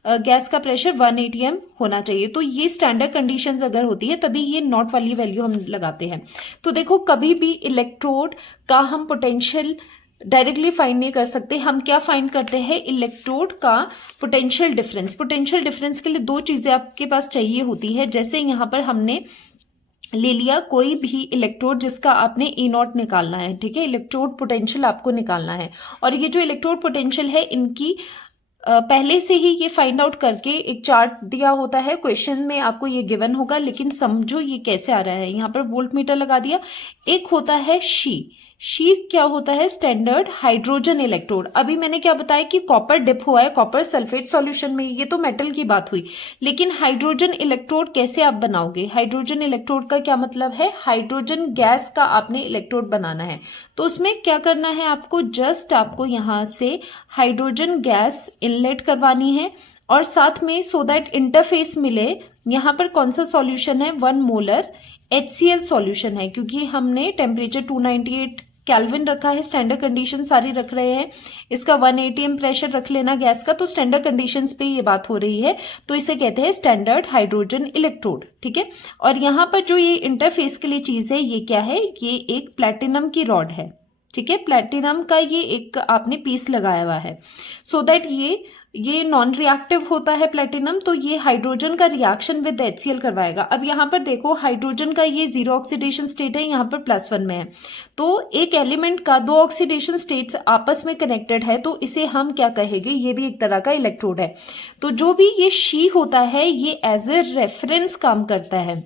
गैस का प्रेशर 1 atm होना चाहिए। तो ये स्टैंडर्ड कंडीशंस अगर होती है तभी ये नॉट वाली वैल्यू हम लगाते हैं। तो देखो कभी भी इलेक्ट्रोड का हम पोटेंशियल डायरेक्टली फाइंड नहीं कर सकते। हम क्या फाइंड करते हैं, इलेक्ट्रोड का पोटेंशियल डिफरेंस। पोटेंशियल डिफरेंस के लिए 2 चीजें आपके पास चाहिए होती है। जैसे यहाँ पर हमने ले लिया कोई भी इलेक्ट्रोड जिसका आपने E0 निकालना है। ठीक है, इलेक्ट्रोड पोटेंशियल आपको निकालना है, और ये जो इलेक्ट्रोड पोटेंशियल है इनकी पहले से ही ये फाइंड आउट करके एक चार्ट दिया होता है, क्वेश्चन में आपको ये गिवन होगा। लेकिन समझो ये कैसे आ रहा है, यहाँ पर वोल्ट मीटर लगा दिया। एक होता है शी क्या होता है, स्टैंडर्ड हाइड्रोजन इलेक्ट्रोड। अभी मैंने क्या बताया कि कॉपर डिप हुआ है कॉपर सल्फेट सॉल्यूशन में, ये तो मेटल की बात हुई। लेकिन हाइड्रोजन इलेक्ट्रोड कैसे आप बनाओगे, हाइड्रोजन इलेक्ट्रोड का क्या मतलब है, हाइड्रोजन गैस का आपने इलेक्ट्रोड बनाना है। तो उसमें क्या करना है आपको, जस्ट आपको यहाँ से हाइड्रोजन गैस इनलेट करवानी है और साथ में सो दैट इंटरफेस मिले। यहाँ पर कौन सा सॉल्यूशन है, 1 मोलर HCl सॉल्यूशन है, क्योंकि हमने टेम्परेचर 298 केल्विन रखा है, स्टैंडर्ड कंडीशन सारी रख रहे हैं। इसका 1 atm प्रेशर रख लेना गैस का, तो स्टैंडर्ड कंडीशंस पे ये बात हो रही है, तो इसे कहते हैं स्टैंडर्ड हाइड्रोजन इलेक्ट्रोड। ठीक है, और यहाँ पर जो ये इंटरफेस के लिए चीज है, ये क्या है, ये एक प्लैटिनम की रॉड है। ठीक है, प्लैटिनम का ये एक आपने पीस लगाया हुआ है, सो दैट ये नॉन रिएक्टिव होता है प्लैटिनम, तो ये हाइड्रोजन का रिएक्शन विद HCl करवाएगा। अब यहाँ पर देखो हाइड्रोजन का ये 0 ऑक्सीडेशन स्टेट है, यहाँ पर +1 में है। तो एक एलिमेंट का 2 ऑक्सीडेशन स्टेट्स आपस में कनेक्टेड है, तो इसे हम क्या कहेंगे, ये भी एक तरह का इलेक्ट्रोड है। तो जो भी ये शी होता है ये एज ए रेफरेंस काम करता है।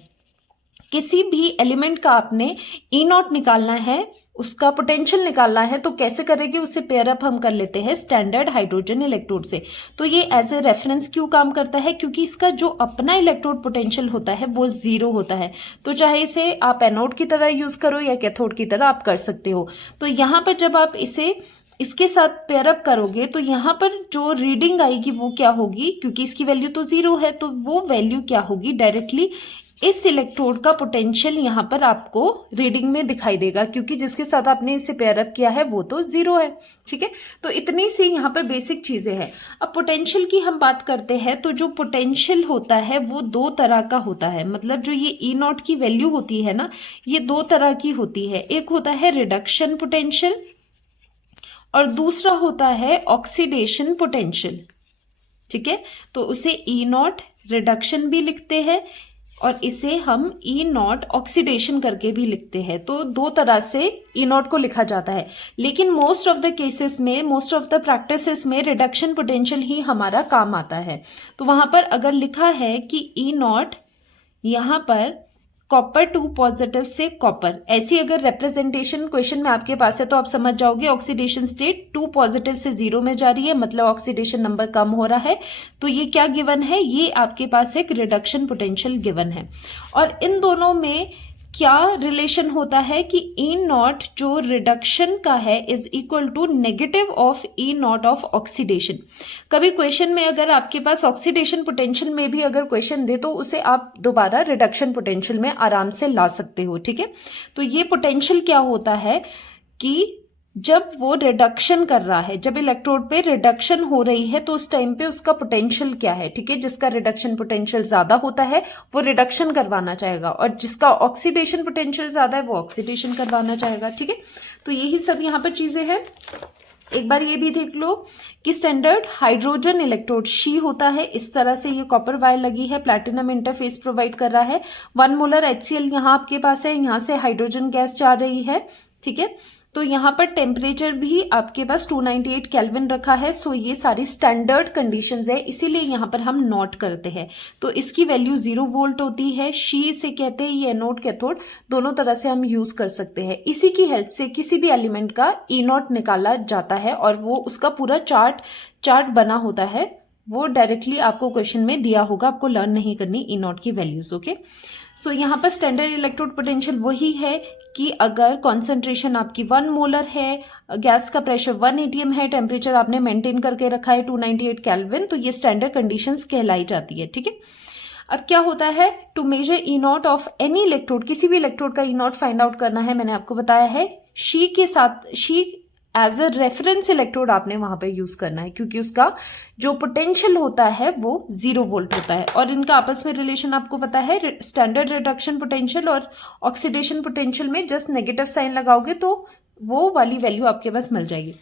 किसी भी एलिमेंट का आपने E0 निकालना है, उसका पोटेंशियल निकालना है, तो कैसे करेंगे, उसे पेयर अप हम कर लेते हैं स्टैंडर्ड हाइड्रोजन इलेक्ट्रोड से। तो ये एज ए रेफरेंस क्यों काम करता है, क्योंकि इसका जो अपना इलेक्ट्रोड पोटेंशियल होता है वो 0 होता है। तो चाहे इसे आप एनोड की तरह यूज करो या कैथोड की तरह आप कर सकते हो। तो यहाँ पर जब आप इसे इसके साथ पेयर अप करोगे तो यहाँ पर जो रीडिंग आएगी वो क्या होगी, क्योंकि इसकी वैल्यू तो 0 है, तो वो वैल्यू क्या होगी, डायरेक्टली इस इलेक्ट्रोड का पोटेंशियल यहाँ पर आपको रीडिंग में दिखाई देगा, क्योंकि जिसके साथ आपने इसे पेयर अप किया है वो तो 0 है। ठीक है, तो इतनी सी यहाँ पर बेसिक चीजें हैं। अब पोटेंशियल की हम बात करते हैं, तो जो पोटेंशियल होता है वो 2 तरह का होता है। मतलब जो ये E0 की वैल्यू होती है ना, ये 2 तरह की होती है। एक होता है रिडक्शन पोटेंशियल और दूसरा होता है ऑक्सीडेशन पोटेंशियल। ठीक है, तो उसे E0 रिडक्शन भी लिखते हैं और इसे हम E0 ऑक्सीडेशन करके भी लिखते हैं। तो 2 तरह से E0 को लिखा जाता है, लेकिन मोस्ट ऑफ द केसेस में, मोस्ट ऑफ द प्रैक्टिसेस में रिडक्शन पोटेंशियल ही हमारा काम आता है। तो वहां पर अगर लिखा है कि E0 यहाँ पर कॉपर 2 पॉजिटिव से कॉपर, ऐसी अगर रिप्रेजेंटेशन क्वेश्चन में आपके पास है तो आप समझ जाओगे ऑक्सीडेशन स्टेट 2 पॉजिटिव से 0 में जा रही है, मतलब ऑक्सीडेशन नंबर कम हो रहा है। तो ये क्या गिवन है, ये आपके पास एक रिडक्शन पोटेंशियल गिवन है। और इन दोनों में क्या रिलेशन होता है कि ई नॉट जो रिडक्शन का है is equal to negative of E naught of oxidation. कभी क्वेश्चन में अगर आपके पास ऑक्सीडेशन पोटेंशियल में भी अगर क्वेश्चन दे तो उसे आप दोबारा रिडक्शन पोटेंशियल में आराम से ला सकते हो, ठीक है। तो ये पोटेंशियल क्या होता है कि जब वो रिडक्शन कर रहा है, जब इलेक्ट्रोड पे रिडक्शन हो रही है तो उस टाइम पे उसका पोटेंशियल क्या है, ठीक है। जिसका रिडक्शन पोटेंशियल ज्यादा होता है वो रिडक्शन करवाना चाहेगा, और जिसका ऑक्सीडेशन पोटेंशियल ज्यादा है वो ऑक्सीडेशन करवाना चाहेगा, ठीक है। तो यही सब यहाँ पर चीजें हैं। एक बार ये भी देख लो कि स्टैंडर्ड हाइड्रोजन इलेक्ट्रोड शी होता है, इस तरह से ये कॉपर वायर लगी है, प्लैटिनम इंटरफेस प्रोवाइड कर रहा है। 1 मोलर HCl यहाँ आपके पास है, यहाँ से हाइड्रोजन गैस जा रही है, ठीक है। तो यहाँ पर टेम्परेचर भी आपके पास 298 केल्विन रखा है। सो ये सारी स्टैंडर्ड कंडीशंस है, इसीलिए यहाँ पर हम नोट करते हैं। तो इसकी वैल्यू 0 वोल्ट होती है। शी से कहते हैं, ये एनोड कैथोड दोनों तरह से हम यूज कर सकते हैं। इसी की हेल्प से किसी भी एलिमेंट का ई नॉट निकाला जाता है, और वो उसका पूरा चार्ट बना होता है, वो डायरेक्टली आपको क्वेश्चन में दिया होगा, आपको लर्न नहीं करनी ई नॉट की वैल्यूज, ओके। सो यहाँ पर स्टैंडर्ड इलेक्ट्रोड पोटेंशियल वही है कि अगर कॉन्सेंट्रेशन आपकी 1 मोलर है, गैस का प्रेशर 1 atm है, टेम्परेचर आपने मेंटेन करके रखा है 298 केल्विन, तो ये स्टैंडर्ड कंडीशंस कहलाई जाती है, ठीक है। अब क्या होता है, to measure E naught of any electrode, किसी भी इलेक्ट्रोड का ई नॉट फाइंड आउट करना है, मैंने आपको बताया है शी के साथ, SHE as a reference electrode आपने वहां पर यूज करना है, क्योंकि उसका जो पोटेंशियल होता है वो 0 वोल्ट होता है। और इनका आपस में रिलेशन आपको पता है, स्टैंडर्ड रिडक्शन पोटेंशियल और ऑक्सीडेशन पोटेंशियल में जस्ट नेगेटिव साइन लगाओगे तो वो वाली वैल्यू आपके पास मिल जाएगी।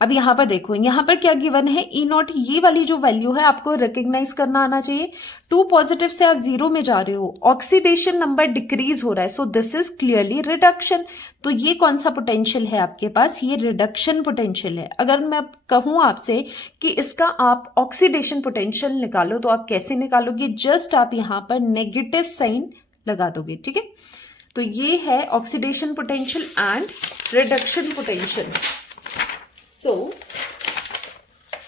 अब यहाँ पर देखो, यहाँ पर क्या गिवन है, ई नॉट, ये वाली जो वैल्यू है आपको रिकग्नाइज करना आना चाहिए। 2 पॉजिटिव से आप 0 में जा रहे हो, ऑक्सीडेशन नंबर डिक्रीज हो रहा है, so this is clearly reduction. तो ये कौन सा पोटेंशियल है आपके पास, ये रिडक्शन पोटेंशियल है। अगर मैं कहूं आपसे कि इसका आप ऑक्सीडेशन पोटेंशियल निकालो तो आप कैसे निकालोगे, जस्ट आप यहाँ पर नेगेटिव साइन लगा दोगे, ठीक है। तो ये है oxidation potential and reduction potential. So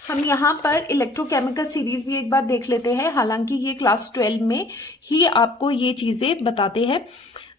हम यहाँ पर इलेक्ट्रोकेमिकल सीरीज भी एक बार देख लेते हैं, हालांकि ये क्लास 12 में ही आपको ये चीजें बताते हैं।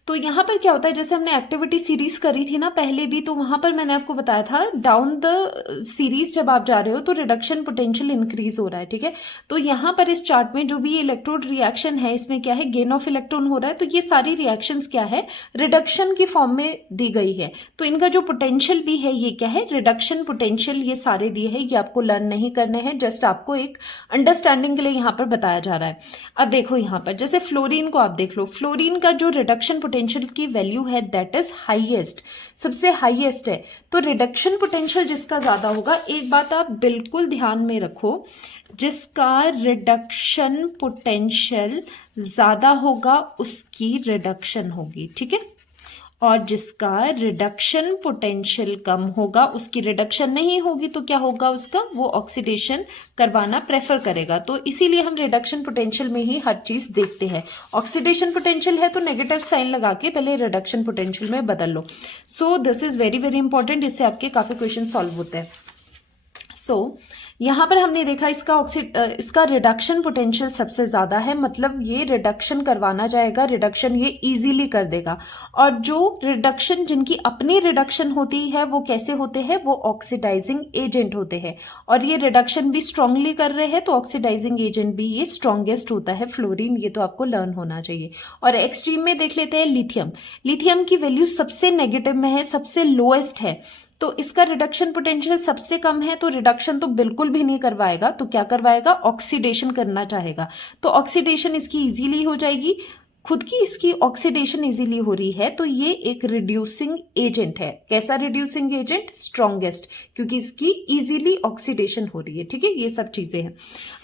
तो यहाँ पर क्या होता है, जैसे हमने एक्टिविटी सीरीज करी थी ना पहले भी, तो वहां पर मैंने आपको बताया था डाउन द सीरीज जब आप जा रहे हो तो रिडक्शन पोटेंशियल इंक्रीज हो रहा है, ठीक है। तो यहाँ पर इस चार्ट में जो भी इलेक्ट्रोड रिएक्शन है, इसमें क्या है, गेन ऑफ इलेक्ट्रॉन हो रहा है। तो ये सारी रिएक्शंस क्या है, रिडक्शन की फॉर्म में दी गई है। तो इनका जो पोटेंशियल भी है ये क्या है, रिडक्शन पोटेंशियल, ये सारे दिए है, ये आपको लर्न नहीं करने हैं, जस्ट आपको एक अंडरस्टैंडिंग के लिए यहाँ पर बताया जा रहा है। अब देखो यहाँ पर जैसे फ्लोरीन को आप देख लो, फ्लोरीन का जो रिडक्शन पोटेंशियल की वैल्यू है दैट इज हाईएस्ट, सबसे हाईएस्ट है। तो रिडक्शन पोटेंशियल जिसका ज्यादा होगा, एक बात आप बिल्कुल ध्यान में रखो, जिसका रिडक्शन पोटेंशियल ज्यादा होगा उसकी रिडक्शन होगी, ठीक है। और जिसका रिडक्शन पोटेंशियल कम होगा उसकी रिडक्शन नहीं होगी, तो क्या होगा उसका, वो ऑक्सीडेशन करवाना प्रेफर करेगा। तो इसीलिए हम रिडक्शन पोटेंशियल में ही हर चीज देखते हैं। ऑक्सीडेशन पोटेंशियल है तो नेगेटिव साइन लगा के पहले रिडक्शन पोटेंशियल में बदल लो। So this is very very important, इससे आपके काफी क्वेश्चन सॉल्व होते हैं। सो यहाँ पर हमने देखा इसका रिडक्शन पोटेंशियल सबसे ज्यादा है, मतलब ये रिडक्शन करवाना चाहेगा, रिडक्शन ये इजीली कर देगा। और जो रिडक्शन, जिनकी अपनी रिडक्शन होती है वो कैसे होते हैं, वो ऑक्सीडाइजिंग एजेंट होते हैं। और ये रिडक्शन भी स्ट्रांगली कर रहे हैं तो ऑक्सीडाइजिंग एजेंट भी ये स्ट्रॉन्गेस्ट होता है, फ्लोरीन, ये तो आपको लर्न होना चाहिए। और एक्सट्रीम में देख लेते हैं लिथियम, लिथियम की वैल्यू सबसे नेगेटिव में है, सबसे लोएस्ट है, तो इसका रिडक्शन पोटेंशियल सबसे कम है, तो रिडक्शन तो बिल्कुल भी नहीं करवाएगा, तो क्या करवाएगा, ऑक्सीडेशन करना चाहेगा। तो ऑक्सीडेशन इसकी इजीली हो जाएगी, खुद की इसकी ऑक्सीडेशन इजीली हो रही है, तो ये एक रिड्यूसिंग एजेंट है। कैसा रिड्यूसिंग एजेंट, स्ट्रॉन्गेस्ट, क्योंकि इसकी इजीली ऑक्सीडेशन हो रही है, ठीक है। ये सब चीजें हैं।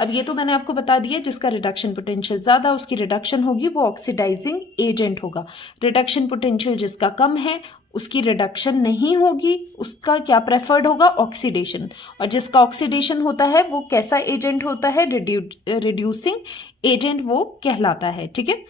अब ये तो मैंने आपको बता दिया, जिसका रिडक्शन पोटेंशियल ज्यादा उसकी रिडक्शन होगी, वो ऑक्सीडाइजिंग एजेंट होगा। रिडक्शन पोटेंशियल जिसका कम है उसकी रिडक्शन नहीं होगी, उसका क्या प्रेफर्ड होगा, ऑक्सीडेशन। और जिसका ऑक्सीडेशन होता है वो कैसा एजेंट होता है, रिड्यूसिंग एजेंट वो कहलाता है, ठीक है।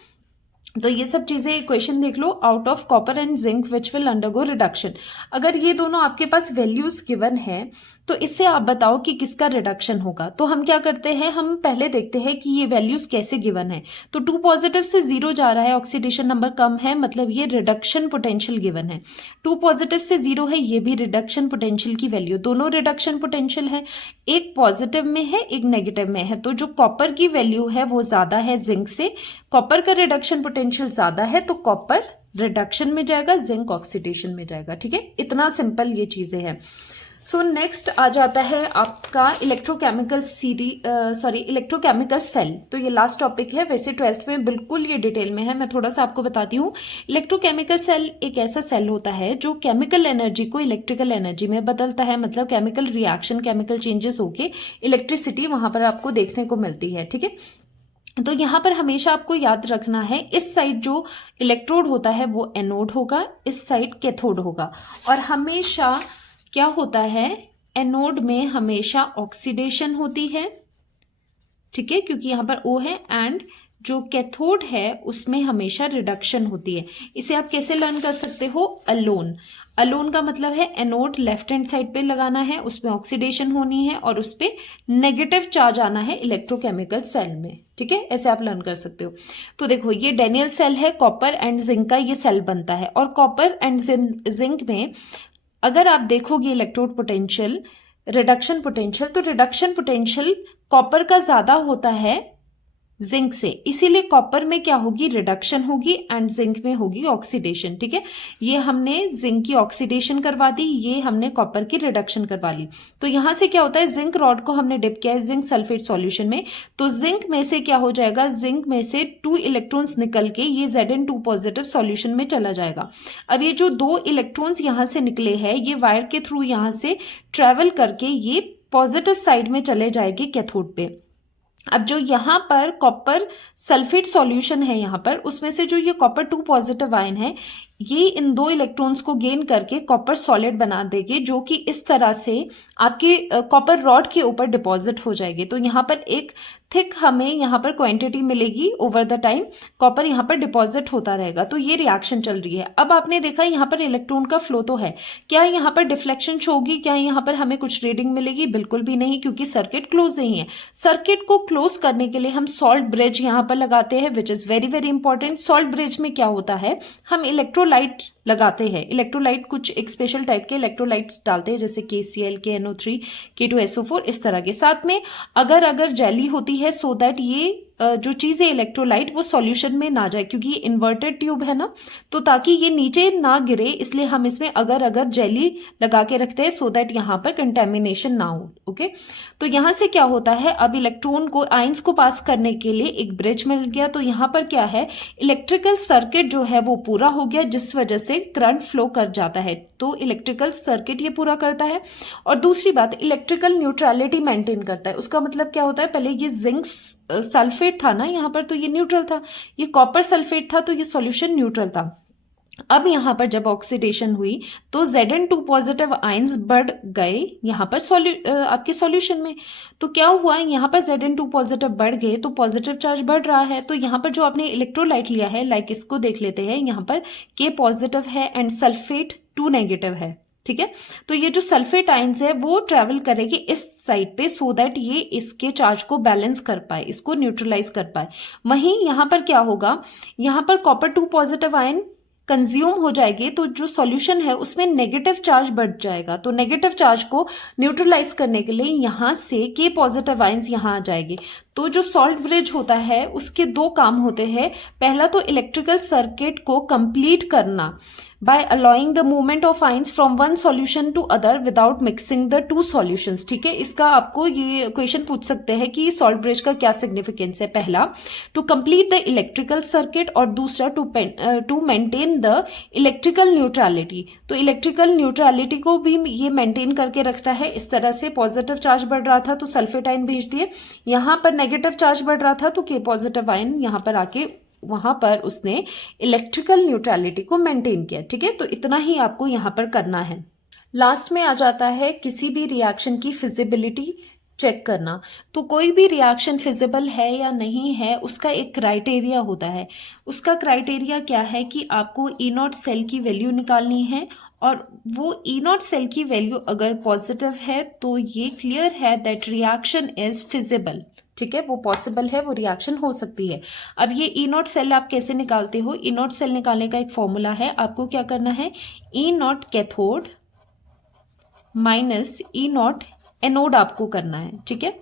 तो ये सब चीजें क्वेश्चन देख लो, out of copper and zinc which will undergo reduction. अगर ये दोनों आपके पास वैल्यूज गिवन है तो इससे आप बताओ कि किसका रिडक्शन होगा। तो हम क्या करते हैं, हम पहले देखते हैं कि ये वैल्यूज कैसे गिवन है। तो 2 पॉजिटिव से 0 जा रहा है, ऑक्सीडेशन नंबर कम है, मतलब ये रिडक्शन पोटेंशियल गिवन है। 2 पॉजिटिव से 0 है, ये भी रिडक्शन पोटेंशियल की वैल्यू, दोनों रिडक्शन पोटेंशियल है, एक पॉजिटिव में है एक नेगेटिव में है। तो जो कॉपर की वैल्यू है वो ज्यादा है जिंक से, कॉपर का रिडक्शन पोटेंशियल ज्यादा है तो कॉपर रिडक्शन में जाएगा, जिंक ऑक्सीडेशन में जाएगा। ठीक है, इतना सिंपल ये चीजें हैं। सो नेक्स्ट आ जाता है आपका इलेक्ट्रोकेमिकल इलेक्ट्रोकेमिकल सेल। तो ये लास्ट टॉपिक है, वैसे 12th में बिल्कुल ये डिटेल में है, मैं थोड़ा सा आपको बताती हूँ। इलेक्ट्रोकेमिकल सेल एक ऐसा सेल होता है जो केमिकल एनर्जी को इलेक्ट्रिकल एनर्जी में बदलता है, मतलब केमिकल रिएक्शन, केमिकल चेंजेस होके इलेक्ट्रिसिटी वहां पर आपको देखने को मिलती है। ठीक है, तो यहाँ पर हमेशा आपको याद रखना है, इस साइड जो इलेक्ट्रोड होता है वो एनोड होगा, इस साइड कैथोड होगा। और हमेशा क्या होता है, एनोड में हमेशा ऑक्सीडेशन होती है। ठीक है, क्योंकि यहाँ पर O है, एंड जो कैथोड है उसमें हमेशा रिडक्शन होती है। इसे आप कैसे लर्न कर सकते हो, अलोन। अलोन का मतलब है एनोड लेफ्ट हैंड साइड पे लगाना है, उसमें ऑक्सीडेशन होनी है और उस पर नेगेटिव चार्ज आना है इलेक्ट्रोकेमिकल सेल में। ठीक है, ऐसे आप लर्न कर सकते हो। तो देखो ये डेनियल सेल है, कॉपर एंड जिंक का ये सेल बनता है। और कॉपर एंड जिंक में अगर आप देखोगे इलेक्ट्रोड पोटेंशियल, रिडक्शन पोटेंशियल, तो रिडक्शन पोटेंशियल कॉपर का ज्यादा होता है जिंक से, इसीलिए कॉपर में क्या होगी, रिडक्शन होगी, एंड जिंक में होगी ऑक्सीडेशन। ठीक है, ये हमने जिंक की ऑक्सीडेशन करवा दी, ये हमने कॉपर की रिडक्शन करवा ली। तो यहां से क्या होता है, जिंक रॉड को हमने डिप किया है जिंक सल्फेट सॉल्यूशन में, तो जिंक में से क्या हो जाएगा, जिंक में से 2 इलेक्ट्रॉन्स निकल के ये Zn2 पॉजिटिव सॉल्यूशन में चला जाएगा। अब ये जो 2 इलेक्ट्रॉन्स यहां से निकले हैं, ये वायर के थ्रू यहां से ट्रेवल करके ये पॉजिटिव साइड में चले जाएंगे कैथोड पे। अब जो यहाँ पर कॉपर सल्फेट सॉल्यूशन है यहाँ पर, उसमें से जो ये कॉपर 2 पॉजिटिव आयन है, ये इन 2 इलेक्ट्रॉन्स को गेन करके कॉपर सॉलिड बना देंगे, जो कि इस तरह से आपके कॉपर रॉड के ऊपर डिपॉजिट हो जाएगी। तो यहाँ पर एक थिक हमें यहाँ पर क्वांटिटी मिलेगी, ओवर द टाइम कॉपर यहाँ पर डिपॉजिट होता रहेगा। तो ये रिएक्शन चल रही है। अब आपने देखा यहाँ पर इलेक्ट्रॉन का फ्लो तो है, क्या यहाँ पर डिफ्लेक्शन शो होगी, क्या यहाँ पर हमें कुछ रीडिंग मिलेगी, बिल्कुल भी नहीं, क्योंकि सर्किट क्लोज नहीं है। सर्किट को क्लोज करने के लिए हम सॉल्ट ब्रिज यहाँ पर लगाते हैं, which is very very important. Salt bridge में क्या होता है, हम इलेक्ट्रोलाइट लगाते हैं। इलेक्ट्रोलाइट कुछ एक स्पेशल टाइप के इलेक्ट्रोलाइट्स डालते हैं, जैसे KCl, KNO3, K2SO4, इस तरह के। साथ में अगर जेली होती है, सो दैट ये जो चीज है इलेक्ट्रोलाइट वो सॉल्यूशन में ना जाए, क्योंकि ये इन्वर्टेड ट्यूब है ना, तो ताकि ये नीचे ना गिरे, इसलिए हम इसमें अगर जेली लगा के रखते हैं, सो दैट यहाँ पर कंटेमिनेशन ना हो। ओके, तो यहाँ से क्या होता है, अब इलेक्ट्रॉन को, आयंस को पास करने के लिए एक ब्रिज मिल गया। तो यहाँ पर क्या है, इलेक्ट्रिकल सर्किट जो है वो पूरा हो गया, जिस वजह से करंट फ्लो कर जाता है। तो इलेक्ट्रिकल सर्किट ये पूरा करता है। और दूसरी बात, इलेक्ट्रिकल न्यूट्रलिटी मेंटेन करता है। उसका मतलब क्या होता है, पहले ये जिंक सल्फेट था ना यहाँ पर, तो ये न्यूट्रल था, ये कॉपर सल्फेट था, तो ये सॉल्यूशन न्यूट्रल था। अब यहाँ पर जब ऑक्सीडेशन हुई तो Zn2 पॉजिटिव आयंस बढ़ गए यहाँ पर आपके सॉल्यूशन में। तो क्या हुआ, यहाँ पर Zn2 पॉजिटिव बढ़ गए, तो पॉजिटिव चार्ज बढ़ रहा है। तो यहाँ पर जो आपने इलेक्ट्रोलाइट लिया है, लाइक इसको देख लेते हैं, यहाँ पर K पॉजिटिव है एंड सल्फेट 2 नेगेटिव है। ठीक है, तो ये जो सल्फेट आयंस है वो ट्रेवल करेगी इस साइड पे, सो दैट ये इसके चार्ज को बैलेंस कर पाए, इसको न्यूट्रलाइज कर पाए। वहीं यहाँ पर क्या होगा, यहाँ पर कॉपर 2 पॉजिटिव आयन कंज्यूम हो जाएगी, तो जो सॉल्यूशन है उसमें नेगेटिव चार्ज बढ़ जाएगा। तो नेगेटिव चार्ज को न्यूट्रलाइज करने के लिए यहाँ से K पॉजिटिव आयंस यहाँ आ जाएगी। तो जो सॉल्ट ब्रिज होता है उसके 2 काम होते हैं। पहला तो इलेक्ट्रिकल सर्किट को कंप्लीट करना by allowing the movement of ions from one solution to other without mixing the 2 solutions. ठीक है, इसका आपको ये क्वेश्चन पूछ सकते हैं कि सॉल्ट ब्रिज का क्या सिग्निफिकेंस है। पहला, to complete the electrical circuit, और दूसरा to maintain the electrical neutrality. तो इलेक्ट्रिकल न्यूट्रलिटी को भी ये मेंटेन करके रखता है। इस तरह से पॉजिटिव चार्ज बढ़ रहा था तो सल्फेट आयन भेज दिए, यहाँ पर नेगेटिव चार्ज बढ़ रहा था तो K पॉजिटिव आयन यहाँ पर आके वहां पर उसने इलेक्ट्रिकल न्यूट्रलिटी को मेंटेन किया। ठीक है, तो इतना ही आपको यहाँ पर करना है। लास्ट में आ जाता है किसी भी रिएक्शन की फिजिबिलिटी, चेक करना। तो कोई भी रिएक्शन फिजिबल है या नहीं है उसका एक क्राइटेरिया होता है। उसका क्राइटेरिया क्या है कि आपको ई नॉट सेल की वैल्यू निकालनी है, और वो ई नॉट सेल की वैल्यू अगर पॉजिटिव है तो ये क्लियर है दैट रिएक्शन इज फिजिबल। ठीक है, वो पॉसिबल है, वो रिएक्शन हो सकती है। अब ये ई नॉट सेल आप कैसे निकालते हो? ई नॉट सेल निकालने का एक फॉर्मूला है। आपको क्या करना है, E not cathode minus E not anode आपको करना है। ठीक है,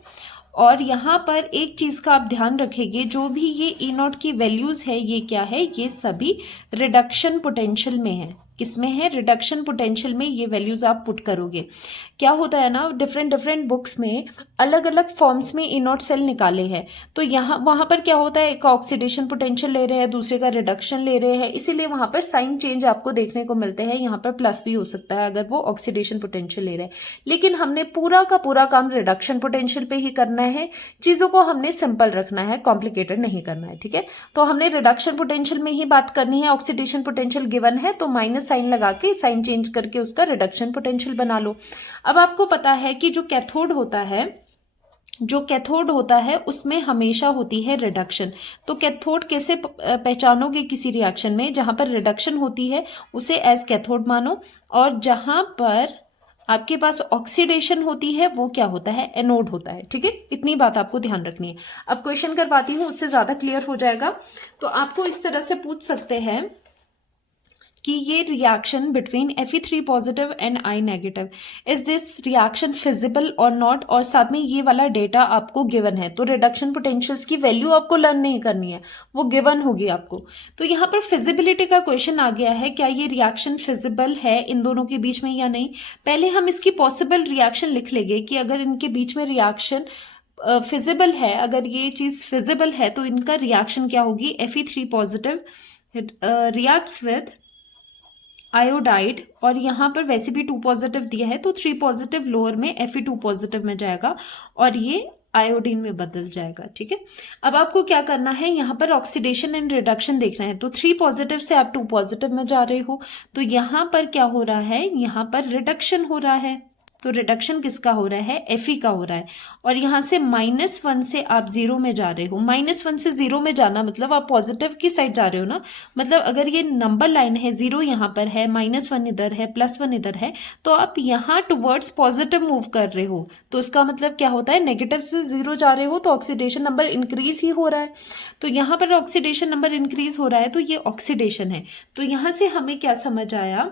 और यहाँ पर एक चीज का आप ध्यान रखेंगे, जो भी ये ई नॉट की वैल्यूज है ये क्या है, ये सभी रिडक्शन पोटेंशियल में है। किसमें है? रिडक्शन पोटेंशियल में ये वैल्यूज आप पुट करोगे। क्या होता है ना, डिफरेंट डिफरेंट बुक्स में अलग अलग फॉर्म्स में ई नॉट सेल निकाले हैं। तो यहाँ वहां पर क्या होता है, एक ऑक्सीडेशन पोटेंशियल ले रहे हैं, दूसरे का रिडक्शन ले रहे हैं, इसीलिए वहां पर साइन चेंज आपको देखने को मिलते हैं। यहाँ पर प्लस भी हो सकता है अगर वो ऑक्सीडेशन पोटेंशियल ले रहे हैं। लेकिन हमने पूरा का पूरा काम रिडक्शन पोटेंशियल पे ही करना है। चीजों को हमने सिंपल रखना है, कॉम्प्लिकेटेड नहीं करना है। ठीक है, तो हमने रिडक्शन पोटेंशियल में ही बात करनी है। ऑक्सीडेशन पोटेंशियल गिवन है तो माइनस साइन लगा के, साइन चेंज करके उसका रिडक्शन पोटेंशियल बना लो। अब आपको पता है कि जो कैथोड होता है उसमें हमेशा होती है रिडक्शन। तो कैथोड कैसे पहचानोगे किसी रिएक्शन में? जहां पर रिडक्शन होती है उसे एज कैथोड मानो, और जहां पर आपके पास ऑक्सीडेशन होती है वो क्या होता है? एनोड होता है। ठीक है, इतनी बात आपको ध्यान रखनी है। अब क्वेश्चन करवाती हूं, उससे ज्यादा क्लियर हो जाएगा। तो आपको इस तरह से पूछ सकते हैं कि ये reaction between Fe3 positive and I negative, is this reaction feasible और नॉट, और साथ में ये वाला डेटा आपको गिवन है। तो रिडक्शन पोटेंशियल्स की वैल्यू आपको लर्न नहीं करनी है, वो गिवन होगी आपको। तो यहाँ पर फिजिबिलिटी का क्वेश्चन आ गया है, क्या ये रिएक्शन फिजिबल है इन दोनों के बीच में या नहीं। पहले हम इसकी पॉसिबल रिएक्शन लिख लेंगे कि अगर इनके बीच में रिएक्शन फिजिबल है, अगर ये चीज फिजिबल है तो इनका रिएक्शन क्या होगी, Fe3 positive reacts with iodide, और यहाँ पर वैसे भी 2 पॉजिटिव दिया है तो 3 पॉजिटिव लोअर में Fe2 पॉजिटिव में जाएगा और ये आयोडीन में बदल जाएगा। ठीक है, अब आपको क्या करना है, यहाँ पर ऑक्सीडेशन एंड रिडक्शन देखना है। तो 3 पॉजिटिव से आप 2 पॉजिटिव में जा रहे हो, तो यहाँ पर क्या हो रहा है, यहाँ पर रिडक्शन हो रहा है। तो रिडक्शन किसका हो रहा है, Fe का हो रहा है। और यहाँ से -1 से आप 0 में जा रहे हो। -1 से 0 में जाना मतलब आप पॉजिटिव की साइड जा रहे हो ना। मतलब अगर ये नंबर लाइन है, 0 यहाँ पर है, -1 इधर है, +1 इधर है, तो आप यहाँ टुवर्ड्स पॉजिटिव मूव कर रहे हो। तो इसका मतलब क्या होता है, नेगेटिव से 0 जा रहे हो तो ऑक्सीडेशन नंबर इंक्रीज ही हो रहा है। तो यहाँ पर ऑक्सीडेशन नंबर इंक्रीज हो रहा है तो ये ऑक्सीडेशन है। तो यहाँ से हमें क्या समझ आया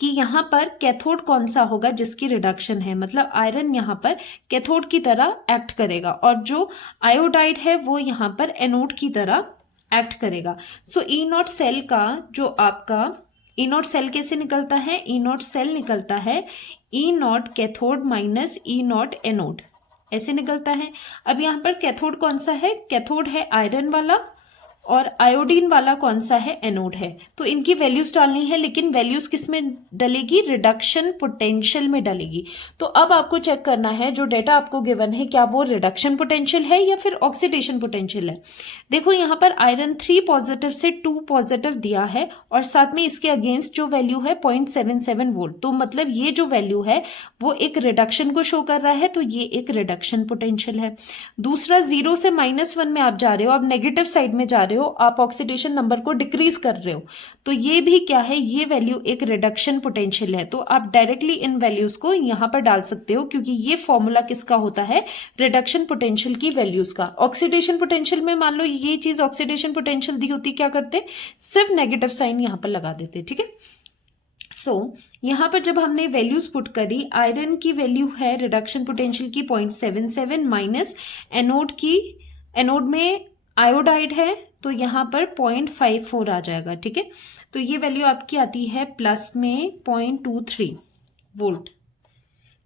कि यहाँ पर कैथोड कौन सा होगा जिसकी रिडक्शन है, मतलब आयरन यहाँ पर कैथोड की तरह एक्ट करेगा, और जो आयोडाइड है वो यहाँ पर एनोड की तरह एक्ट करेगा। सो ई नॉट सेल का जो आपका ई नॉट सेल कैसे निकलता है, ई नॉट सेल निकलता है E not cathode minus E not anode, ऐसे निकलता है। अब यहाँ पर कैथोड कौन सा है, कैथोड है आयरन वाला, और आयोडीन वाला कौन सा है, एनोड है। तो इनकी वैल्यूज डालनी है, लेकिन वैल्यूज किस में डलेगी, रिडक्शन पोटेंशियल में डलेगी। तो अब आपको चेक करना है जो डेटा आपको गिवन है क्या वो रिडक्शन पोटेंशियल है या फिर ऑक्सीडेशन पोटेंशियल है। देखो यहाँ पर आयरन 3 पॉजिटिव से 2 पॉजिटिव दिया है, और साथ में इसके अगेंस्ट जो वैल्यू है 0.77 वोल्ट। तो मतलब ये जो वैल्यू है वो एक रिडक्शन को शो कर रहा है, तो ये एक रिडक्शन पोटेंशियल है। दूसरा 0 से -1 में आप जा रहे हो, आप नेगेटिव साइड में जा रहे हो, आप ऑक्सीडेशन नंबर को डिक्रीज कर रहे हो, तो ये भी क्या है, ये वैल्यू एक रिडक्शन पोटेंशियल है। तो आप डायरेक्टली इन वैल्यूज को यहां पर डाल सकते हो, क्योंकि ये फॉर्मूला किसका होता है, रिडक्शन पोटेंशियल की वैल्यूज का। ऑक्सीडेशन पोटेंशियल में मान लो ये चीज ऑक्सीडेशन पोटेंशियल दी होती, क्या करते, सिर्फ नेगेटिव साइन यहां पर लगा देते। ठीक है, यहां पर जब हमने वैल्यूज पुट करी, आयरन की वैल्यू है रिडक्शन पोटेंशियल की 0.77 माइनस एनोड में आयोडाइड है तो यहाँ पर 0.54 आ जाएगा। ठीक है, तो ये वैल्यू आपकी आती है प्लस में 0.23 वोल्ट।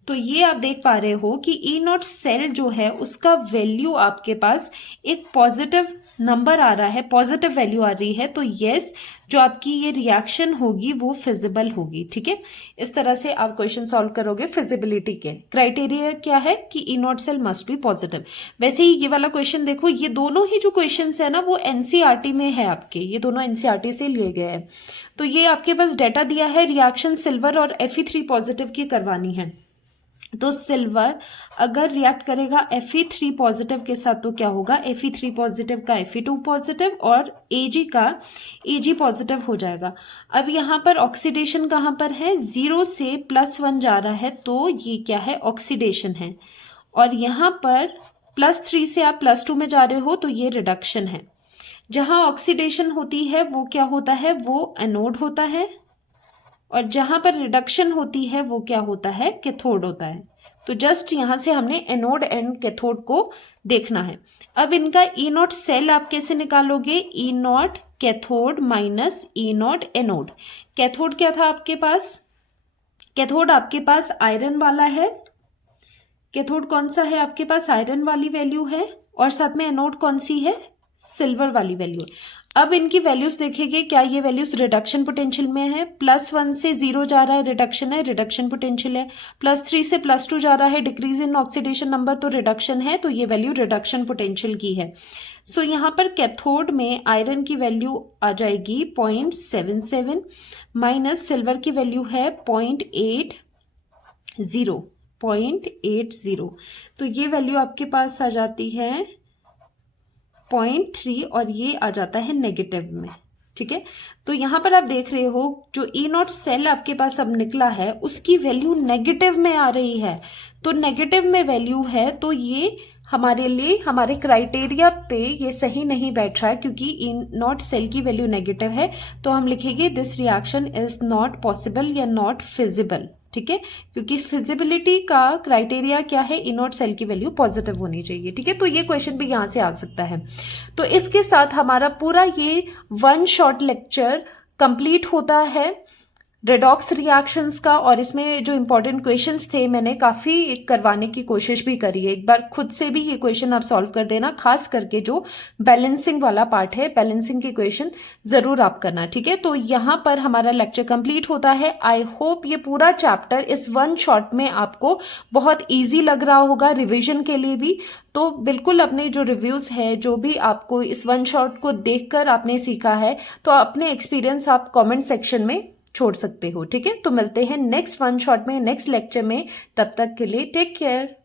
तो ये आप देख पा रहे हो कि ई नॉट सेल जो है उसका वैल्यू आपके पास एक पॉजिटिव नंबर आ रहा है, पॉजिटिव वैल्यू आ रही है। तो यस, जो आपकी ये रिएक्शन होगी वो फिजिबल होगी। ठीक है, इस तरह से आप क्वेश्चन सॉल्व करोगे। फिजिबिलिटी के क्राइटेरिया क्या है कि E naught cell must be positive. वैसे ही ये वाला क्वेश्चन देखो, ये दोनों ही जो क्वेश्चन है ना वो एनसीईआरटी में है आपके, ये दोनों एनसीईआरटी से लिए गए हैं। तो ये आपके पास डेटा दिया है, रिएक्शन सिल्वर और Fe3 पॉजिटिव की करवानी है। तो सिल्वर अगर रिएक्ट करेगा Fe3 पॉजिटिव के साथ तो क्या होगा, Fe3 पॉजिटिव का Fe2 पॉजिटिव और Ag का Ag पॉजिटिव हो जाएगा। अब यहाँ पर ऑक्सीडेशन कहाँ पर है, 0 से +1 जा रहा है तो ये क्या है, ऑक्सीडेशन है। और यहाँ पर +3 से आप +2 में जा रहे हो तो ये रिडक्शन है। जहाँ ऑक्सीडेशन होती है वो क्या होता है, वो एनोड होता है, और जहां पर रिडक्शन होती है वो क्या होता है, कैथोड होता है। तो जस्ट यहां से हमने एनोड एंड कैथोड को देखना है। अब इनका ई नॉट सेल आप कैसे निकालोगे, E not cathode minus E not anode. Cathode क्या था आपके पास, कैथोड आपके पास आयरन वाला है, कैथोड कौन सा है आपके पास, आयरन वाली वैल्यू है, और साथ में एनोड कौन सी है, सिल्वर वाली वैल्यू। अब इनकी वैल्यूज देखेंगे, क्या ये वैल्यूज रिडक्शन पोटेंशियल में है, +1 से 0 जा रहा है, रिडक्शन है, रिडक्शन पोटेंशियल है। +3 से +2 जा रहा है, डिक्रीज इन ऑक्सीडेशन नंबर, तो रिडक्शन है, तो ये वैल्यू रिडक्शन पोटेंशियल की है। सो यहाँ पर कैथोड में आयरन की वैल्यू आ जाएगी 0.77 माइनस सिल्वर की वैल्यू है 0.80, तो ये वैल्यू आपके पास आ जाती है 0.3 और ये आ जाता है नेगेटिव में। ठीक है, तो यहाँ पर आप देख रहे हो जो ई नॉट सेल आपके पास अब निकला है उसकी वैल्यू नेगेटिव में आ रही है। तो नेगेटिव में वैल्यू है तो ये हमारे लिए, हमारे क्राइटेरिया पे ये सही नहीं बैठ रहा है, क्योंकि ई नॉट सेल की वैल्यू नेगेटिव है। तो हम लिखेंगे this reaction is not possible या नॉट फिजिबल। ठीक है, क्योंकि फिजिबिलिटी का क्राइटेरिया क्या है, ई नॉट सेल की वैल्यू पॉजिटिव होनी चाहिए। ठीक है, तो ये क्वेश्चन भी यहां से आ सकता है। तो इसके साथ हमारा पूरा ये 1 शॉर्ट लेक्चर कंप्लीट होता है रेडॉक्स रिएक्शंस का। और इसमें जो इंपॉर्टेंट क्वेश्चंस थे मैंने काफ़ी करवाने की कोशिश भी करी है। एक बार खुद से भी ये क्वेश्चन आप सॉल्व कर देना, खास करके जो बैलेंसिंग वाला पार्ट है, बैलेंसिंग के क्वेश्चन ज़रूर आप करना। ठीक है, तो यहाँ पर हमारा लेक्चर कंप्लीट होता है। आई होप ये पूरा चैप्टर इस 1 शॉट में आपको बहुत ईजी लग रहा होगा रिविजन के लिए भी। तो बिल्कुल अपने जो रिव्यूज़ है, जो भी आपको इस 1 शॉट को देखकर आपने सीखा है, तो अपने एक्सपीरियंस आप कमेंट सेक्शन में छोड़ सकते हो। ठीक है, तो मिलते हैं नेक्स्ट 1 शॉट में, नेक्स्ट लेक्चर में। तब तक के लिए टेक केयर।